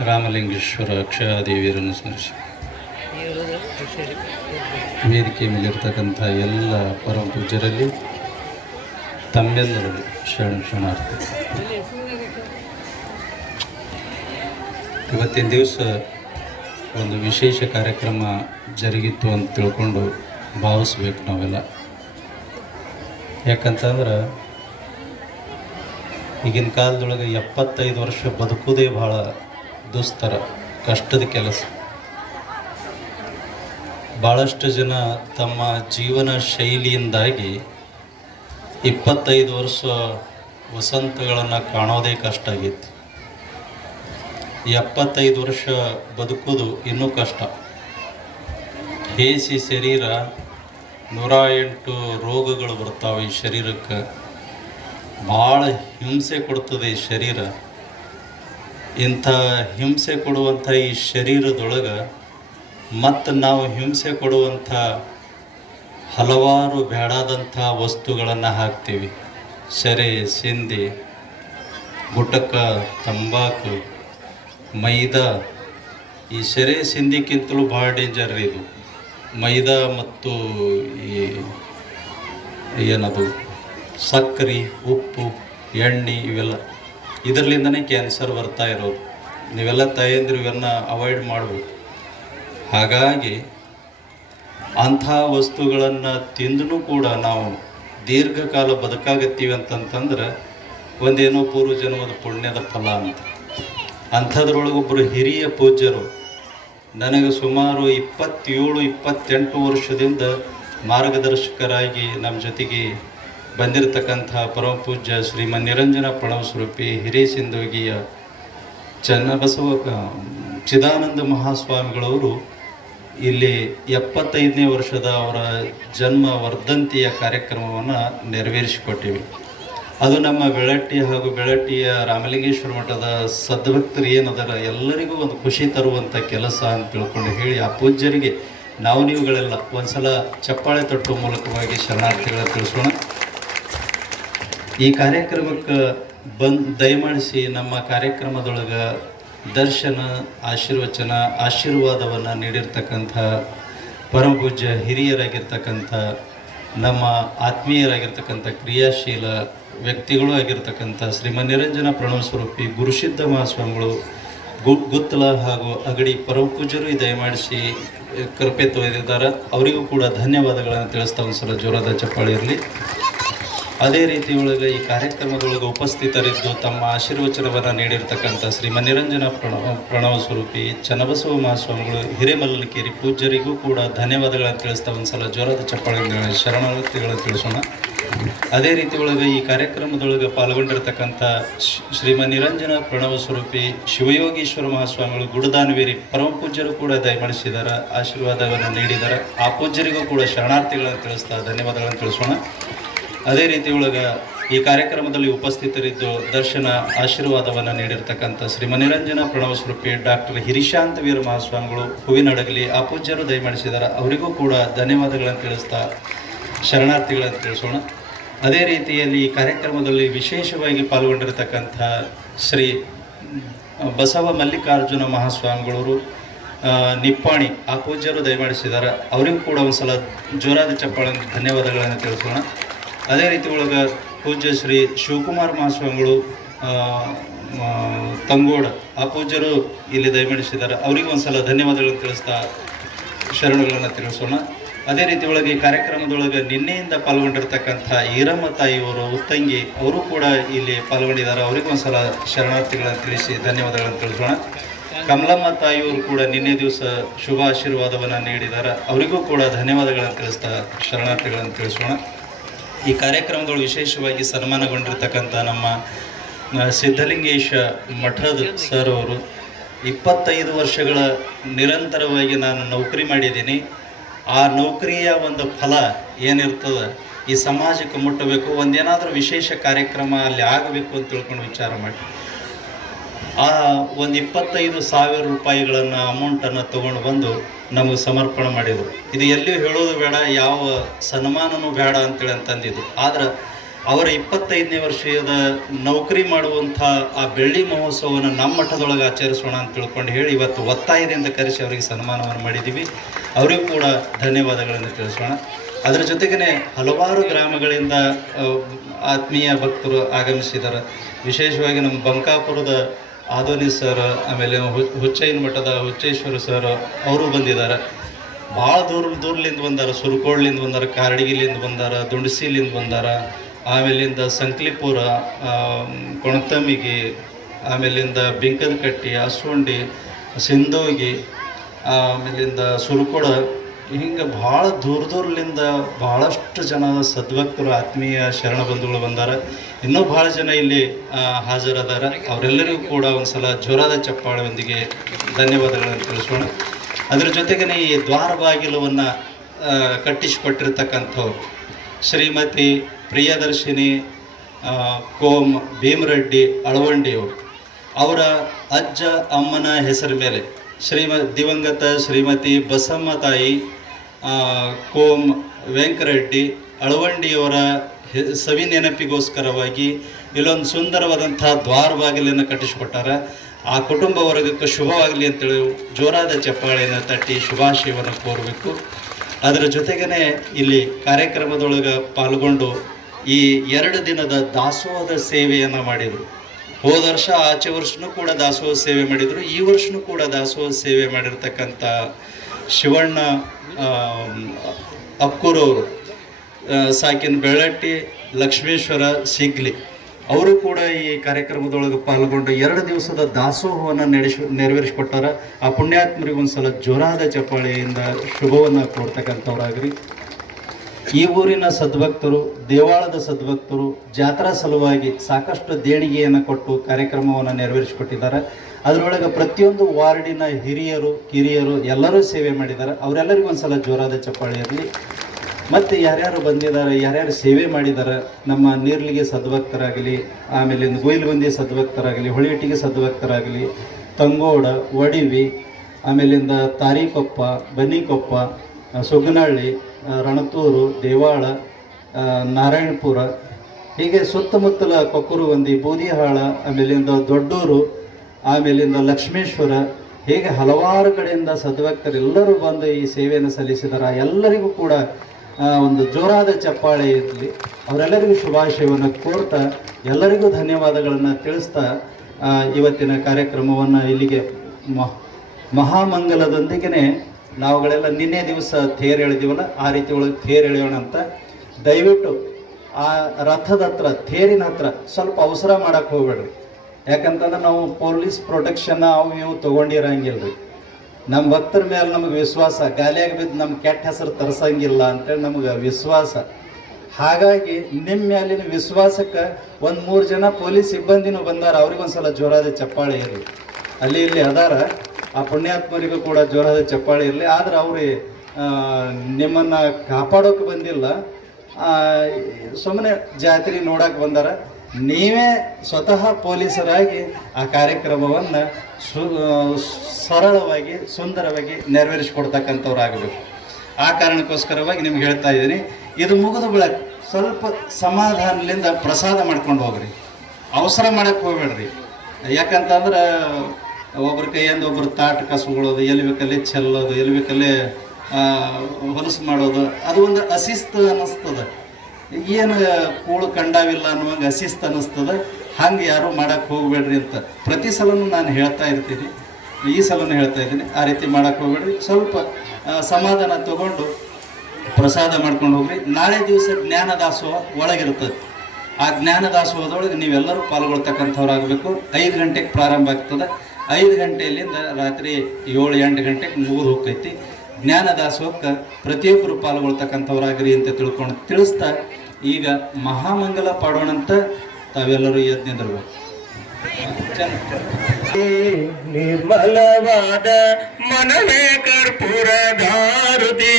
ರಾಮಲಿಂಗೇಶ್ವರ ಅಕ್ಷಯಾದೇವಿಯರನ್ನು ಸ್ಮರಿಸಿ, ವೇದಿಕೆ ಮೇಲಿರ್ತಕ್ಕಂಥ ಎಲ್ಲ ಪರಮ ಪೂಜ್ಯರಲ್ಲಿ ತಮ್ಮೆಲ್ಲರಲ್ಲಿ ಶರಣಾರ್ಥಿ. ಇವತ್ತಿನ ದಿವಸ ಒಂದು ವಿಶೇಷ ಕಾರ್ಯಕ್ರಮ ಜರುಗಿತ್ತು ಅಂತ ತಿಳ್ಕೊಂಡು ಭಾವಿಸ್ಬೇಕು ನಾವೆಲ್ಲ. ಯಾಕಂತಂದ್ರೆ ಈಗಿನ ಕಾಲದೊಳಗೆ 75 ವರ್ಷ ಬದುಕುವುದೇ ಭಾಳ ದುಸ್ತರ, ಕಷ್ಟದ ಕೆಲಸ. ಭಾಳಷ್ಟು ಜನ ತಮ್ಮ ಜೀವನ ಶೈಲಿಯಿಂದಾಗಿ 25 ವರ್ಷ ವಸಂತಗಳನ್ನು ಕಾಣೋದೇ ಕಷ್ಟ ಆಗೈತಿ. 75 ವರ್ಷ ಬದುಕೋದು ಇನ್ನೂ ಕಷ್ಟ. ಹೇಸಿ ಶರೀರ, 108 ರೋಗಗಳು ಬರ್ತಾವೆ ಈ ಶರೀರಕ್ಕೆ. ಭಾಳ ಹಿಂಸೆ ಕೊಡ್ತದೆ ಈ ಶರೀರ. ಇಂಥ ಹಿಂಸೆ ಕೊಡುವಂಥ ಈ ಶರೀರದೊಳಗೆ ಮತ್ತು ನಾವು ಹಿಂಸೆ ಕೊಡುವಂಥ ಹಲವಾರು ಬೇಡಾದಂಥ ವಸ್ತುಗಳನ್ನು ಹಾಕ್ತೀವಿ. ಸೆರೆ, ಸಿಂಧಿ, ಗುಟಕ, ತಂಬಾಕು, ಮೈದಾ. ಈ ಸೆರೆ ಸಿಂಧಿಕ್ಕಿಂತಲೂ ಭಾಳ ಡೇಂಜರ್ ಇದು. ಮೈದಾ ಮತ್ತು ಏನದು ಸಕ್ಕರೆ, ಉಪ್ಪು, ಎಣ್ಣೆ ಇವೆಲ್ಲ ಇದರಲ್ಲಿಂದನೇ ಕ್ಯಾನ್ಸರ್ ಬರ್ತಾ ಇರೋದು. ನೀವೆಲ್ಲ ತಾಯಂದಿರು ಇವನ್ನ ಅವಾಯ್ಡ್ ಮಾಡಬೇಕು. ಹಾಗಾಗಿ ಅಂಥ ವಸ್ತುಗಳನ್ನು ತಿಂದೂ ಕೂಡ ನಾವು ದೀರ್ಘಕಾಲ ಬದುಕಾಗತ್ತೀವಿ ಅಂತಂತಂದ್ರೆ ಒಂದೇನೋ ಪೂರ್ವಜನ್ಮದ ಪುಣ್ಯದ ಫಲ ಅಂತ. ಅಂಥದ್ರೊಳಗೊಬ್ಬರು ಹಿರಿಯ ಪೂಜ್ಯರು ನನಗೆ ಸುಮಾರು 27-28 ವರ್ಷದಿಂದ ಮಾರ್ಗದರ್ಶಕರಾಗಿ ನಮ್ಮ ಜೊತೆಗೆ ಬಂದಿರತಕ್ಕಂಥ ಪರಮ ಪೂಜ್ಯ ಶ್ರೀಮನ್ ನಿರಂಜನ ಪ್ರಣವ ಸ್ವರೂಪಿ ಹಿರೇಸಿಂಧೋಗಿಯ ಚನ್ನಬಸವ ಚಿದಾನಂದ ಮಹಾಸ್ವಾಮಿಗಳವರು ಇಲ್ಲಿ 75ನೇ ವರ್ಷದ ಅವರ ಜನ್ಮ ವರ್ಧಂತಿಯ ಕಾರ್ಯಕ್ರಮವನ್ನು ನೆರವೇರಿಸಿಕೊಟ್ಟಿವಿ. ಅದು ನಮ್ಮ ಬೆಳಟ್ಟಿ ಹಾಗೂ ಬೆಳಟ್ಟಿಯ ರಾಮಲಿಂಗೇಶ್ವರ ಮಠದ ಸದ್ಭಕ್ತರು ಏನದರ ಎಲ್ಲರಿಗೂ ಒಂದು ಖುಷಿ ತರುವಂಥ ಕೆಲಸ ಅಂತ ತಿಳ್ಕೊಂಡು ಹೇಳಿ ಆ ಪೂಜ್ಯರಿಗೆ ನೀವುಗಳೆಲ್ಲ ಒಂದ್ಸಲ ಚಪ್ಪಾಳೆ ತಟ್ಟುವ ಮೂಲಕವಾಗಿ ಶರಣಾರ್ಥಿಗಳ ತಿಳಿಸೋಣ. ಈ ಕಾರ್ಯಕ್ರಮಕ್ಕೆ ದಯಮಾಡಿಸಿ ನಮ್ಮ ಕಾರ್ಯಕ್ರಮದೊಳಗೆ ದರ್ಶನ, ಆಶೀರ್ವಾದವನ್ನು ನೀಡಿರ್ತಕ್ಕಂಥ ಪರಮ ಪೂಜ್ಯ ಹಿರಿಯರಾಗಿರ್ತಕ್ಕಂಥ ನಮ್ಮ ಆತ್ಮೀಯರಾಗಿರ್ತಕ್ಕಂಥ ಕ್ರಿಯಾಶೀಲ ವ್ಯಕ್ತಿಗಳು ಆಗಿರ್ತಕ್ಕಂಥ ಶ್ರೀಮನ್ ನಿರಂಜನ ಪ್ರಣವ ಸ್ವರೂಪಿ ಗುರುಸಿದ್ಧ ಮಹಾಸ್ವಾಮಿಗಳು ಗುತ್ತಲ ಹಾಗೂ ಅಗಡಿ ಪರಮ ಪೂಜ್ಯರು ದಯಮಾಡಿಸಿ ಕೃಪೆ ತೋರಿದ್ದಾರೆ. ಅವರಿಗೂ ಕೂಡ ಧನ್ಯವಾದಗಳನ್ನು ತಿಳಿಸ್ತಾ ಒಂದ್ಸಲ ಜೋರಾದ ಚಪ್ಪಾಳೆ ಇರಲಿ. ಅದೇ ರೀತಿ ಒಳಗೆ ಈ ಕಾರ್ಯಕ್ರಮದೊಳಗೆ ಉಪಸ್ಥಿತರಿದ್ದು ತಮ್ಮ ಆಶೀರ್ವಚನವನ್ನು ನೀಡಿರ್ತಕ್ಕಂಥ ಶ್ರೀಮನ್ ನಿರಂಜನ ಪ್ರಣವ ಸ್ವರೂಪಿ ಚನ್ನಬಸವ ಮಹಾಸ್ವಾಮಿಗಳು ಹಿರೇಮಲ್ಲನಕೇರಿ ಪೂಜ್ಯರಿಗೂ ಕೂಡ ಧನ್ಯವಾದಗಳನ್ನು ತಿಳಿಸ್ತಾ ಒಂದ್ಸಲ ಜೋರಾದ ಚಪ್ಪಾಳೆಯಿಂದ ಶರಣಾರ್ಥಿಗಳನ್ನು ತಿಳಿಸೋಣ. ಅದೇ ರೀತಿ ಒಳಗೆ ಈ ಕಾರ್ಯಕ್ರಮದೊಳಗೆ ಪಾಲ್ಗೊಂಡಿರ್ತಕ್ಕಂಥ ಶ್ರೀಮನ್ ನಿರಂಜನ ಪ್ರಣವ ಸ್ವರೂಪಿ ಶಿವಯೋಗೀಶ್ವರ ಮಹಾಸ್ವಾಮಿಗಳು ಗುಡದಾನವೇರಿ ಪರಮ ಪೂಜ್ಯರು ಕೂಡ ದಯಮಾಡಿಸಿದ್ದಾರೆ, ಆಶೀರ್ವಾದವನ್ನು ನೀಡಿದ್ದಾರೆ. ಆ ಪೂಜ್ಯರಿಗೂ ಕೂಡ ಶರಣಾರ್ಥಿಗಳನ್ನು ತಿಳಿಸ್ತಾ ಧನ್ಯವಾದಗಳನ್ನು ತಿಳಿಸೋಣ. ಅದೇ ರೀತಿ ಒಳಗೆ ಈ ಕಾರ್ಯಕ್ರಮದಲ್ಲಿ ಉಪಸ್ಥಿತರಿದ್ದು ದರ್ಶನ, ಆಶೀರ್ವಾದವನ್ನು ನೀಡಿರ್ತಕ್ಕಂಥ ಶ್ರೀಮನ್ ನಿರಂಜನ ಪ್ರಣವ ಸ್ವರೂಪಿ ಡಾಕ್ಟರ್ ಹಿರಿಶಾಂತ ವೀರ ಮಹಾಸ್ವಾಮಿಗಳು ಹೂವಿನಡಗಲಿ ಆ ಪೂಜ್ಯರು ದಯಮಾಡಿಸಿದ್ದಾರೆ. ಅವರಿಗೂ ಕೂಡ ಧನ್ಯವಾದಗಳನ್ನು ತಿಳಿಸ್ತಾ ಶರಣಾರ್ಥಿಗಳನ್ನು ತಿಳಿಸೋಣ. ಅದೇ ರೀತಿಯಲ್ಲಿ ಈ ಕಾರ್ಯಕ್ರಮದಲ್ಲಿ ವಿಶೇಷವಾಗಿ ಪಾಲ್ಗೊಂಡಿರತಕ್ಕಂಥ ಶ್ರೀ ಬಸವ ಮಲ್ಲಿಕಾರ್ಜುನ ಮಹಾಸ್ವಾಮಿಗಳವರು ನಿಪ್ಪಾಣಿ ಆ ಪೂಜ್ಯರು ದಯಮಾಡಿಸಿದ್ದಾರೆ. ಅವರಿಗೂ ಕೂಡ ಒಂದು ಸಲ ಜೋರಾದ ಚಪ್ಪಾಳೆ ಧನ್ಯವಾದಗಳನ್ನು ತಿಳಿಸೋಣ. ಅದೇ ರೀತಿ ಒಳಗೆ ಪೂಜ್ಯ ಶ್ರೀ ಶಿವಕುಮಾರ್ ಮಹಾಸ್ವಾಮಿಗಳು ತಂಗೋಡ ಆ ಪೂಜ್ಯರು ಇಲ್ಲಿ ದಯಮಾಡಿಸಿದ್ದಾರೆ. ಅವರಿಗೆ ಒಂದ್ಸಲ ಧನ್ಯವಾದಗಳನ್ನು ತಿಳಿಸ್ತಾ ಶರಣುಗಳನ್ನು ತಿಳಿಸೋಣ. ಅದೇ ರೀತಿ ಒಳಗೆ ಈ ಕಾರ್ಯಕ್ರಮದೊಳಗೆ ನಿನ್ನೆಯಿಂದ ಪಾಲ್ಗೊಂಡಿರ್ತಕ್ಕಂಥ ಈರಮ್ಮ ತಾಯಿಯವರು ಉತ್ತಂಗಿ ಅವರು ಕೂಡ ಇಲ್ಲಿ ಪಾಲ್ಗೊಂಡಿದ್ದಾರೆ. ಅವರಿಗೂ ಒಂದ್ಸಲ ಶರಣಾರ್ಥಿಗಳನ್ನು ತಿಳಿಸಿ ಧನ್ಯವಾದಗಳನ್ನು ತಿಳಿಸೋಣ. ಕಮಲಮ್ಮ ತಾಯಿಯವರು ಕೂಡ ನಿನ್ನೆ ದಿವಸ ಶುಭ ಆಶೀರ್ವಾದವನ್ನು ನೀಡಿದ್ದಾರೆ. ಅವರಿಗೂ ಕೂಡ ಧನ್ಯವಾದಗಳನ್ನು ತಿಳಿಸ್ತಾ ಶರಣಾರ್ಥಿಗಳನ್ನು ತಿಳಿಸೋಣ. ಈ ಕಾರ್ಯಕ್ರಮದೊಳಗೆ ವಿಶೇಷವಾಗಿ ಸನ್ಮಾನಗೊಂಡಿರ್ತಕ್ಕಂಥ ನಮ್ಮ ಸಿದ್ಧಲಿಂಗೇಶ ಮಠದ ಸರ್ ಅವರು 25 ವರ್ಷಗಳ ನಿರಂತರವಾಗಿ ನಾನು ನೌಕರಿ ಮಾಡಿದ್ದೀನಿ. ಆ ನೌಕರಿಯ ಒಂದು ಫಲ ಏನಿರ್ತದೆ ಈ ಸಮಾಜಕ್ಕೆ ಮುಟ್ಟಬೇಕು, ಒಂದೇನಾದರೂ ವಿಶೇಷ ಕಾರ್ಯಕ್ರಮ ಅಲ್ಲಿ ಆಗಬೇಕು ಅಂತ ತಿಳ್ಕೊಂಡು ವಿಚಾರ ಮಾಡಿ ಆ ಒಂದು 25,000 ರೂಪಾಯಿಗಳನ್ನು ಅಮೌಂಟನ್ನು ತೊಗೊಂಡು ಬಂದು ನಮಗೆ ಸಮರ್ಪಣೆ ಮಾಡಿದರು. ಇದು ಎಲ್ಲಿಯೂ ಹೇಳೋದು ಬೇಡ, ಯಾವ ಸನ್ಮಾನನೂ ಬೇಡ ಅಂತೇಳಿ ಅಂತಂದಿದ್ದು. ಆದ್ರೆ ಅವರ 25ನೇ ವರ್ಷದ ನೌಕರಿ ಮಾಡುವಂಥ ಆ ಬೆಳ್ಳಿ ಮಹೋತ್ಸವವನ್ನು ನಮ್ಮ ಮಠದೊಳಗೆ ಆಚರಿಸೋಣ ಅಂತ ತಿಳ್ಕೊಂಡು ಹೇಳಿ ಇವತ್ತು ಒತ್ತಾಯದಿಂದ ಕರೆಸಿ ಅವರಿಗೆ ಸನ್ಮಾನವನ್ನು ಮಾಡಿದ್ದೀವಿ. ಅವರಿಗೂ ಕೂಡ ಧನ್ಯವಾದಗಳನ್ನು ತಿಳಿಸೋಣ. ಅದರ ಜೊತೆಗೇ ಹಲವಾರು ಗ್ರಾಮಗಳಿಂದ ಆತ್ಮೀಯ ಭಕ್ತರು ಆಗಮಿಸಿದ್ದಾರೆ. ವಿಶೇಷವಾಗಿ ನಮ್ಮ ಬಂಕಾಪುರದ ಆದೋನಿ ಸರ್, ಆಮೇಲೆ ಹುಚ್ಚೈನ ಮಠದ ಹುಚ್ಚೇಶ್ವರ ಸರ್ ಅವರು ಬಂದಿದ್ದಾರೆ. ಭಾಳ ದೂರಲಿಂದ ಬಂದಾರ. ಸುರಕೋಡ್ಲಿಂದ ಬಂದಾರ, ಕಾರಡಗಿಲಿಂದ ಬಂದಾರ, ದುಂಡಸಿಲಿಂದ ಬಂದಾರ, ಆಮೇಲಿಂದ ಸಂಕ್ಲಿಪುರ, ಕೊಣತಮ್ಮಿಗಿ, ಆಮೇಲಿಂದ ಬಿಂಕದಕಟ್ಟಿ, ಅಸೋಂಡಿ, ಸಿಂದೋಗಿ, ಆಮೇಲಿಂದ ಸುರಕೋಡ, ಹಿಂಗೆ ಭಾಳ ದೂರಲಿಂದ ಭಾಳಷ್ಟು ಜನ ಸದ್ಭಕ್ತರು ಆತ್ಮೀಯ ಶರಣ ಬಂಧುಗಳು ಬಂದಾರ. ಇನ್ನೂ ಭಾಳ ಜನ ಇಲ್ಲಿ ಹಾಜರದಾರ. ಅವರೆಲ್ಲರಿಗೂ ಕೂಡ ಒಂದು ಸಲ ಜೋರಾದ ಚಪ್ಪಾಳೆಯೊಂದಿಗೆ ಧನ್ಯವಾದಗಳನ್ನು ತಿಳಿಸೋಣ. ಅದರ ಜೊತೆಗೇ ಈ ದ್ವಾರ ಬಾಗಿಲವನ್ನು ಕಟ್ಟಿಸಿಕೊಟ್ಟಿರ್ತಕ್ಕಂಥವ್ರು ಶ್ರೀಮತಿ ಪ್ರಿಯದರ್ಶಿನಿ ಕೋಮ್ ಭೀಮರೆಡ್ಡಿ ಅಳವಂಡಿಯವರು, ಅವರ ಅಜ್ಜ ಅಮ್ಮನ ಹೆಸರ ಮೇಲೆ ದಿವಂಗತ ಶ್ರೀಮತಿ ಬಸಮ್ಮ ತಾಯಿ ಕೋಮ್ ವೆಂಕರೆಡ್ಡಿ ಅಳವಂಡಿಯವರ ಸವಿ ನೆನಪಿಗೋಸ್ಕರವಾಗಿ ಇಲ್ಲೊಂದು ಸುಂದರವಾದಂಥ ದ್ವಾರ ಬಾಗಿಲನ್ನು ಕಟ್ಟಿಸಿಕೊಟ್ಟಾರ. ಆ ಕುಟುಂಬ ವರ್ಗಕ್ಕೆ ಶುಭವಾಗಲಿ ಅಂತೇಳಿ ಜೋರಾದ ಚಪ್ಪಾಳೆಯನ್ನು ತಟ್ಟಿ ಶುಭಾಶಯವನ್ನು ಕೋರಬೇಕು. ಅದರ ಜೊತೆಗೇ ಇಲ್ಲಿ ಕಾರ್ಯಕ್ರಮದೊಳಗೆ ಪಾಲ್ಗೊಂಡು ಈ 2 ದಿನದ ದಾಸೋಹದ ಸೇವೆಯನ್ನು ಮಾಡಿದರು. ಹೋದ ವರ್ಷ ಆಚೆ ವರ್ಷನೂ ಕೂಡ ದಾಸೋಹ ಸೇವೆ ಮಾಡಿದರು. ಈ ವರ್ಷನೂ ಕೂಡ ದಾಸೋಹ ಸೇವೆ ಮಾಡಿರ್ತಕ್ಕಂಥ ಶಿವಣ್ಣ ಅಕ್ಕೂರವರು, ಸಾಕಿನ ಬೆಳ್ಳಟ್ಟಿ, ಲಕ್ಷ್ಮೇಶ್ವರ ಸಿಗ್ಲಿ ಅವರು ಕೂಡ ಈ ಕಾರ್ಯಕ್ರಮದೊಳಗೆ ಪಾಲ್ಗೊಂಡು 2 ದಿವಸದ ದಾಸೋಹವನ್ನು ನೆರವೇರಿಸಿಕೊಟ್ಟಾರ. ಆ ಪುಣ್ಯಾತ್ಮರಿಗೆ ಒಂದು ಸಲ ಜೋರಾದ ಚಪ್ಪಾಳೆಯಿಂದ ಶುಭವನ್ನು ಕೊಡ್ತಕ್ಕಂಥವ್ರಾಗ್ರಿ. ಈ ಊರಿನ ಸದ್ಭಕ್ತರು, ದೇವಾಳದ ಸದ್ಭಕ್ತರು ಜಾತ್ರಾ ಸಲುವಾಗಿ ಸಾಕಷ್ಟು ದೇಣಿಗೆಯನ್ನು ಕೊಟ್ಟು ಕಾರ್ಯಕ್ರಮವನ್ನು ನೆರವೇರಿಸಿಕೊಟ್ಟಿದ್ದಾರೆ. ಅದರೊಳಗೆ ಪ್ರತಿಯೊಂದು ವಾರ್ಡಿನ ಹಿರಿಯರು ಕಿರಿಯರು ಎಲ್ಲರೂ ಸೇವೆ ಮಾಡಿದ್ದಾರೆ. ಅವರೆಲ್ಲರಿಗೂ ಒಂದು ಸಲ ಜೋರಾದ ಚಪ್ಪಾಳೆ ಇರಲಿ. ಮತ್ತು ಯಾರ್ಯಾರು ಬಂದಿದ್ದಾರೆ, ಯಾರ್ಯಾರು ಸೇವೆ ಮಾಡಿದ್ದಾರೆ, ನಮ್ಮ ನೀರ್ಲಿಗೆ ಸದ್ಭಕ್ತರಾಗಲಿ, ಆಮೇಲೆ ಗೊಯ್ಲುಗುಂದಿ ಸದ್ಭಕ್ತರಾಗಲಿ, ಹೊಳಿಯಟ್ಟಿಗೆ ಸದ್ಭಕ್ತರಾಗಲಿ, ತಂಗೋಡ, ವಡಿವಿ, ಆಮೇಲಿಂದ ತಾರೀಕೊಪ್ಪ, ಬನ್ನಿಕೊಪ್ಪ, ಸುಗನಹಳ್ಳಿ, ರಣತೂರು, ದೇವಾಳ, ನಾರಾಯಣಪುರ, ಹೀಗೆ ಸುತ್ತಮುತ್ತಲ ಕೊಕ್ಕರುಗುಂದಿ, ಬೂದಿಹಾಳ, ಆಮೇಲಿಂದ ದೊಡ್ಡೂರು, ಆಮೇಲಿಂದ ಲಕ್ಷ್ಮೇಶ್ವರ, ಹೀಗೆ ಹಲವಾರು ಕಡೆಯಿಂದ ಸದ್ಭಕ್ತರೆಲ್ಲರೂ ಬಂದು ಈ ಸೇವೆಯನ್ನು ಸಲ್ಲಿಸಿದ್ದಾರೆ. ಎಲ್ಲರಿಗೂ ಕೂಡ ಒಂದು ಜೋರಾದ ಚಪ್ಪಾಳೆ ಇರಲಿ. ಅವರೆಲ್ಲರಿಗೂ ಶುಭಾಶಯವನ್ನು ಕೋರ್ತಾ ಎಲ್ಲರಿಗೂ ಧನ್ಯವಾದಗಳನ್ನು ತಿಳಿಸ್ತಾ ಇವತ್ತಿನ ಕಾರ್ಯಕ್ರಮವನ್ನು ಇಲ್ಲಿಗೆ ಮಹಾಮಂಗಲದೊಂದಿಗೆ ನಾವುಗಳೆಲ್ಲ ನಿನ್ನೆ ದಿವಸ ತೇರು ಎಳೆದೀವಲ್ಲ, ಆ ರೀತಿ ಒಳಗೆ ತೇರು ಎಳೆಯೋಣ ಅಂತ. ದಯವಿಟ್ಟು ಆ ರಥದ ಹತ್ರ, ತೇರಿನ ಹತ್ರ ಸ್ವಲ್ಪ ಅವಸರ ಮಾಡೋಕ್ಕೆ ಹೋಗ್ಬೇಡ್ರಿ. ಯಾಕಂತಂದ್ರೆ ನಾವು ಪೊಲೀಸ್ ಪ್ರೊಟೆಕ್ಷನ್ ಅವು ಇವು ತೊಗೊಂಡಿರಂಗಿಲ್ಲ ರೀ. ನಮ್ಮ ಭಕ್ತರ ಮೇಲೆ ನಮಗೆ ವಿಶ್ವಾಸ, ಗಾಲಿಯಾಗಿ ಬಿದ್ದು ನಮ್ಮ ಕೆಟ್ಟ ಹೆಸರು ತರಿಸಂಗಿಲ್ಲ ಅಂತೇಳಿ ನಮಗೆ ವಿಶ್ವಾಸ. ಹಾಗಾಗಿ ನಿಮ್ಮ ಮೇಲಿನ ವಿಶ್ವಾಸಕ್ಕೆ 1-3 ಜನ ಪೊಲೀಸ್ ಸಿಬ್ಬಂದಿನೂ ಬಂದಾರ. ಅವ್ರಿಗೊಂದ್ಸಲ ಜೋರಾದ ಚಪ್ಪಾಳೆ ಇರಲಿ. ಅಲ್ಲಿ ಇಲ್ಲಿ ಅದಾರ, ಆ ಪುಣ್ಯಾತ್ಮರಿಗೂ ಕೂಡ ಜೋರಾದ ಚಪ್ಪಾಳೆ ಇರಲಿ. ಆದ್ರೆ ಅವ್ರು ನಿಮ್ಮನ್ನು ಕಾಪಾಡೋಕೆ ಬಂದಿಲ್ಲ, ಸುಮ್ಮನೆ ಜಾತ್ರೆ ನೋಡೋಕೆ ಬಂದಾರ. ನೀವೇ ಸ್ವತಃ ಪೊಲೀಸರಾಗಿ ಆ ಕಾರ್ಯಕ್ರಮವನ್ನು ಸರಳವಾಗಿ ಸುಂದರವಾಗಿ ನೆರವೇರಿಸಿಕೊಡ್ತಕ್ಕಂಥವ್ರಾಗಬೇಕು. ಆ ಕಾರಣಕ್ಕೋಸ್ಕರವಾಗಿ ನಿಮ್ಗೆ ಹೇಳ್ತಾ ಇದ್ದೀನಿ, ಇದು ಮುಗಿದ ಬಳಿಕ ಸ್ವಲ್ಪ ಸಮಾಧಾನದಿಂದ ಪ್ರಸಾದ ಮಾಡ್ಕೊಂಡು ಹೋಗ್ರಿ. ಅವಸರ ಮಾಡೋಕ್ಕೆ ಹೋಗ್ಬೇಡ್ರಿ. ಯಾಕಂತಂದ್ರೆ ಒಬ್ಬರ ಕೈಯಿಂದ ಒಬ್ಬರು ತಾಟ್ ಕಸ್ಕೊಳ್ಳೋದು, ಎಲ್ಲಿ ಬೇಕಲ್ಲೇ ಚೆಲ್ಲೋದು, ಎಲ್ಲಿ ಬೇಕಲ್ಲೇ ಹೊಲಸು ಮಾಡೋದು, ಅದು ಒಂದು ಅಶಿಸ್ತು ಅನ್ನಿಸ್ತದೆ. ಏನು ಕೂಳು ಕಂಡಾವಿಲ್ಲ ಅನ್ನುವಂಗೆ ಅಸಿಸ್ತು ಅನ್ನಿಸ್ತದೆ. ಹಂಗೆ ಯಾರು ಮಾಡಕ್ಕೆ ಹೋಗ್ಬೇಡ್ರಿ ಅಂತ ಪ್ರತಿ ಸಲನೂ ನಾನು ಹೇಳ್ತಾ ಇರ್ತೀನಿ, ಈ ಸಲನೂ ಹೇಳ್ತಾ ಇದ್ದೀನಿ. ಆ ರೀತಿ ಮಾಡಕ್ಕೆ ಹೋಗ್ಬೇಡ್ರಿ, ಸ್ವಲ್ಪ ಸಮಾಧಾನ ತಗೊಂಡು ಪ್ರಸಾದ ಮಾಡ್ಕೊಂಡು ಹೋಗ್ರಿ. ನಾಳೆ ದಿವಸ ಜ್ಞಾನ ದಾಸೋಹ ಒಳಗಿರ್ತದೆ. ಆ ಜ್ಞಾನ ದಾಸೋಹದೊಳಗೆ ನೀವೆಲ್ಲರೂ ಪಾಲ್ಗೊಳ್ತಕ್ಕಂಥವ್ರಾಗಬೇಕು. 5 ಗಂಟೆಗೆ ಪ್ರಾರಂಭ ಆಗ್ತದೆ. 5 ಗಂಟೆಯಲ್ಲಿಂದ ರಾತ್ರಿ 7-8 ಗಂಟೆಗೆ ಮುಗಿದು ಹೋಗ್ತೈತಿ. ಜ್ಞಾನ ದಾಸೋಹಕ್ಕೆ ಪ್ರತಿಯೊಬ್ಬರು ಪಾಲ್ಗೊಳ್ತಕ್ಕಂಥವ್ರಾಗ್ರಿ ಅಂತ ತಿಳಿಸ್ತಾ ಈಗ ಮಹಾಮಂಗಲ ಪಾಡೋಣಂತ ತಾವೆಲ್ಲರೂ ಯತ್ನಿಂದಿರ್ಬೇಕು. ನಿರ್ಮಲವಾದ ಮನವೇ ಕರ್ಪೂರಧಾರುತಿ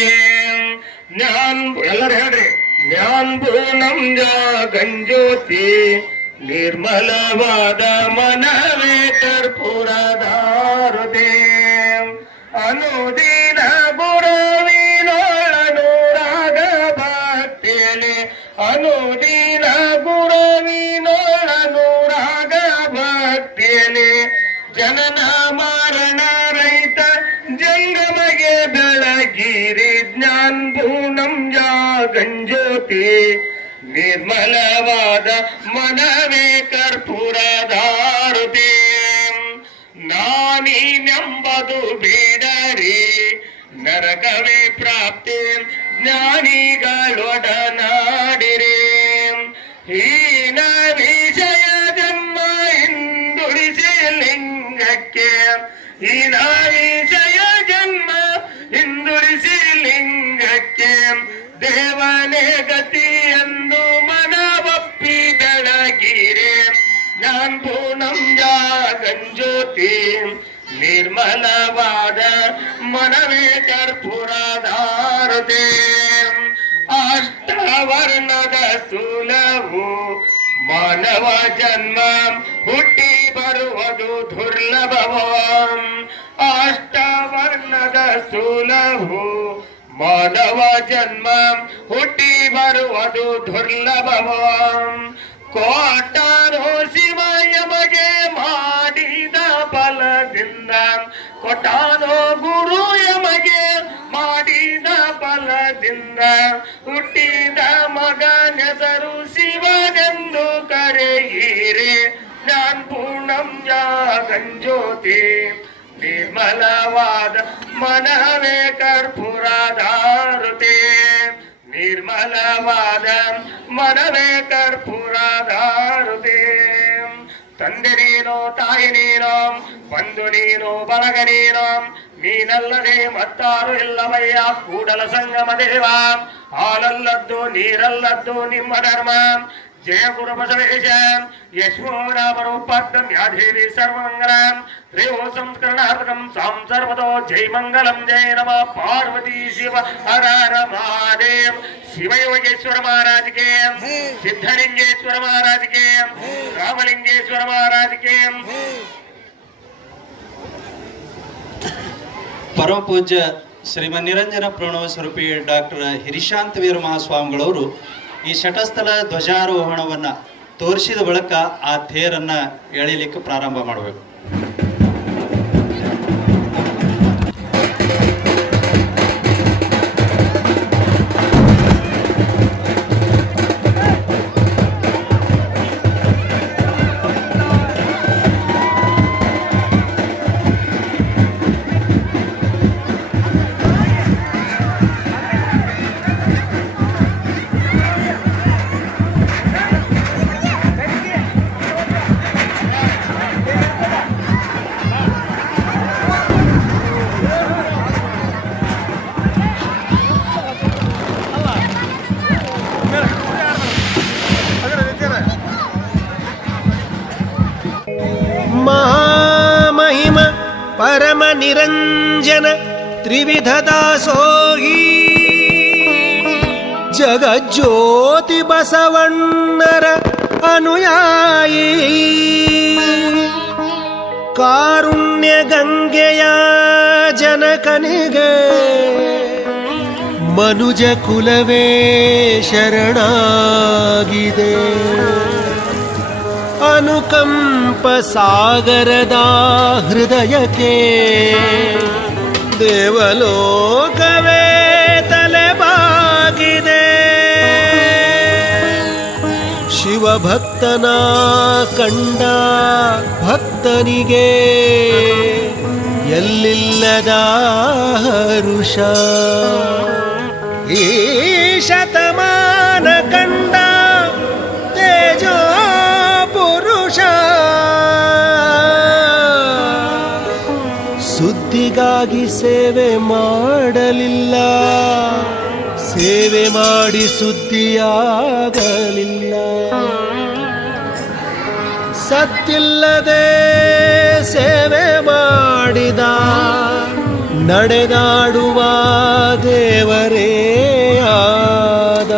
ಎಲ್ಲರೂ ಹೇಳ್ರಿ ಜ್ಞಾನ ಗಂಜ್ಯೋತಿ ನಿರ್ಮಲವಾದ ಮನವೇ ಕರ್ಪೂರಧಾರುತಿ ಅನುದಿನ ಗುರುವಿನೊಳನೂರಾಗ ಭಕ್ತಿಯಲ್ಲಿ ಅನುದಿನ ಗುರುವಿನೊಳನೂರಾಗ ಭಕ್ತಿಯಲ್ಲಿ ಜನನ ಮರಣ ರಹಿತ ಜಂಗಮಗೆ ಬೆಳಗಿರಿ ಜ್ಞಾನ ಪೂರ್ಣಂ ಗಂಜ್ಯೋತಿ ನಿರ್ಮಲವಾದ ಮನವೇ ಕರ್ಪೂರಧಾರುತಿ ನಾನೀನೆಂಬುದು ಬೇಡರಿ ನರಕವೇ ಪ್ರಾಪ್ತಿ ಜ್ಞಾನಿಗಳೊಡನಾಡಿರಿ ಹೀನ ವಿಷಯ ಜನ್ಮ ಹಿಂದುಳಿಸಿ ಲಿಂಗಕ್ಕೆ ಹೀನ ವಿಷಯ ಜನ್ಮ ಹಿಂದುಳಿಸಿ ಲಿಂಗಕ್ಕೆ ದೇವನೇ ಗತಿ ಎಂದು ಮನವಪ್ಪಿ ಬೆಳಗಿರೆ ಜ್ಞಾನ ಪೂರ್ಣಂ ಗಂಜ್ಯೋತಿ ನಿರ್ಮಲವಾದ ಮನವೇ ಕರ್ಪೂರಧಾರುತೆ ಅಷ್ಟವರ್ಣದ ಸ್ಥೂಲವು ಮಾನವ ಜನ್ಮ ಹುಟ್ಟಿ ಬರುವುದು ದುರ್ಲಭವ ಅಷ್ಟವರ್ಣದ ಸ್ಥೂಲವು ಮಾನವ ಜನ್ಮ ಹುಟ್ಟಿ ಬರುವುದು ದುರ್ಲಭವ ಕೊಟ್ಟಾರೋ ಶಿವ ಯಮಗೆ ಮಾಡಿದ ಫಲದಿಂದ ಕೊಟ್ಟಾರೋ ಗುರು ಯಮಗೆ ಮಾಡಿದ ಫಲದಿಂದ ಹುಟ್ಟಿದ ಮಗನೆಸರು ಶಿವನೆಂದು ಕರೆಯಿರಿ ಜ್ಞಾನ ಪೂರ್ಣಂ ಗಂಜ್ಯೋತಿ ನಿರ್ಮಲವಾದ ಮನವೇ ಕರ್ಪೂರಧಾರುತೆ ನಿರ್ಮಲವಾದ ಮನವೇ ಕರ್ಪೂರಧಾರುತೆ ತಂದೆ ನೀನು ತಾಯಿ ನೀನು ಬಂಧು ನೀನು ಬಳಗ ನೀನು ನೀನಲ್ಲದೆ ಮತ್ತಾರು ಇಲ್ಲವಯ್ಯ ಕೂಡಲ ಸಂಗಮ ದೇವ ಹಾಲಲ್ಲದ್ದು ನೀರಲ್ಲದ್ದು ನಿಮ್ಮ ಧರ್ಮ ಜಯ ಗುರು ಬಸವೇಶ ಯಶೋ ರಾಮರೂಪಾರ್ಥಂ ಯಾದೇವಿ ಸರ್ವಮಂಗಲಂ ರೇವೋ ಸಂಸ್ಕರಣಾರ್ಥಕಂ ಸಾಂ ಸರ್ವದೋ ಜೈ ಮಂಗಲಂ ಜಯ ನಮ ಪಾರ್ವತಿ ಶಿವ ಹರ ಹರ ಮಹಾದೇವ್ ಶಿವಯೋಗೇಶ್ವರ ಮಹಾರಾಜ್ ಕೆ ಸಿದ್ಧಲಿಂಗೇಶ್ವರ ಮಹಾರಾಜ್ ಕೆ ರಾಮಲಿಂಗೇಶ್ವರ ಮಹಾರಾಜ್ ಕೆ ಪರಮ ಪೂಜ್ಯ ಶ್ರೀಮನ್ ನಿರಂಜನ ಪ್ರಣವ ಸ್ವರೂಪಿ ಡಾಕ್ಟರ್ ಹಿರಿಶಾಂತ ವೀರ ಮಹಾಸ್ವಾಮಿಗಳವರು ಈ ಶಟಸ್ಥಲ ಧ್ವಜಾರೋಹಣವನ್ನು ತೋರಿಸಿದ ಬಳಿಕ ಆ ತೇರನ್ನು ಎಳಿಲಿಕ್ಕೆ ಪ್ರಾರಂಭ ಮಾಡಬೇಕು. ಮಹಾಮಹಿಮ ಪರಮ ನಿರಂಜನ ತ್ರಿವಿಧ ದಾಸೋಹಿ ಜಗಜ್ಯೋತಿ ಬಸವಣ್ಣರ ಅನುಯಾಯಿ ಕಾರುಣ್ಯ ಗಂಗೆಯ ಜನಕನಿಗೆ ಮನುಜ ಕುಲವೇ ಶರಣಾಗಿದೆ. ಅನುಕಂಪ ಸಾಗರದ ಹೃದಯಕ್ಕೆ ದೇವಲೋಕವೇ ತಲೆಬಾಗಿದೆ. ಶಿವಭಕ್ತನ ಕಂಡ ಭಕ್ತನಿಗೆ ಎಲ್ಲಿಲ್ಲದ ಹರುಷ ಈ ಶತಮಾನ ಕಂಡ ತೇಜೋ ಪುರುಷ ಸುದ್ದಿಗಾಗಿ ಸೇವೆ ಮಾಡಲಿಲ್ಲ, ಸೇವೆ ಮಾಡಿ ಸುದ್ದಿಯಾಗಲಿಲ್ಲ. ಸತ್ತಿಲ್ಲದೆ ಸೇವೆ ಮಾಡಿದ ನಡೆದಾಡುವ ದೇವರೇ ಆದ.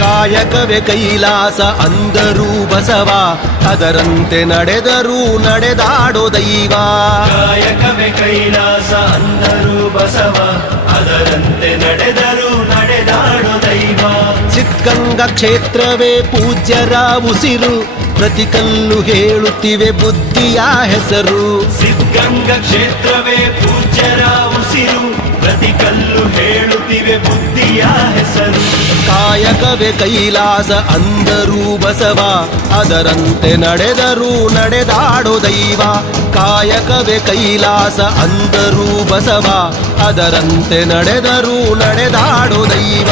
ಕಾಯಕವೇ ಕೈಲಾಸ ಅಂದರೂ ಬಸವ, ಅದರಂತೆ ನಡೆದರೂ ನಡೆದಾಡೋ ದೈವ. ಕಾಯಕವೇ ಕೈಲಾಸ ಅಂದರು ಬಸವ, ಅದರಂತೆ ನಡೆದರು ನಡೆದಾಡೋ ದೈವ. ಸಿದ್ಧಗಂಗಾ ಕ್ಷೇತ್ರವೇ ಪೂಜ್ಯರ ಉಸಿರು, ಪ್ರತಿ ಕಲ್ಲು ಹೇಳುತ್ತಿವೆ ಬುದ್ಧಿಯ ಹೆಸರು. ಸಿದ್ಧಗಂಗಾ ಕ್ಷೇತ್ರವೇ ಪೂಜ್ಯರ ಉಸಿರು, ಪ್ರತಿ ಕಲ್ಲು ಹೇಳುತ್ತಿವೆ ಬುದ್ಧಿಯ ಹೆಸರು. ಕಾಯಕವೇ ಕೈಲಾಸ ಅಂದರೂ ಬಸವ, ಅದರಂತೆ ನಡೆದರೂ ನಡೆದಾಡೋ ದೈವ. ಕಾಯಕವೇ ಕೈಲಾಸ ಅಂದರೂ ಬಸವ, ಅದರಂತೆ ನಡೆದರೂ ನಡೆದಾಡೋ ದೈವ.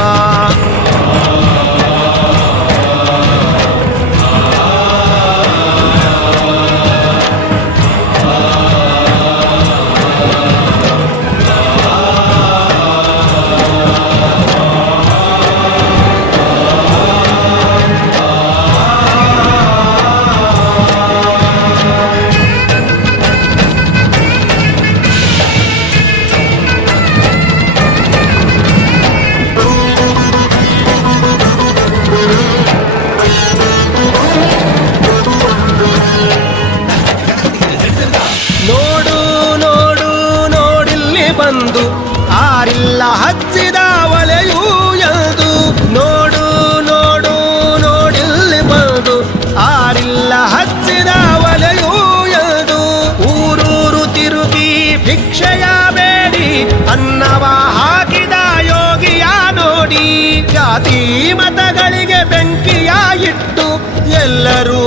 ಬಂದು ಆರಿಲ್ಲ ಹಚ್ಚಿದ ಒಲೆಯೂ ಎಂದು. ನೋಡು ನೋಡು ನೋಡಿಲ್ಲಿ ಬಂದು ಆರಿಲ್ಲ ಹಚ್ಚಿದ ಒಲೆಯೂ ಎಂದು. ಊರೂರು ತಿರುಗಿ ಭಿಕ್ಷೆಯ ಬೇಡಿ ಅನ್ನವ ಹಾಕಿದ ಯೋಗಿಯ ನೋಡಿ. ಜಾತಿ ಮತಗಳಿಗೆ ಬೆಂಕಿಯ ಇಟ್ಟು ಎಲ್ಲರೂ